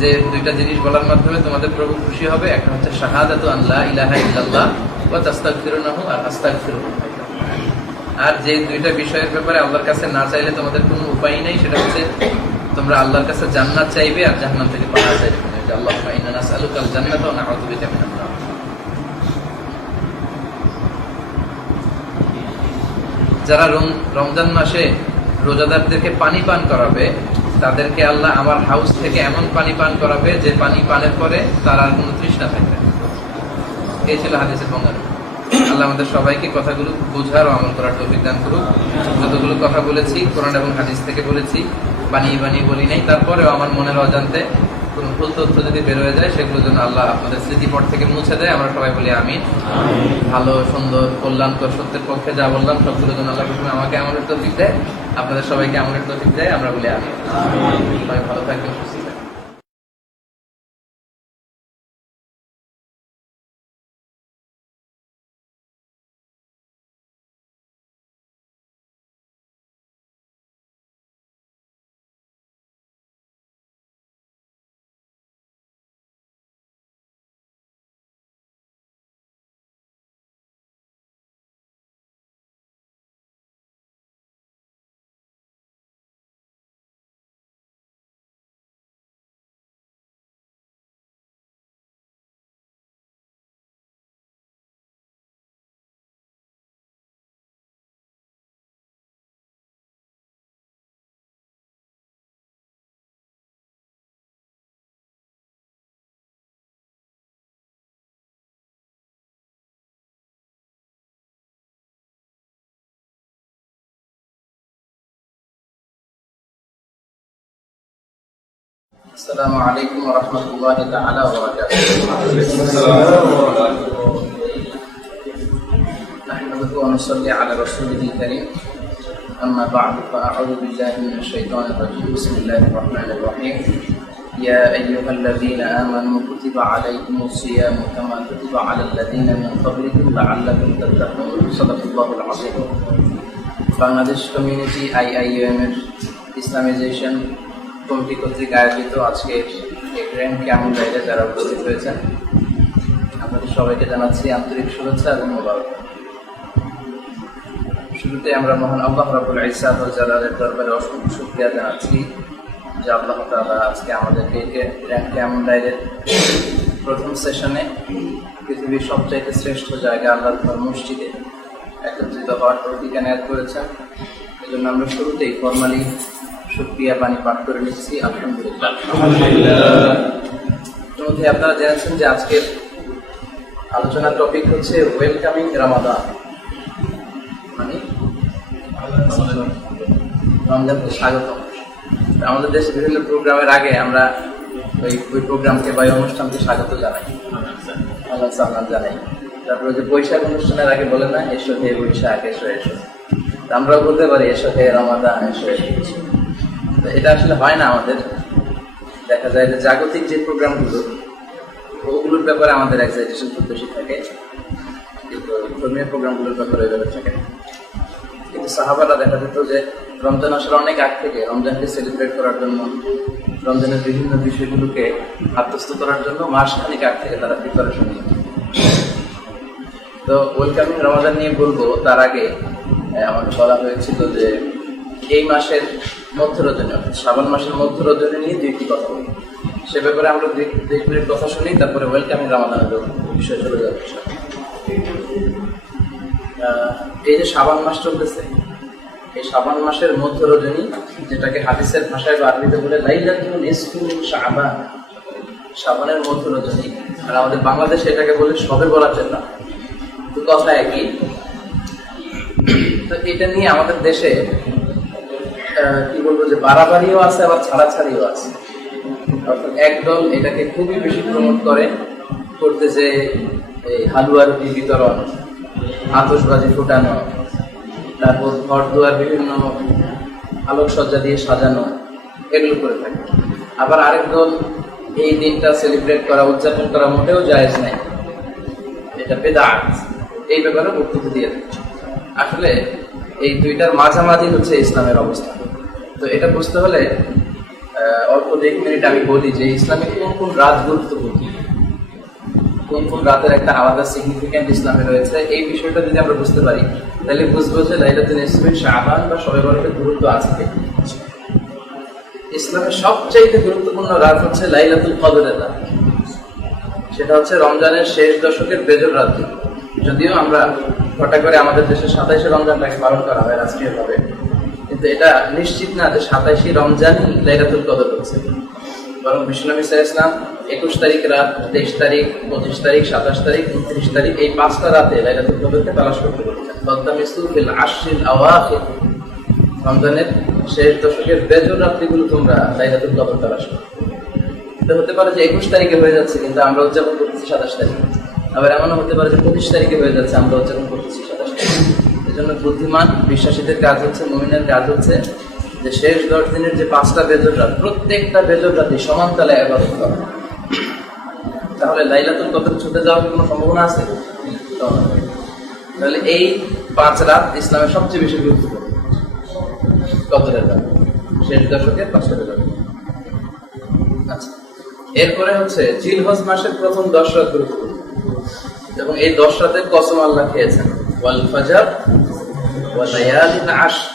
যে 2টা জিনিস বলার মাধ্যমে তোমাদের প্রভু খুশি হবে। একটা হচ্ছে শাহাদাতু আল্লা ইলাহা ইল্লাল্লাহ ওয়া তাস্তাগফিরুনাহু আর আস্তাগফিরুহু। আর যে 2টা বিষয়ের ব্যাপারে আল্লাহর কাছে না চাইলে তোমাদের কোনো উপায় নাই, সেটা হচ্ছে তোমরা আল্লাহর কাছে জান্নাত চাইবে আর জাহান্নাম থেকে পানাহ চাইবে। আল্লাহুম্মা ইন্না নাসআলুকাল জান্নাতা ওয়া নাউযু বিকা মিনান নার। যারা রমজান মাসে রোজাদারদেরকে পানি পান করাবে, তাদেরকে আল্লাহ আমার হাউস থেকে এমন পানি পান করাবে যে পানি পানের পরে তার আর কোনো তৃষ্ণা থাকবে না। এই ছিল হাদিসের বর্ণনা। আল্লাহ আমাদের সবাইকে কথাগুলো বোঝার ও আমল করার তৌফিক দান করুক। যতগুলো কথা বলেছি কোরআন এবং হাদিস থেকে বলেছি, বানিয়ে বানিয়ে বলি নাই। তারপরেও আমার মনের অজান্তে কোন ভুল তথ্য যদি বের হয়ে যায়, সেগুলোর জন্য আল্লাহ আপনাদের স্মৃতিপট থেকে মুছে দেয়। আমরা সবাই বলি আমিন। ভালো, সুন্দর, কল্যাণকর, সত্যের পক্ষে যা বললাম সবগুলোর জন্য আল্লাহ প্রথমে আমাকে আমলের তৌফিক দেয়, আপনাদের সবাইকে আমলের তৌফিক দেয়। আমরা বলি আমিন। সবাই ভালো থাকবেন, সুস্থ থাকবেন। السلام عليكم ورحمة الله تعالى وبركاته. نحمده ونصلي على رسوله الكريم. أما بعد فأعوذ بالله من الشيطان الرجيم. بسم الله الرحمن الرحيم. يا أيها الذين آمنوا كتب عليكم الصيام كما كتب على الذين من قبلكم لعلكم تتقون. صدق الله العظيم. বাংলাদেশ কমিউনিটি IIUM এর ইসলামাইজেশন কমিটি কর্তৃক আয়োজিত আজকের এই গ্র্যান্ড কিয়ামুল লাইলে যারা উপস্থিত হয়েছেন, আপনাদের সবাইকে জানাচ্ছি আন্তরিক শুভেচ্ছা এবং মোবারক। শুরুতে আমরা মহান আল্লাহ রাব্বুল ইজ্জাত ওয়াল জালালের দরবারে অসংখ্য শুকরিয়া জানাচ্ছি যে আল্লাহ তাআলা আজকে আমাদেরকে ক্যাম্প ডাইরের প্রথম সেশনে পৃথিবীর সবচাইতে শ্রেষ্ঠ জায়গা আল্লাহর ঘর মসজিদে একত্রিত হওয়ার তৌফিক এনায়েত করেছেন। এই জন্য আমরা শুরুতেই ফরমালি শুকরিয়া বাণী পাঠ করে নিচ্ছি, আলহামদুলিল্লাহ। ইতিমধ্যে আপনারা জেনেছেন যে আজকের আলোচনার টপিক হচ্ছে ওয়েলকামিং রামাদান, মানে রমজানকে স্বাগতম। আমাদের দেশে বিভিন্ন প্রোগ্রামের আগে আমরা ওই প্রোগ্রামকে বা অনুষ্ঠানকে স্বাগত জানাই, আল্লাহ সালাম জানাই। তারপরে যে বৈশাখ অনুষ্ঠানের আগে বলে না, এসো হে বৈশাখ, এসো এসো। আমরাও বলতে পারি এসো হে রমাদান, এসো এসো। তো এটা আসলে হয় না আমাদের। দেখা যায় যে জাগতিক যে প্রোগ্রামগুলো ওগুলোর ব্যাপারে আমাদের এক্সাইটেশন খুব বেশি থাকে, কিন্তু ধর্মীয় প্রোগ্রামগুলোর ব্যাপারে ওইভাবে থাকে না। কিন্তু সাহাবারা দেখা যেত যে রমজান আসার অনেক আগ থেকে রমজানকে সেলিব্রেট করার জন্য, রমজানের বিভিন্ন বিষয়গুলোকে আত্মস্থ করার জন্য মাসখানিক আগ থেকে তারা প্রিপারেশন নিত। তো ওয়েলকামিং রমাদান নিয়ে বলবো, তার আগে আমাকে বলা হয়েছিল যে এই মাসের মধ্য রজনী, শ্রাবণ মাসের মধ্য রজনী নিয়ে দুইটি কথা বলি। সে ব্যাপারে আমরা দুই মিনিট কথা শুনি, তারপরে ওয়েলকামিং রমাদানের বিষয় চলে যাবে। এই যে শ্রাবণ মাস চলতেছে, এই শ্রাবণ মাসের মধ্য রজনী, যেটাকে হাদিসের ভাষায় বা আরবিতে বলে লাইলাতুন নিসফু মিন শাবান, শ্রাবণের মধ্য রজনী, আর আমাদের বাংলাদেশে এটাকে বলে সবে বরাতের রাত। তো কথা একই। তো এটা নিয়ে আমাদের দেশে কি বলবো যে বাড়াবাড়িও আছে, আবার ছাড়াছাড়িও আছে। অর্থাৎ একদল এটাকে খুবই বেশি প্রমোট করতে যে এই হালুয়া রুটি বিতরণ, আতশবাজি ফুটানো, তারপর ঘর দুয়ার বিভিন্ন আলোকসজ্জা দিয়ে সাজানো, এগুলো করে থাকে। আবার আরেক দল এই দিনটা সেলিব্রেট করা, উদযাপন করা মোটেও জায়েজ নাই, এটা বেদাত, এই ব্যাপারে বক্তব্য দিয়ে থাকে। আসলে এই দুইটার মাঝামাঝি হচ্ছে ইসলামের অবস্থা। তো এটা বুঝতে হলে অল্প 1 মিনিট আমি বলি যে ইসলামে কোন কোন রাত গুরুত্বপূর্ণ, কোন কোন রাতের একটা আলাদা সিগনিফিক্যান্ট ইসলামে রয়েছে। এই বিষয়টা যদি আমরা বুঝতে পারি, তাহলে বুঝবো যে লাইলাতুল নিসফি শাবান বা শবে বরাতের গুরুত্ব আছে। ইসলামের সবচাইতে গুরুত্বপূর্ণ রাত হচ্ছে লাইলাতুল কদরের রাত। সেটা হচ্ছে রমজানের শেষ দশকের বেজর রাত। যদিও আমরা হঠাৎ করে আমাদের দেশে 27শে রমজানটাকে পালন করা হয় রাষ্ট্রীয়ভাবে, কিন্তু এটা নিশ্চিত না যে 27শে রমজানই লাইলাতুল কদর হচ্ছে। বরং বিশ্বনবী সাল্লাল্লাহু আলাইহি ওয়াসাল্লাম 21 তারিখ রাত, 23 তারিখ, 25 তারিখ, 27 তারিখ, 29 তারিখ, এই 5টা রাতে লাইলাতুল কদরকে তালাশ করতে বলেছেন। ফাতামিসু ফিল আশরিল আওয়াখির, রমজানের শেষ দশকের বেজর রাত্রিগুলো তোমরা লাইলাতুল কদর তালাশ করো। এটা হতে পারে যে 21 তারিখে হয়ে যাচ্ছে, কিন্তু আমরা উদযাপন করতেছি 27 তারিখে। আবার এমনও হতে পারে যে 25 তারিখে হয়ে যাচ্ছে, আমরা উদযাপন করতেছি 27 তারিখে। এই জন্য বুদ্ধিমান বিশ্বাসীদের কাজ হচ্ছে, মুমিনের কাজ হচ্ছে যে শেষ 10 দিনের যে 5টা বেজর রাত, প্রত্যেকটা বেজর রাতে সমান তালে ইবাদত করা। তাহলে লাইলাতুল কদর ছুটে যাওয়ার কোনো সম্ভাবনা আছে? তাহলে এই 5 রাত ইসলামের সবচেয়ে বেশি গুরুত্বপূর্ণ কদরের রাত, শেষ দশকের 5টা বেজর। আচ্ছা, এরপরে হচ্ছে জিলহজ মাসের প্রথম 10 রাত গুরুত্বপূর্ণ, এবং এই 10 রাতের কসম আল্লাহ খেয়েছেন। ওয়াল ফাজর ওয়া লায়ালিন আশর,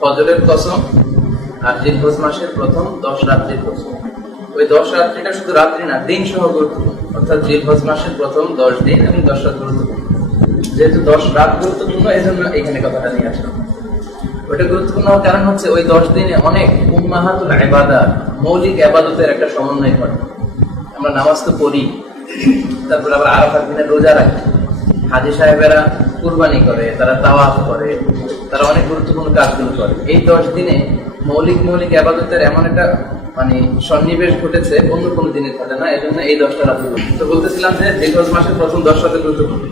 ফজরের কসম আর জিলহজ মাসের প্রথম 10 রাত্রির কসম। ওই 10 রাত্রিটা শুধু রাত্রি না, দিন সহ গুরুত্বপূর্ণ। অর্থাৎ জিলহজ মাসের প্রথম 10 দিন এবং 10 রাত গুরুত্বপূর্ণ। যেহেতু 10 রাত গুরুত্বপূর্ণ, এই জন্য এখানে কথাটা নিয়ে আসলাম। ওইটা গুরুত্বপূর্ণ হওয়ার কারণ হচ্ছে ওই 10 দিনে অনেক উম্মাহাতুল ইবাদাত, মৌলিক ইবাদতের একটা সমন্বয় ঘটে। আমরা নামাজ তো পড়ি, তারপর আবার আরাফার দিনে রোজা রাখি, হাজী সাহেবেরা কুরবানি করে, তারা তাওয়াফ করে, তারা অনেক গুরুত্বপূর্ণ কাজগুলো করে। এই 10 দিনে মৌলিক ইবাদতের এমন একটা মানে সন্নিবেশ ঘটেছে, অন্য কোনো দিনে ঘটে না। এই জন্য এই 10টা রাত তো বলতেছিলাম যে জিলহজ মাসের প্রথম 10 রাত গুরুত্বপূর্ণ।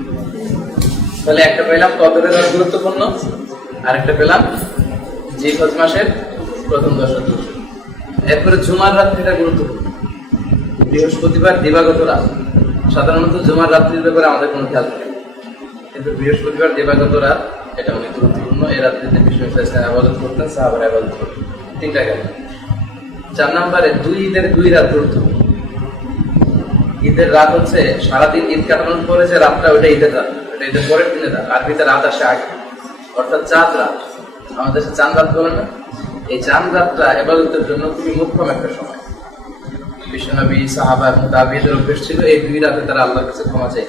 তাহলে একটা পেলাম কদরের রাত গুরুত্বপূর্ণ, আর একটা পেলাম জিলহজ মাসের প্রথম 10 রাত গুরুত্বপূর্ণ। এরপরে জুমার রাত্রিটা গুরুত্বপূর্ণ, বৃহস্পতিবার দিবাগত রাত। সাধারণত জুমার রাত্রির ব্যাপারে আমাদের কোনো খেয়াল থাকে, কিন্তু বৃহস্পতিবার দিবাগত রাত এটা অনেক গুরুত্বপূর্ণ। এই রাত্রিতে বিষ্ণু ইসলাম ইবাদত করতেন, সাহাবারা ইবাদত করতেন। 3টা গেল। 4 নম্বরে ঈদের 2 রাত গুরুত্বপূর্ণ। ঈদের রাত হচ্ছে সারাদিন ঈদ কাটানোর পরে যে রাতটা, ওটা ঈদের রাত, ওটা ঈদের পরের দিনের রাত। আরবিতে রাত আসে আগে, অর্থাৎ চাঁদ রাত। আমাদের দেশে চাঁদ রাত বলে না, এই চাঁদ রাতটা ইবাদতের জন্য খুবই মুখ্যম একটা সময়। বিশ্বনবী, সাহাবা এবং তাবিঈদের অভ্যেস ছিল এই 2 রাতে তারা আল্লাহর কাছে ক্ষমা চাই।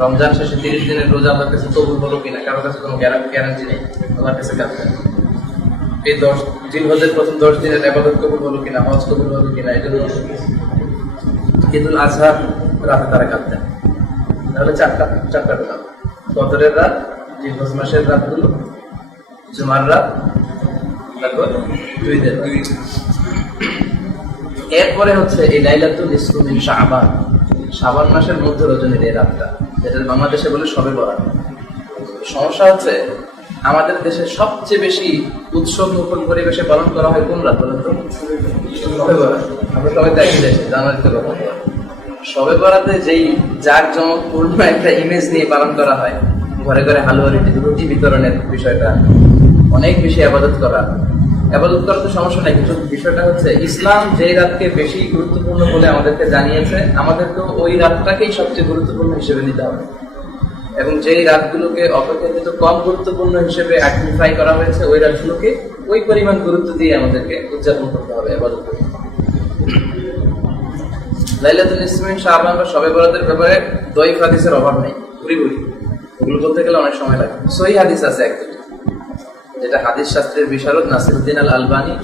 রমজান শেষে 30 দিনের রোজা আল্লাহর কাছে কবুল হলো কিনা কারোর কাছে কোনো গ্যারান্টি নেই, আল্লাহর কাছে কাঁদতেন। এই 10 জিলহজের প্রথম 10 দিনের ইবাদত কবুল হলো কিনা, হজ কবুল হলো কিনা, এই জন্য ঈদুল আজহার রাতে তারা কাঁদতেন। তাহলে চারটা রাত, কদরের রাত, জিলহজ মাসের রাতগুলো, জুমার রাত, তারপর 2 দিন। এরপরে হচ্ছে এই লাইলাতুল নিসফু মিন শাবান, শাবান মাসের মধ্য রজনীর এই রাতটা, যেটা বাংলাদেশে বলে শবে বরাত। সমস্যা হচ্ছে আমাদের দেশে সবচেয়ে বেশি উৎসব মুখর পরিবেশে পালন করা হয় কোন রাত বলেন তো? শবে বরাত। আমরা সবাই তো একই দেশে, জানুয়ারিতে কথা বলা। শবে বরাতে যেই জাঁকজমকপূর্ণ একটা ইমেজ নিয়ে পালন করা হয়, ঘরে ঘরে হালুয়া রুটি বিতরণের বিষয়টা, অনেক বেশি আবাদত করা তো সমস্যা নাই, কিন্তু বিষয়টা হচ্ছে ইসলাম যেই রাতকে বেশি গুরুত্বপূর্ণ বলে আমাদেরকে জানিয়েছে, আমাদেরকে ওই রাতটাকেই সবচেয়ে গুরুত্বপূর্ণ হিসেবে নিতে হবে। এবং যেই রাতগুলোকে অপেক্ষাকৃত কম গুরুত্বপূর্ণ হিসেবে আইডেন্টিফাই করা হয়েছে, ওই রাতগুলোকে ওই পরিমাণ গুরুত্ব দিয়ে আমাদেরকে উদযাপন করতে হবে, ইবাদত করতে হবে। লাইলাতুল নিসফু মিন শাবান বা শবে বরাতের ব্যাপারে দয়ীফ হাদিসের অভাব নেই, ভুরি ওগুলো বলতে গেলে অনেক সময় লাগে। সহিহ হাদিস আছে এক দুটো, যেটা হাদিস শাস্ত্রের বিশারদ নাসিরউদ্দিন আল আলবানী,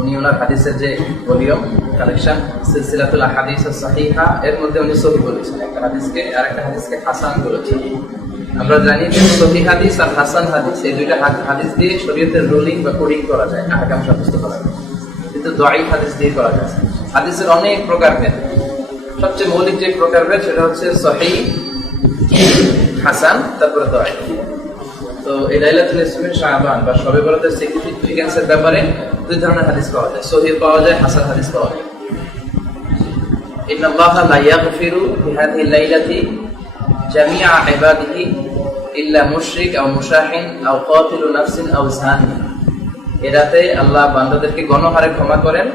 উনি ওনার হাদিসের যে ভলিউম কালেকশন সিলসিলাতুল আহাদিস আস-সাহিহা, এর মধ্যে উনি সহিহ বলেছেন একটা হাদিসকে, আর একটা হাদিসকে হাসান বলেছেন। আমরা জানি যে সহিহ হাদিস আর হাসান হাদিস, এই দুইটা হাদিস দিয়ে শরীয়তের রুলিং বা কোডিং করা যায়, আহকাম সাব্যস্ত করা যায়, কিন্তু দয়ীফ হাদিস দিয়ে করা যায়। হাদিসের অনেক প্রকারভেদ, সবচেয়ে মৌলিক যে প্রকারভেদ সেটা হচ্ছে সহিহ, হাসান, তারপরে দয়ীফ। তো এই লাইলাতুল নিসফু মিন শাবান বা শবে বরাতের সিগনিফিকেন্সের ব্যাপারে 2 ধরনের হাদিস পাওয়া যায়, সহিহ পাওয়া যায়, হাসান হাদিস পাওয়া যায়। ইন্নাল্লাহা লা ইয়াগফিরু বিহাদিহি লাইলাতি জামিআ ইবাদিহি ইল্লা মুশরিক আও মুশাহিন আও কাতিলু নাফসিন আও জানি। এই রাতে আল্লাহ বান্দাদেরকে গণহারে ক্ষমা করেন,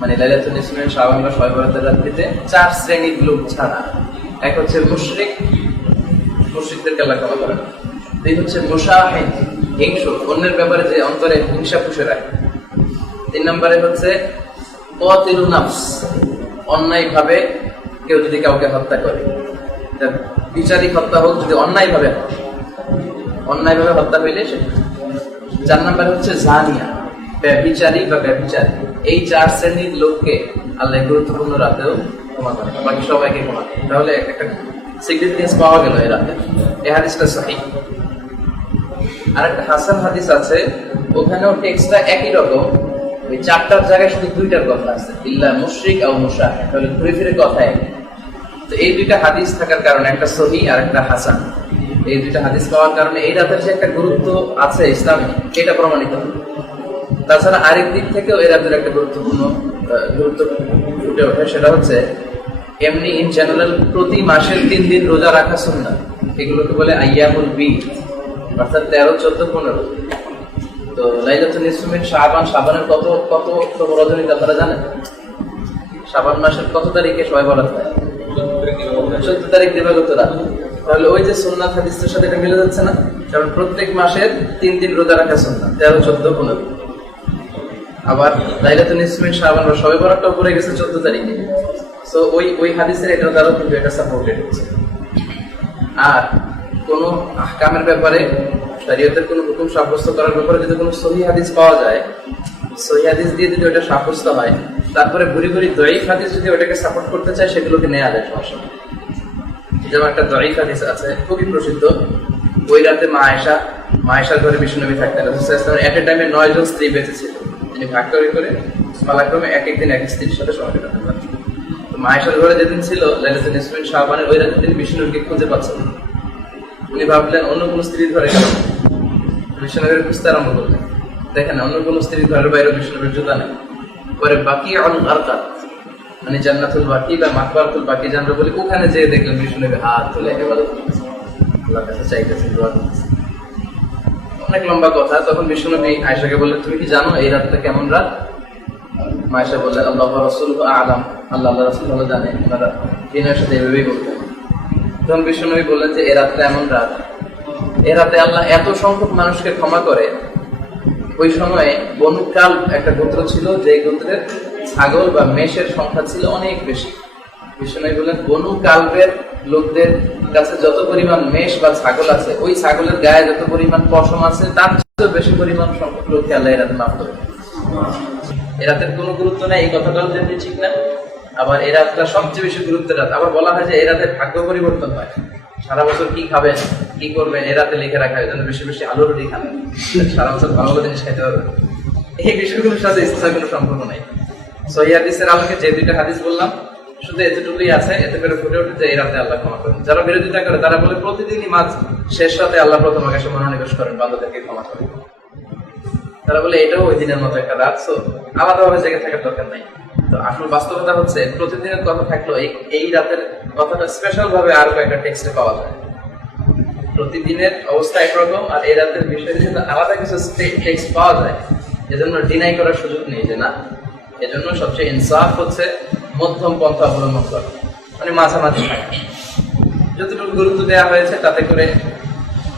মানে লাইলাতুল নিসফু মিন শাবান বা শবে বরাতের রাত্রিতে 4 শ্রেণীর লোক ছাড়া। এক হচ্ছে মুশরিক, মুশরিকদেরকে আল্লাহ ক্ষমা করেন। 2 হচ্ছে মুশাহিন, হিংসু, অন্যের ব্যাপারে যে অন্তরে হিংসা পুষে রাখে। 3 নম্বরে হচ্ছে কাতিলু নাফস, অন্যায় ভাবে কেউ যদি কাউকে হত্যা করে, বিচারিক হত্যা হোক, যদি অন্যায় ভাবে হত্যা হইলে সে। 4 নম্বরে হচ্ছে জানিয়া, ব্যভিচারী বা ব্যভিচারী। এই 4 শ্রেণীর লোককে আল্লাহ গুরুত্বপূর্ণ রাতেও ক্ষমা করেন, বাকি সবাইকে ক্ষমা করেন। তাহলে একটা সিগনিফিকেন্স পাওয়া গেল এই রাতে। এই হাদিসটা সহিহ। আর একটা হাসান হাদিস আছে, ওখানেও টেক্সটটা একই রকম, ওই 4টার জায়গায় শুধু 2টার কথা আছে, ইল্লা মুশরিক আও মুশাহিন, তাহলে ঘুরে ফিরে কথা একই। তো এই 2টা হাদিস থাকার কারণে, একটা সহিহ আর একটা হাসান, এই 2টা হাদিস পাওয়ার কারণে এই রাতের যে একটা গুরুত্ব আছে ইসলামে, এটা প্রমাণিত হবে। তাছাড়া আরেক দিক থেকেও এই রাতের একটা গুরুত্ব ফুটে ওঠে, সেটা হচ্ছে এমনি ইন জেনারেল প্রতি মাসের 3 দিন রোজা রাখা সুন্নাত, এগুলোকে বলে আইয়ামুল বীদ, অর্থাৎ 13, 14, 15। তো লাইলাতুল নিসফু মিন শাবান, শাবানের কত রজনী আপনারা জানেন? শাবান মাসের কত তারিখে শবে বরাত হয়? 14 তারিখ দিবাগত রাত। তাহলে ওই যে সুন্নাত হাদিসের সাথে এটা মিলে যাচ্ছে না? কারণ প্রত্যেক মাসের 3 দিন রোজা রাখা সুন্নাত, 13, 14, 15। আবার লাইলাতুল নিসফু মিন শাবান বা শবে বরাতটাও পড়ে গেছে 14 তারিখে। সো ওই হাদিসের এটা দ্বারা কিন্তু এটা সাপোর্টেড হচ্ছে। আর কোন আহকামের ব্যাপারে, শরীয়তের কোন হুকুম সাব্যস্ত করার ব্যাপারে যদি কোনো সহিহ হাদিস পাওয়া যায়, সহিহ হাদিস দিয়ে যদি ওটা সাব্যস্ত হয়, তারপরে ঘুরি দয়ীফ হাদিস যদি ওটাকে সাপোর্ট করতে চায়, সেগুলোকে নেওয়া যায়, সমস্যা নেই। যেমন একটা দয়ীফ হাদিস আছে খুবই প্রসিদ্ধ, ওই রাতে মা আয়েশার ঘরে বিশ্বনবী থাকতেন। রাসূলুল্লাহ সাল্লাল্লাহু আলাইহি ওয়াসাল্লামের এট এ টাইমে 9 জন স্ত্রী বেঁচে ছিল, তিনি ভাগ করে পালাক্রমে এক দিন এক স্ত্রীর সাথে সময় কাটাতে পারতেন। তো মা আয়েশার ঘরে যেদিন ছিল লাইলাতুল নিসফু মিন শাবানের, ওই রাতে তিনি বিশ্বনবীকে খুঁজে পাচ্ছেন। উনি ভাবলেন অন্য কোন স্ত্রীর ঘরে গেল, বিশ্বনবীর খুঁজতে আরম্ভ করলেন। দেখেন অন্য কোন স্ত্রীর ঘরের বাইরে বিশ্বনবীর জুতা নেই। পরে বাকি আরকাত, মানে জান্নাতুল বাকি বা মাকবারাতুল বাকি যে আমরা বলি, ওখানে যেয়ে দেখলেন বিশ্বনবী হাত তুলে ইবাদত করতেছেন, আল্লাহর কাছে চাইতেছেন, দোয়া করতেছেন। অনেক লম্বা কথা। তখন বিশ্বনবী আয়েশাকে বললেন, তুমি কি জানো এই রাতটা কেমন রাত? মা আয়েশা বললেন, আল্লাহু ওয়া রাসূলুহু আ'লাম, আল্লাহ রাসূল ভালো জানে। ওনারা দিনের সাথে এভাবেই বলতেন। তখন বিশ্বনবী বললেন যে এই রাতটা এমন রাত, এ রাতে আল্লাহ এত সংখ্যক মানুষকে ক্ষমা করে, ওই সময়ে বনু কালব একটা গোত্র ছিল, যে গোত্রের ছাগল বা মেষের সংখ্যা ছিল অনেক বেশি। বিষ্ণু বলেন বনু কালবের লোকদের কাছে যত পরিমাণ মেষ বা ছাগল আছে, ওই ছাগলের গায়ে যত পরিমাণ পশম আছে, তার চেয়ে বেশি পরিমাণ সংখ্যক লোককে আল্লাহ এ রাতে মাফ করে। এ রাতের কোনো গুরুত্ব নেই, এই কথাটাও যেমনি ঠিক না। আবার এ রাতটা সবচেয়ে বেশি গুরুত্বের রাত। আবার বলা হয় যে এ রাতে ভাগ্য পরিবর্তন হয়, সারা বছর কি খাবেন কি করবেন এ রাতে লিখে রাখা হয়, যেন বেশি বেশি আলু রুটি খান, সারা বছর ভালো ভালো জিনিস খাইতে পারবেন। এই বিষয়গুলোর সাথে ইসলামের কোনো সম্পর্ক নাই। সহিহ হাদিসের আলোকে যে দুইটা হাদিস বললাম, শুধু এতটুকুই আছে, এতে করে ফুটে ওঠে যে এই রাতে আল্লাহ ক্ষমা করেন। যারা বিরোধিতা করে তারা বলে প্রতিদিনই মাঝ শেষ রাতে আল্লাহ প্রথম আকাশে মনোনিবেশ করেন, বান্দাদেরকে ক্ষমা করেন। তারা বলে এটাও ওই দিনের মতো একটা রাত, আলাদাভাবে জেগে থাকার দরকার নাই। তো আসল বাস্তবতা হচ্ছে প্রতিদিনের কথা থাকলেও এই রাতের কথাটা স্পেশাল ভাবে আরো কয়েকটা টেক্সটে পাওয়া যায়। প্রতিদিনের অবস্থা একরকম, আর এই রাতের বিষয়ে যদি আলাদা কিছু টেক্সট পাওয়া যায়, এজন্য ডিনাই করার সুযোগ নেই যে না। এজন্য সবচেয়ে ইনসাফ হচ্ছে মধ্যম পন্থা অবলম্বন করা, মানে মাঝামাঝি থাকা। যতটুকু গুরুত্ব দেওয়া হয়েছে তাতে করে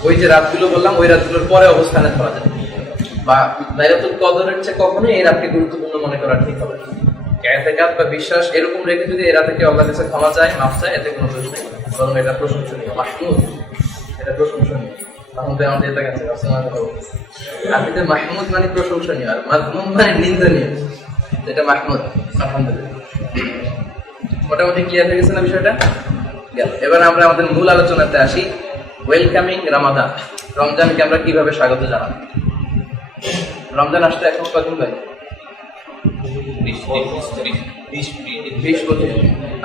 ওই যে রাতগুলো বললাম ওই রাতগুলোর পরে অবস্থানে ধরা যায়, বা লাইলাতুল কদরের চেয়ে কখনোই এই রাতকে গুরুত্বপূর্ণ মনে করা ঠিক হবে না। ইতিকাদ বা বিশ্বাস এরকম রেখে যদি এই রাতে কেউ আল্লাহর কাছে ক্ষমা চায়, মাফ চায়, এতে কোনো দোষ নেই, বরং এটা প্রশংসনীয়, মাহমুদ, এটা প্রশংসনীয়। মাহমুদ আমাদের এটা কাছে আরবিতে মাহমুদ মানে প্রশংসনীয়, আর মাযমুম মানে নিন্দনীয়। এটা মাহমুদ, আলহামদুলিল্লাহ। মোটামুটি ক্লিয়ার হয়ে গেছে না বিষয়টা? এবার আমরা আমাদের মূল আলোচনাতে আসি। ওয়েলকামিং রামাদান, রমজানকে আমরা কিভাবে স্বাগত জানাবো? রমজান আসতে এখন কদিন বাকি? 20-25।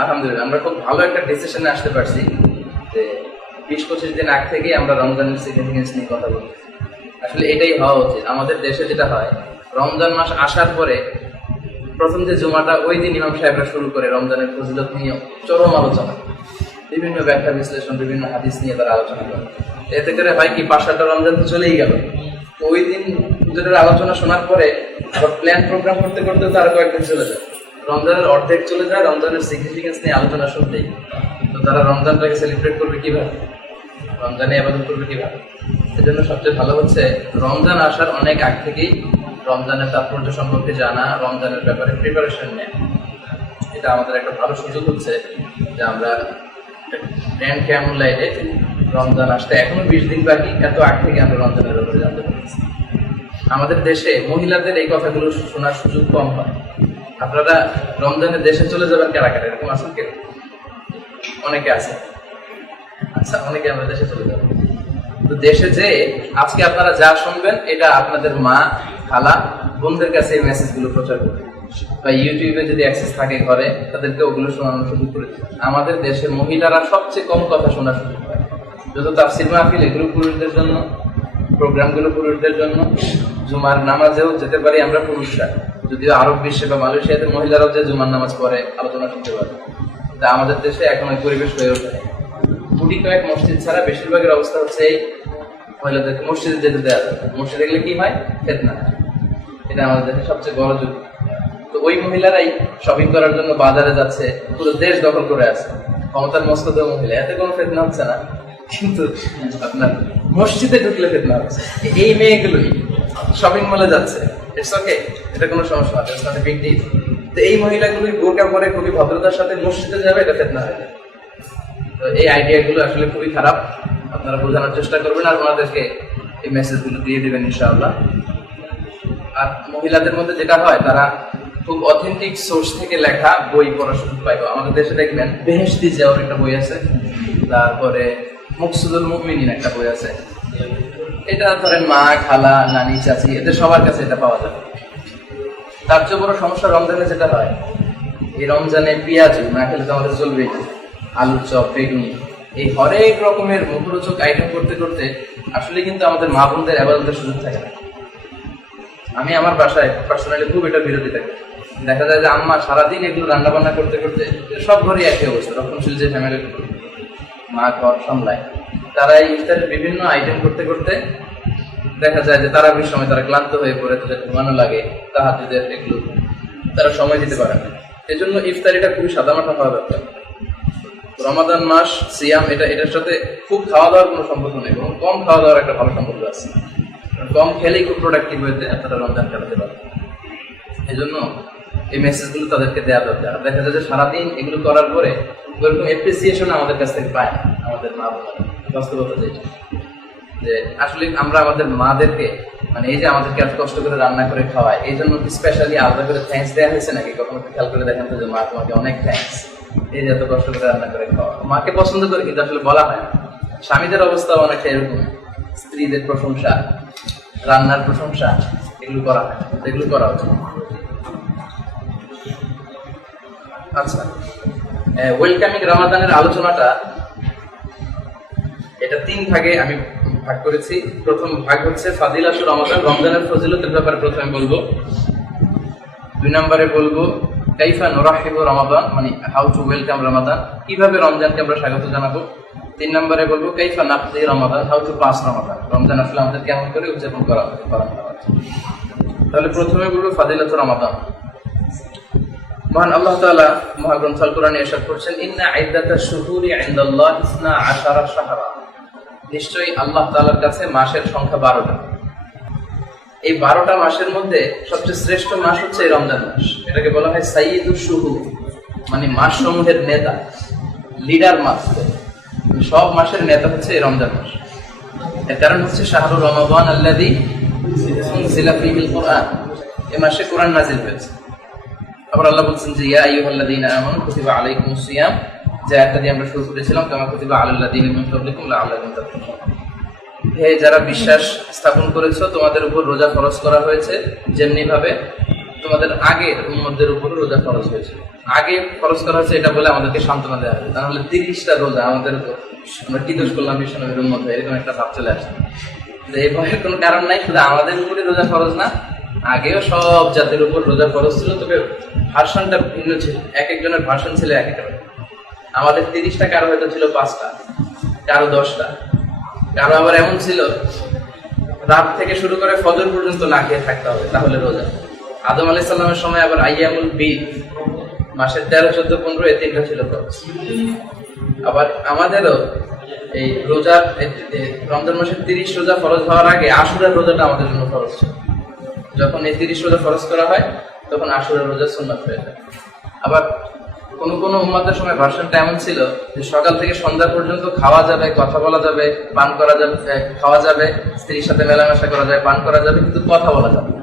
আলহামদুলিল্লাহ, আমরা খুব ভালো একটা ডিসিশনে আসতে পারছি যে 20-25 দিন আগ থেকে আমরা রমজানের সিগনিফিকেন্স নিয়ে কথা বলছি। আসলে এটাই হওয়া উচিত। আমাদের দেশে যেটা হয়, রমজান মাস আসার পরে প্রথম যে জুমাটা, ওই দিন ইমাম সাহেবরা শুরু করে রমজানের ফজিলত নিয়ে চরম আলোচনা, বিভিন্ন ব্যাখ্যা বিশ্লেষণ, বিভিন্ন হাদিস নিয়ে তারা আলোচনা করে। এতে করে হয় কি, 5-7টা রমজান তো চলেই গেল। তো ওই দিন হুজুরের আলোচনা শোনার পরে আবার প্ল্যান প্রোগ্রাম করতে করতে তো আরো কয়েকদিন চলে যায়, রমজানের অর্ধেক চলে যায় রমজানের সিগনিফিকেন্স নিয়ে আলোচনা শুনতেই। তো তারা রমজানটাকে সেলিব্রেট করবে কিভাবে, রমজানে ইবাদত করবে কিভাবে? সেজন্য সবচেয়ে ভালো হচ্ছে রমজান আসার অনেক আগ থেকেই রমজানের তাৎপর্য সম্পর্কে জানা, রমজানের ব্যাপারে প্রিপারেশন নেয়। এটা আমাদের একটা ভালো সুযোগ হচ্ছে যে আমরা গ্র্যান্ড ক্যামুল লাইটে রমজান আসতে এখনো 20 দিন বাকি, এত আগ থেকে আমরা রমজানের ব্যাপারে জানতে পারছি। আমাদের দেশে মহিলাদের এই কথাগুলো শোনার সুযোগ কম হয়। আপনারা রমজানে দেশে চলে যাবেন কারা কারা, এরকম আছেন কেউ? অনেকে আছে। আচ্ছা, অনেকে আমরা দেশে চলে যাবো। তো দেশে যে আজকে আপনারা যা শুনবেন, এটা আপনাদের মা, খালা, বোনদের কাছে এই মেসেজগুলো প্রচার করবে, বা ইউটিউবে যদি অ্যাক্সেস থাকে ঘরে, তাদেরকে ওগুলো শোনানোর সুযোগ করে দিচ্ছে। আমাদের দেশের মহিলারা সবচেয়ে কম কথা শোনার সুযোগ পায়। যত তাফসীর মাহফিল, এগুলো পুরুষদের জন্য, প্রোগ্রামগুলো পুরুষদের জন্য। জুমার নামাজেও যেতে পারি আমরা পুরুষরা, যদিও আরব বিশ্বে বা মালয়েশিয়াতে মহিলারাও যে জুমার নামাজ পড়ে, আলোচনা শুনতে পারে। তা আমাদের দেশে এখন ওই পরিবেশ হয়ে ওঠে। কোটি কয়েক মসজিদ ছাড়া বেশিরভাগের অবস্থা হচ্ছে এই, মহিলাদেরকে মসজিদে যেতে দেওয়া যায়। মসজিদে গেলে কি হয়? ফিতনা। এটা আমাদের দেশে সবচেয়ে বড় যুক্তি। তো ওই মহিলারাই শপিং করার জন্য বাজারে যাচ্ছে, পুরো দেশ দখল করে আছে, ক্ষমতার মস্তদ মহিলা, এতে কোনো ফিতনা হচ্ছে না। কিন্তু আপনার মসজিদে ঢুকলে ফিতনা হচ্ছে। এই মেয়েগুলোই শপিং মলে যাচ্ছে, ইটস ওকে, এটা কোনো সমস্যা না, it's not a big deal. তো এই মহিলাগুলোই বোরকা পরে খুবই ভদ্রতার সাথে মসজিদে যাবে, এটা ফিতনা হয়ে যায়। তো এই আইডিয়াগুলো আসলে খুবই খারাপ, আপনারা বোঝানোর চেষ্টা করবেন আর ওনাদেরকে এই মেসেজগুলো দিয়ে দেবেন ইনশাআল্লাহ। আর মহিলাদের মধ্যে যেটা হয়, তারা খুব অথেন্টিক সোর্স থেকে লেখা বই পড়ার সুযোগ পাইব। আমাদের দেশে দেখবেন বেহেশতি জিয়াউর একটা বই আছে, তারপরে মুকসুদুল মুমিনিন একটা বই আছে। এটা ধরেন মা, খালা, নানি, চাচি, এদের সবার কাছে এটা পাওয়া যাবে। তার চেয়ে বড় সমস্যা রমজানে যেটা হয়, এই রমজানে পেঁয়াজ না খেলে তো আমাদের চলবেই, আলুর চপ, বেগুনি, এই হরেক রকমের মুখরোচক আইটেম করতে করতে আসলে কিন্তু আমাদের মা বোনদের ইবাদতের সুযোগ থাকে না। আমি আমার বাসায় পার্সোনালি খুব এটা বিরোধী থাকি। দেখা যায় যে আম্মা সারাদিন এগুলো রান্না বান্না করতে করতে, সব ঘরে একই অবস্থা, রক্ষণশীল যে ফ্যামিলি, মা ঘর সামলায়, তারা এই ইফতারের বিভিন্ন আইটেম করতে করতে দেখা যায় যে তারাবির সময় তারা ক্লান্ত হয়ে পড়ে, তাদের ঘুমানো লাগে, তাহাজ্জুদের এগুলো তারা সময় দিতে পারে না। এজন্য ইফতারিটা খুবই সাদামাটা হওয়া দরকার। রমাদান মাস, সিয়াম, এটার সাথে খুব খাওয়া দাওয়ার কোনো সম্পর্ক নেই, এবং কম খাওয়া দাওয়ার একটা ভালো সম্পর্ক আছে। কম খেলেই খুব প্রোডাক্টিভ হয়েছে আপনারা রমজান কাটাতে পারবেন। এই জন্য এই মেসেজগুলো তাদেরকে দেওয়া দরকার। দেখা যায় যে সারাদিন এগুলো করার পরে ওরকম অ্যাপ্রিসিয়েশন আমাদের কাছ থেকে পায় না আমাদের মা বোনেরা। বাস্তবতা যেটা যে আসলে আমরা আমাদের মাদেরকে মানে এই যে আমাদেরকে এত কষ্ট করে রান্না করে খাওয়ায়, এই জন্য স্পেশালি আলাদা করে থ্যাঙ্কস দেওয়া হয়েছে নাকি? কখনো খেয়াল করে দেখেন তো যে মা তোমাকে অনেক থ্যাঙ্কস, এই যে এত কষ্ট করে রান্না করে খাওয়া। মাকে পছন্দ করে কিন্তু আসলে বলা হয় না। স্বামীদের অবস্থা অনেকটা এরকম, স্ত্রীদের প্রশংসা, রান্নার প্রশংসা এগুলো করা হয়, এগুলো করা উচিত। আচ্ছা, ওয়েলকামিং রমাদানের আলোচনাটা এটা 3 ভাগে আমি ভাগ করেছি। প্রথম ভাগ হচ্ছে ফাদিলাতুর রমাদান, রমজানের ফজিলতের ব্যাপারে প্রথমে বলবো। 2 নম্বরে বলবো কাইফা নুরাহিবু রমাদান, মানে হাউ টু ওয়েলকাম রমাদান, কিভাবে রমজানকে আমরা স্বাগত জানাবো। 3 নম্বরে বলবো কাইফা নাকদি রমাদান, হাউ টু পাস রমাদান, রমজান আসলে আমাদের কেমন করে উদযাপন করা হবে। তাহলে প্রথমে বলবো ফাদিলাতুর রমাদান। মহান আল্লাহ তাআলা মহাগ্রন্থ আল কোরআনে ইরশাদ করছেন, ইন্না ইদ্দাতাশ শুহুরি ইনদাল্লাহি 12 শাহরা, নিশ্চয়ই আল্লাহ তাআলার কাছে মাসের সংখ্যা 12টা। এই 12টা মাসের মধ্যে সবচেয়ে শ্রেষ্ঠ মাস হচ্ছে এই রমজান মাস। এটাকে বলা হয় সাইয়্যিদুশ শুহুর, মানে মাস সমূহের নেতা, লিডার মাস। সব মাসের নেতা হচ্ছে এই রমজান মাস। এর কারণ হচ্ছে শাহরু রমাদান আল্লাযী উনজিলা ফীহিল কুরআন, এই মাসে কোরআন নাযিল হয়েছে। আবার আল্লাহ বলছেন যে ইয়া আইয়ুহাল্লাযীনা আমানু কুতিবা আলাইকুমুস সিয়াম, যে একটা দিয়ে আমরা শুরু করেছিলাম, কামা কুতিবা আলাল্লাযীনা মিন ক্বাবলিকুম লাআল্লাকুম তাত্তাকুন। হে যারা বিশ্বাস স্থাপন করেছো, তোমাদের উপর রোজা ফরজ করা হয়েছে যেমনি ভাবে তোমাদের আগের উম্মতদের উপর রোজা ফরজ হয়েছে। আগে ফরজ করা হয়েছে এটা বলে আমাদেরকে সান্ত্বনা দেওয়া হবে, তাহলে 30টা রোজা আমাদের উপর, আমরা কি দোষ করলাম বিশ্বনবীর উম্মত হয়ে, এরকম একটা ভাব চলে আসে। এই ভয়ের কোনো কারণ নাই, শুধু আমাদের উপরে রোজা ফরজ না, আগেও সব জাতির উপর রোজা ফরজ ছিল, তবে ভার্সনটা ভিন্ন ছিল, এক একজনের ভার্সন ছিল এক একটা। আমাদের 30টা, কারো হয়তো ছিল 5টা, কারো 10টা, কারো আবার এমন ছিল রাত থেকে শুরু করে ফজর পর্যন্ত না খেয়ে থাকতে হবে তাহলে রোজা। আদম আলাইহিস সালামের সময় আবার আইয়ামুল বীদ, মাসের 13, 14, 15 এই 3টা ছিল ফরজ। আবার আমাদেরও এই রোজা রমজান মাসের 30 রোজা ফরজ হওয়ার আগে আশুরার রোজাটা আমাদের জন্য ফরজ ছিল। যখন এই 30 রোজা ফরজ করা হয় তখন আশুরার রোজা সুন্নাত হয়ে যায়। আবার কোন কোন উম্মতের সময় ভার্সনটা এমন ছিল যে সকাল থেকে সন্ধ্যা পর্যন্ত খাওয়া যাবে, কথা বলা যাবে, পান করা যাবে, খাওয়া যাবে, স্ত্রীর সাথে মেলামেশা করা যাবে, পান করা যাবে, কিন্তু কথা বলা যাবে না,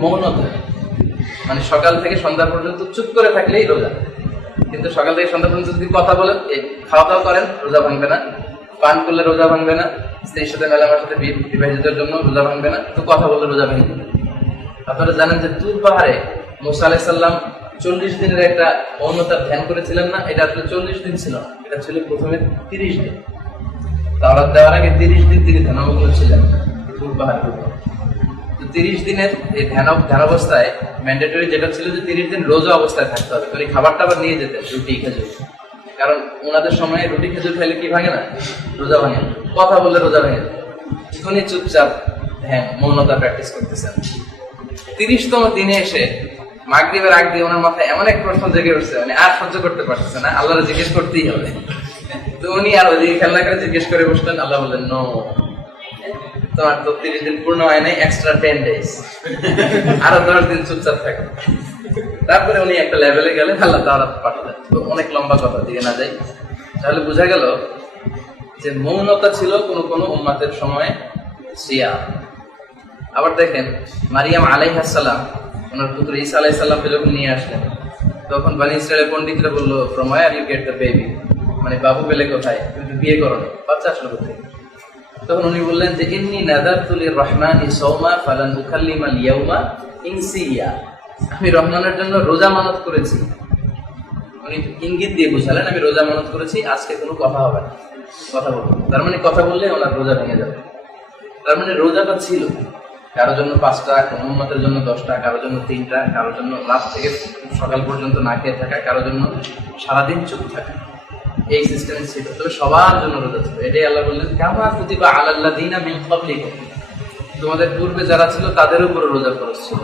মৌনতা। মানে সকাল থেকে সন্ধ্যা পর্যন্ত চুপ করে থাকলেই রোজা, কিন্তু সকাল থেকে সন্ধ্যা পর্যন্ত যদি কথা বলে, খাওয়া দাওয়া করেন, রোজা ভাঙবে না, পান করলে রোজা ভাঙবে না, স্ত্রীর সাথে মেলামেশাতে বিবাহিতদের জন্য রোজা ভাঙবে না, কিন্তু কথা বললে রোজা ভাঙবে না। আপনারা জানেন যে তুর পাহাড়ে মুসা আলাইহিস সালাম 40 দিনের একটা মৌনতার ধ্যান করেছিলেন না? এটা আসলে 40 দিন ছিল না, এটা ছিল প্রথমে 30 দিন। তাওরাত দেওয়ার আগে 30 দিন তিনি ধ্যানমগ্ন ছিলেন তুর পাহাড়ে। 30 দিনের এই ধ্যান অবস্থায় ম্যান্ডেটরি যেটা ছিল যে 30 দিন রোজা অবস্থায় থাকতে হবে, মানে খাবার টাবার নিয়ে যেতেন, রুটি খেজুর। কারণ ওনাদের সময় রুটি খেজুর খেলে কি ভাঙে না? রোজা ভাঙে। কথা বললে রোজা ভেঙে যায়। উনি চুপচাপ ধ্যান মৌনতা প্র্যাকটিস করতেছেন। 30তম দিনে এসে মাগরিবের আগ দিয়ে ওনার মাথায় এমন এক প্রশ্ন জেগে উঠছে, মানে আর সহ্য করতে পারতেছে না, আল্লাহর জিজ্ঞেস করতেই হবে। তো উনি আর ওইদিকে খেলা করে জিজ্ঞেস করে বসলেন। আল্লাহ বললেন, নো, তোমার তো 30 দিন পূর্ণ হয় নাই, এক্সট্রা 10 ডেজ, আরো 10 দিন চুপচাপ থাকে। তারপরে উনি একটা লেভেলে গেলে আল্লাহ তাওরাত পাঠালেন। তো অনেক লম্বা কথা দিকে না যাই, তাহলে বোঝা গেল যে মৌনতা ছিল কোন কোন উম্মতের সময় সিয়াম। আবার দেখেন মারিয়াম আলাইহিস সালাম ওনার পুত্র ঈসা আলাইহিস সালামকে যখন নিয়ে আসলেন, তখন বনি ইসরায়েলের পণ্ডিতরা বলল, from where you get the baby, মানে বাবু পেলে কোথায়, কিন্তু বিয়ে করো, বাচ্চা আসলো কোথায়? তখন উনি বললেন যে ইন্নী নাযারতু লির-রাহমানি সাওমা ফালান উকাল্লিমাল ইয়াওমা ইনসিয়া, আমি রহমানের জন্য রোজা মানত করেছি। উনি ইঙ্গিত দিয়ে বুঝালেন, আমি রোজা মানত করেছি, আজকে কোনো কথা হবে না, কথা বলবো। তার মানে কথা বললে ওনার রোজা ভেঙে যাবে। তার মানে রোজাটা ছিল কারোর জন্য 5টা, কোন উম্মতের জন্য 10টা, কারোর জন্য 3টা, কারোর জন্য রাত থেকে সকাল পর্যন্ত না খেয়ে থাকা, কারোর জন্য সারাদিন চুপ থাকা, এই সিস্টেম ছিল। তবে সবার জন্য রোজা ছিল। এটাই আল্লাহ বললেন, কামা কুতিবা আলাল্লাযীনা মিন ক্বাবলিকুম, তোমাদের পূর্বে যারা ছিল তাদের উপর রোজা ফরজ ছিল।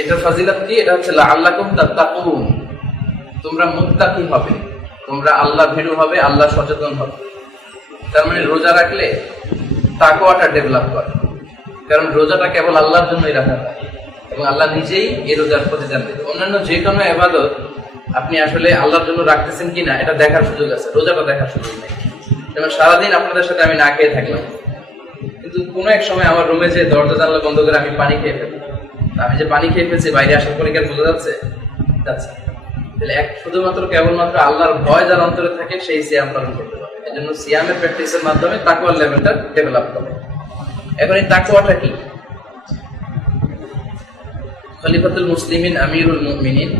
এটার ফাজিলত কি? এটা হচ্ছে লাআল্লাকুম তাত্তাকুন, তোমরা মুত্তাকি হবে, তোমরা আল্লাহ ভীরু হবে, আল্লাহ সচেতন হবে। তার মানে রোজা রাখলে তাকওয়াটা ডেভেলপ করে। কারণ রোজাটা কেবল আল্লাহর জন্যই রাখা হয় এবং আল্লাহ নিজেই এই রোজার প্রতিদান দেবে। অন্যান্য যে কোনো ইবাদত আপনি আসলে আল্লাহর জন্য রাখতেছেন কিনা এটা দেখার সুযোগ আছে, রোজাটা দেখার সুযোগ নেই। যেমন সারাদিন আপনাদের সাথে আমি না খেয়ে থাকলাম, কিন্তু কোনো এক সময় আমার রুমে যে দরজা জানলা বন্ধ করে আমি পানি খেয়ে ফেলি, আমি যে পানি খেয়ে ফেলছি বাইরে আসার পরে কি আর বোঝা যাচ্ছে? তাহলে শুধুমাত্র কেবলমাত্র আল্লাহর ভয় যার অন্তরে থাকে সেই সিয়াম পালন করতে পারে। এই জন্য সিয়ামের প্র্যাকটিসের মাধ্যমে তাকওয়ার লেভেলটা ডেভেলপ করে। এখন এই তাকওয়াটা কি? খলিফাতুল মুসলিমিন আমিরুল মুমিনিন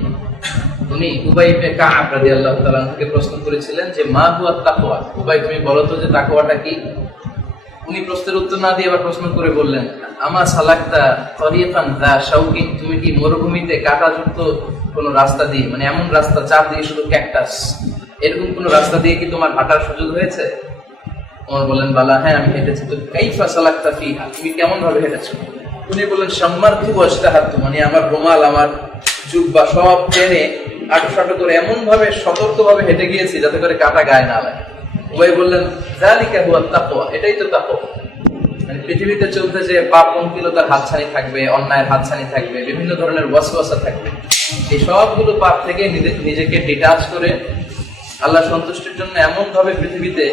উনি উবাই ইবনে কাব রাদিয়াল্লাহু তাআলা থেকে প্রশ্ন করেছিলেন যে মা হুয়া তাকওয়া, উবাই তুমি বলো তো যে তাকওয়াটা কি? উনি প্রশ্নের উত্তর না দিয়ে আবার প্রশ্ন করে বললেন আমা সালাকতা তরিকান যা শাউকিন, তুমি কি মরুভূমিতে কাঁটাযুক্ত কোন রাস্তা দিয়ে, মানে এমন রাস্তা চাপ দিয়ে শুধু ক্যাকটাস, এরকম কোন রাস্তা দিয়ে কি তোমার হাঁটার সুযোগ হয়েছে? ওমর বললেন বালা, হ্যাঁ আমি হেঁটেছি। তো কাইফা সালাকতা ফিহা, তুমি কেমন ভাবে হেঁটেছো? উনি বললেন সাম্মারতু ওয়াজতাহাতু, মানে আমার রুমাল আমার জুব্বা সব টেনে আঁটো করে এমন ভাবে সতর্ক ভাবে হেঁটে গিয়েছি যাতে করে কাঁটা গায়ে না লাগে। উবাই বললেন যালিকা হুয়া তাকওয়া, এটাই তো তাকওয়া। মানে পৃথিবীতে চলতে যে পাপ পঙ্কিলতার হাতছানি থাকবে, অন্যায়ের হাতছানি থাকবে, বিভিন্ন ধরনের ওয়াসওয়াসা থাকবে, এই সবগুলো পাপ থেকে নিজেকে ডিটাচ করে আল্লাহ সন্তুষ্টির জন্য এমন ভাবে পৃথিবীতে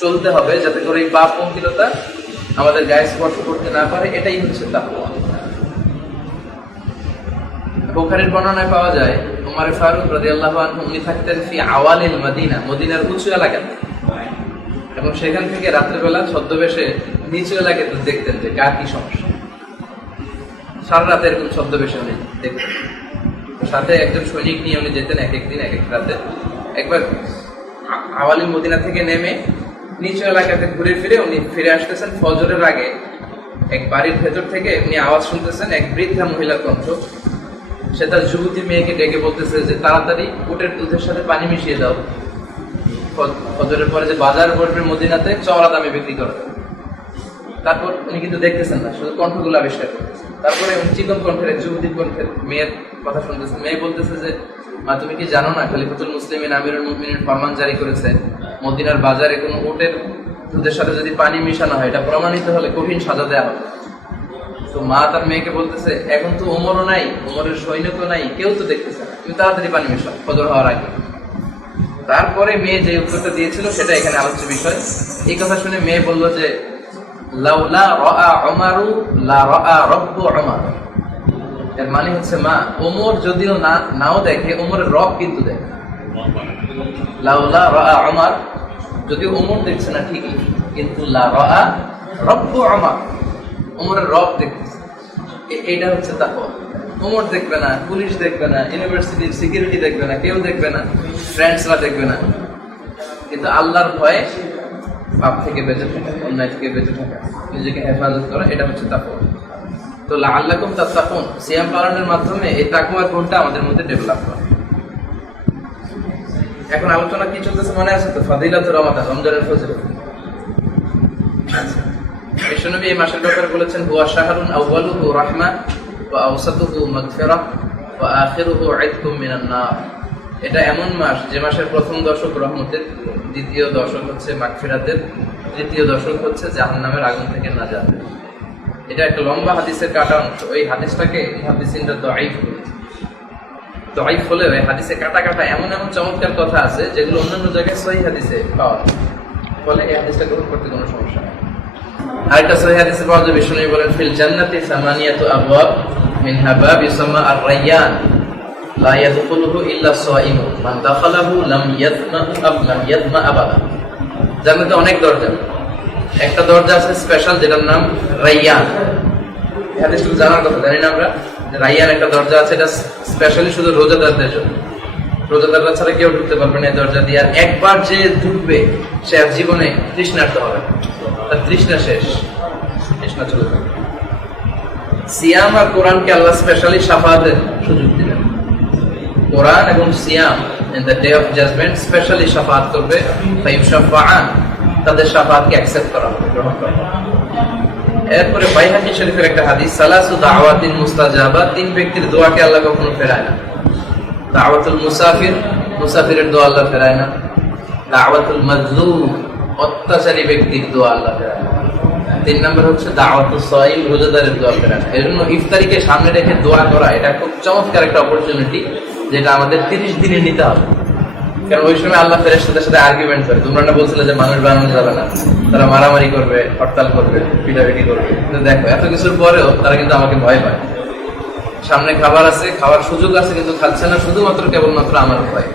চলতে হবে যাতে করে এই পাপ পঙ্কিলতা আমাদের গায়ে স্পর্শ করতে না পারে, এটাই হচ্ছে তাকওয়া। বুখারীর বর্ণনায় পাওয়া যায় উমর ফারুক রাদিয়াল্লাহু আনহু উনি থাকতেন ফি আওয়ালিল মদিনা, মদিনার উঁচু এলাকাতে, এবং সেখান থেকে রাত্রেবেলা ছদ্মবেশে নিচু এলাকাতে দেখতেন যে কার কি সমস্যা। সারা রাতে এরকম ছদ্মবেশে উনি দেখতেন। সাথে একজন সৈনিক নিয়ে উনি যেতেন এক একদিন এক এক রাতে। একবার আওয়ালিল মদিনা থেকে নেমে নিচু এলাকাতে ঘুরে ফিরে উনি ফিরে আসতেছেন ফজরের আগে। এক বাড়ির ভেতর থেকে উনি আওয়াজ শুনতেছেন, এক বৃদ্ধা মহিলার কণ্ঠ। সে তার যুবতী মেয়েকে ডেকে বলতেছে যে তাড়াতাড়ি উটের দুধের সাথে পানি মিশিয়ে দাও, ফজরের পরে যে বাজার বসবে মদিনাতে চওড়া দামে বিক্রি করে। তারপর উনি কিন্তু দেখতেছেন না, শুধু কণ্ঠগুলো আবিষ্কার করতেছেন। তারপরে উনি চিকন কণ্ঠের এক যুবতী কণ্ঠের মেয়ের কথা শুনতেছেন। মেয়ে বলতেছে যে মা তুমি কি জানো না খলিফাতুল মুসলিমিন আমিরুল মুমিনিন ফরমান জারি করেছে মদিনার বাজারে কোনো উটের দুধের সাথে যদি পানি মিশানো হয় এটা প্রমাণিত হলে কঠিন সাজা দেওয়া হবে। তো মা তার মেয়েকে বলতেছে এখন তো ওমরও নাই, ওমরের সৈনিকও নাই, কেউ তো দেখতেছে না, তুমি তাড়াতাড়ি পানি মিশাও ফজর হওয়ার আগে। তারপরে মেয়ে যে উত্তরটা দিয়েছিল সেটা এখানে আলোচ্য বিষয়। এই কথা শুনে মেয়ে বলল যে লাউলা রাআ উমারু লা রাআ রাব্বু উমার, এর মানে হচ্ছে মা ওমর যদিও নাও দেখে ওমরের রব কিন্তু দেখে। লাউলা রাআ উমার, যদিও ওমর দেখছে না ঠিকই, কিন্তু লা রাআ রাব্বু উমার, ওমরের রব দেখতেছে। এটা হচ্ছে তাকওয়া। ওমর দেখবে না, পুলিশ দেখবে না, ইউনিভার্সিটির সিকিউরিটি দেখবে না, কেউ দেখবে না, ফ্রেন্ডসরা দেখবে না, কিন্তু আল্লাহর ভয়ে পাপ থেকে বেঁচে থাকা, অন্যায় থেকে বেঁচে থাকা, নিজেকে হেফাজত করা, এটা হচ্ছে তাকওয়া। তো লাআল্লাকুম তাত্তাকুন, সিয়াম পালনের মাধ্যমে এই তাকওয়ার গুণটা আমাদের মধ্যে ডেভেলপ করে। এখন আলোচনা কি চলতেছে মনে আছে তো? ফাদিলাতুর রমাদান, রমজানের ফজিলত। বিশ্বনবী এই মাসের ব্যাপারে বলেছেন হুয়া শাহরুন আউয়ালুহু রাহমা ওয়া আওসাতুহু মাগফিরাহ ওয়া আখিরুহু ইতকুম মিনান নার। এটা এমন মাস যে মাসের প্রথম দশক রহমতের, দ্বিতীয় দশক হচ্ছে মাগফিরাতের, তৃতীয় দশক হচ্ছে জাহান্নামের আগুন থেকে নাজাত। এটা একটা লম্বা হাদিসের কাটা অংশ। ওই হাদিসটাকে মুহাদ্দিসিনরা দাঈফ করেছে। দাঈফ হলে ওই হাদিসে কাটা কাটা এমন এমন চমৎকার কথা আছে যেগুলো অন্যান্য জায়গায় সহিহ হাদিসে পাওয়া যায়, ফলে এই হাদিসটা গ্রহণ করতে কোনো সমস্যা নেই। আরেকটা সহিহ হাদিসে পাওয়া যায়, বিশ্বনবী বলেন ফিল জান্নাতি সামানিয়াতু আবওয়াব মিনহা বাব ইউসাম্মা আর-রায়্যান লা ইয়াদখুলুহু ইল্লা সাইম মান দাখালাহু লাম ইয়াদমা আবাদা। জান্নাতে অনেক দরজা, একটা দরজা আছে স্পেশাল যেটার নাম রায়্যান। এই হাদিসটা জানার কথা, জানি না আমরা যে রায়্যান একটা দরজা আছে, এটা স্পেশালি শুধু রোজাদারদের জন্য। রোজাদাররা ছাড়া কেউ ঢুকতে পারবে না এই দরজা দিয়ে। আর একবার যে ঢুকবে সে আর জীবনে তৃষ্ণার্ত হবে, তার তৃষ্ণা শেষ, তৃষ্ণা চলে যাবে। সিয়াম আর কোরআনকে আল্লাহ স্পেশালি শাফাআতের সুযোগ দিলেন। কোরআন এবং সিয়াম in the day of judgement specially শাফাআত করবে, ফায়ুশাফাআন, তাদের শাফাআতকে অ্যাকসেপ্ট করা হবে, গ্রহণ করা হবে। এরপরে বাইহাকী শরীফের একটা হাদিস, সালাসু দাওয়াতিন মুস্তাজাবা, তিন ব্যক্তির দোয়াকে আল্লাহ কখনো ফেরায় না। দাওয়াতুল মুসাফির, মুসাফিরের দোয়া আল্লাহ ফেরায় না। দাওয়াতুল মাজলুম, অত্যাচারী ব্যক্তির দোয়া আল্লাহ ফেরায় না। 3 নম্বর হচ্ছে দাওয়াতুস সাইম, রোজাদারের দোয়া করা। এই জন্য ইফতারিকে সামনে রেখে দোয়া করা এটা খুব চমৎকার একটা অপরচুনিটি, যেটা আমাদের 30 দিনে নিতে হবে। কারণ ওই সময় আল্লাহ ফেরেশতাদের সাথে আর্গুমেন্ট করে। তোমরা না বলছিলে যে মানুষ বানানো যাবে না, তারা মারামারি করবে, হরতাল করবে, পিটাপিটি করবে, কিন্তু দেখো এত কিছুর পরেও তারা কিন্তু আমাকে ভয় পায়। সামনে খাবার আছে, খাওয়ার সুযোগ আছে, কিন্তু খাচ্ছে না, শুধুমাত্র কেবলমাত্র আমার ভয়।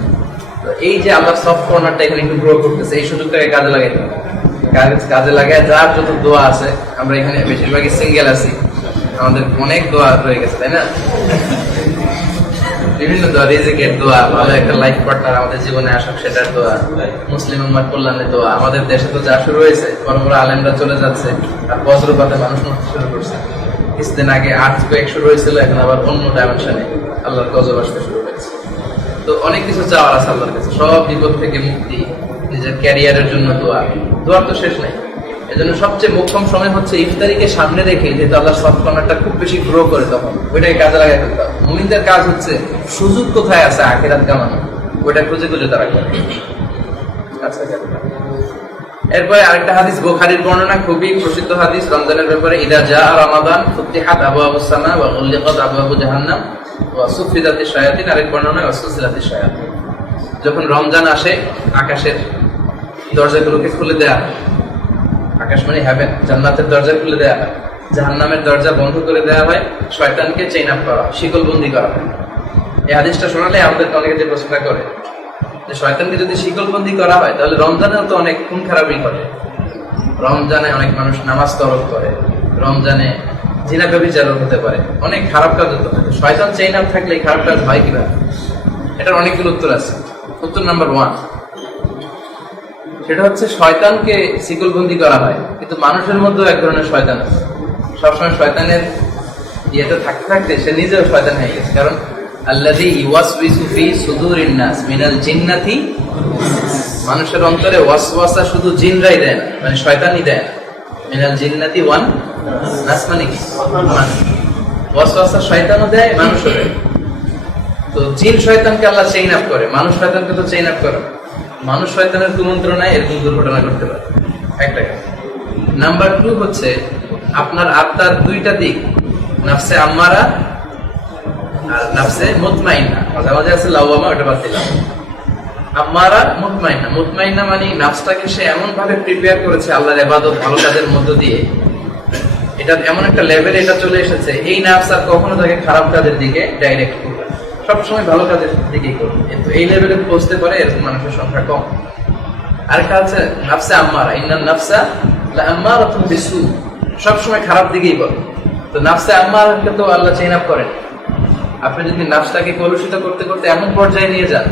তো এই যে আল্লাহ সফট কর্নারটা এখানে একটু গ্রো করতেছে, এই সুযোগটাকে কাজে লাগাইতে হবে। কাজে লাগায় যার যত দোয়া আছে, আমরা এখানে বেশিরভাগই সিঙ্গেল আছি, আমাদের অনেক দোয়া রয়ে গেছে, তাই না? বিভিন্ন দোয়া, রিজিকের দোয়া, ভালো একটা লাইফ পার্টনার আমাদের জীবনে আসুক সেটার দোয়া, মুসলিম উম্মার কল্যাণের দোয়া। আমাদের দেশে তো যা শুরু হয়েছে, বড় বড় আলেমরা চলে যাচ্ছে, আর বজ্রপাতে মানুষ মরতে শুরু করছে। কিছুদিন আগে আর্থকুয়েক শুরু হয়েছিল, এখন আবার অন্য ডাইমেনশনে আল্লাহর গজব আসতে শুরু হয়েছে। তো অনেক কিছু চাওয়ার আছে আল্লাহর কাছে, সব বিপদ থেকে মুক্তি, নিজের ক্যারিয়ারের জন্য দোয়া, দোয়ার তো শেষ নাই। এজন্য সবচেয়ে মোক্ষম সময় হচ্ছে ইফতারিকে সামনে রেখে, যেহেতু আল্লাহর সফট কর্নারটা খুব বেশি গ্রো করে, তখন ওইটাকে কাজে লাগাই ফেলতে হবে। মুমিনদের কাজ হচ্ছে সুযোগ কোথায় আছে আখিরাত কামানো, ওইটা খুঁজে খুঁজে তারা করে। আচ্ছা, এরপরে আরেকটা হাদিস, বুখারীর বর্ণনা, খুবই প্রসিদ্ধ হাদিস রমজানের ব্যাপারে। ইদা জা রমাদান ফুতিহাত আবওয়াবুস সামা ওয়া গুলিকাত আবওয়াবু জাহান্নাম ওয়া সুফিদাতিশ শায়াতিন। আরেক বর্ণনায় ওয়া সুলসিলাতিশ শায়াতিন। যখন রমজান আসে, আকাশের দরজাগুলোকে খুলে দেয়া হয়। আকাশ মানে হেভেন, জান্নাতের দরজা খুলে দেয়া হয়, জাহান্নামের দরজা বন্ধ করে দেয়া হয়, শয়তানকে চেইন আপ করা, শিকলবন্দি করা হয়। এই হাদিসটা শোনালে আমাদেরকে অনেকে যে প্রশ্নটা করে যে শয়তানকে যদি শিকলবন্দি করা হয়, তাহলে রমজানেও তো অনেক খুন খারাপই ঘটে। রমজানে অনেক মানুষ নামাজ তরক করে, রমজানে জিনা ব্যভিচারও হতে পারে, অনেক খারাপ কাজ হতে পারে। শয়তান চেইন আপ থাকলে এই খারাপ কাজ হয় কিভাবে? এটার অনেকগুলো উত্তর আছে। উত্তর নাম্বার 1, সেটা হচ্ছে শয়তানকে শিকলবন্দি করা হয়, কিন্তু মানুষের মধ্যেও এক ধরনের শয়তান আছে। সবসময় শয়তানের ইয়েতে থাকতে থাকতে সে নিজেও শয়তান হয়ে গেছে। কারণ আল্লাযী ইউওয়াসউইসু ফি সুদুরিন নাস মিনাল জিন্নাতি, মানুষের অন্তরে ওয়াসওয়াসা শুধু জিনরাই দেয় না, মানে শয়তানই দেয় না। মিনাল জিন্নাতি ওয়ান নাস মানে কি? ওয়াসওয়াসা শয়তানও দেয়, মানুষও দেয়। তো জিন শয়তানকে আল্লাহ চেইন আপ করে, মানুষ শয়তানকে তো চেইন আপ করে। মানুষ শয়তানের কুমন্ত্রণায় এরকম দুর্ঘটনা ঘটতে পারে, একটা কাজ। নাম্বার 2 হচ্ছে আপনার আত্মার দুইটা দিক, নাফসে আম্মারা আর নাফসে মুতমাইন্না। মাঝে মাঝে আছে লাওয়ামা, ওটা বাদ দিলাম। আম্মারা, মুতমাইন্না। মুতমাইন্না মানে নাফসটাকে সে এমন ভাবে প্রিপেয়ার করেছে আল্লাহর ইবাদত, ভালো কাজের মধ্য দিয়ে, এটা এমন একটা লেভেলে এটা চলে এসেছে, এই নাফস আর কখনো তাকে খারাপ কাজের দিকে ডাইরেক্ট করবে, সবসময় ভালো কাজের দিকেই করবে। কিন্তু এই লেভেলে পৌঁছতে পারে এরকম মানুষের সংখ্যা কম। আরেকটা আছে নাফসে আম্মারা, ইন্নান নাফসা লাআম্মারাতুন বিসু, সবসময় খারাপ দিকেই বলে। তো নাফসে আম্মারাকে তো আল্লাহ চেইন আপ করেন। আপনি যদি নাফসটাকে কলুষিত করতে করতে এমন পর্যায়ে নিয়ে যান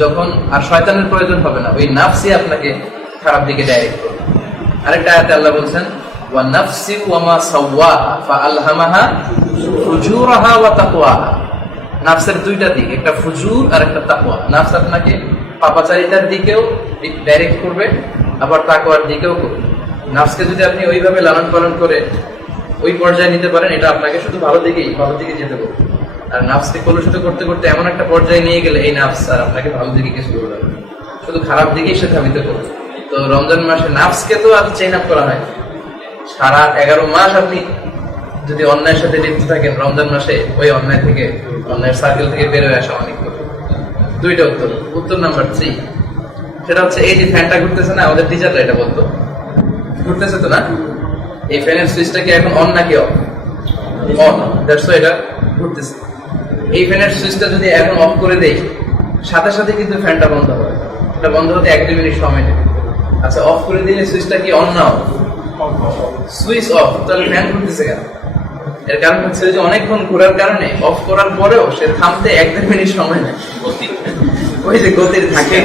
যখন আর শয়তানের প্রয়োজন হবে না, ওই নাফসই আপনাকে খারাপ দিকে ডাইরেক্ট করবে। আরেকটা আয়াতে আল্লাহ বলছেন ওয়া নাফসি ওয়া মা সাওয়াহা ফাআলহামাহা ফুজুরাহা ওয়া তাকওয়াহা। নাফসের দুইটা দিক, একটা ফুজুর আর একটা তাকওয়া। নাফস আপনাকে পাপাচারিতার দিকেও ডাইরেক্ট করবে, আবার তাকওয়ার দিকেও করবে। নাফসকে যদি আপনি ওইভাবে লালন পালন করে ওই পর্যায়ে নিতে পারেন, এটা আপনাকে শুধু ভালো দিকে যেতে করবে। আর নাফসকে কলুষিত করতে করতে এমন একটা পর্যায়ে নিয়ে গেলে এই নাফস আর আপনাকে ভালো দিকে কিছু করবে না, শুধু খারাপ দিকেই সে ধাবিত করবে। তো রমজান মাসে নাফসকে তো আর চেইন আপ করা হয়। সারা 11 মাস আপনি যদি অন্যায়ের সাথে লিপ্ত থাকেন, রমজান মাসে ওই অন্যায় থেকে, অন্যায়ের সার্কেল থেকে বেরোয় আসা অনেক কঠিন। দুইটা উত্তর। উত্তর নাম্বার 3, সেটা হচ্ছে এই যে ফ্যানটা ঘুরতেছে না, আমাদের টিচাররা এটা বলতো, ঘুরতেছে তো না, এই ফ্যানের সুইচটা কি এখন অন নাকি অফ? অন। দ্যাটস ওয়াই এটা ঘুরতেছে। এই ফ্যানের সুইচটা যদি এখন অফ করে দেই, সাথে সাথে কিন্তু ফ্যানটা বন্ধ হবে। এটা বন্ধ হতে 1-2 মিনিট সময় নেবে। আচ্ছা, অফ করে দিলে সুইচটা কি অন না অফ? সুইচ অফ, তাহলে ফ্যান ঘুরতেছে কেন? এর কারণ হচ্ছে যে অনেকক্ষণ ঘোরার কারণে অফ করার পরেও সে থামতে 1-2 মিনিট সময় নেয়। ওই যে গতির থাকে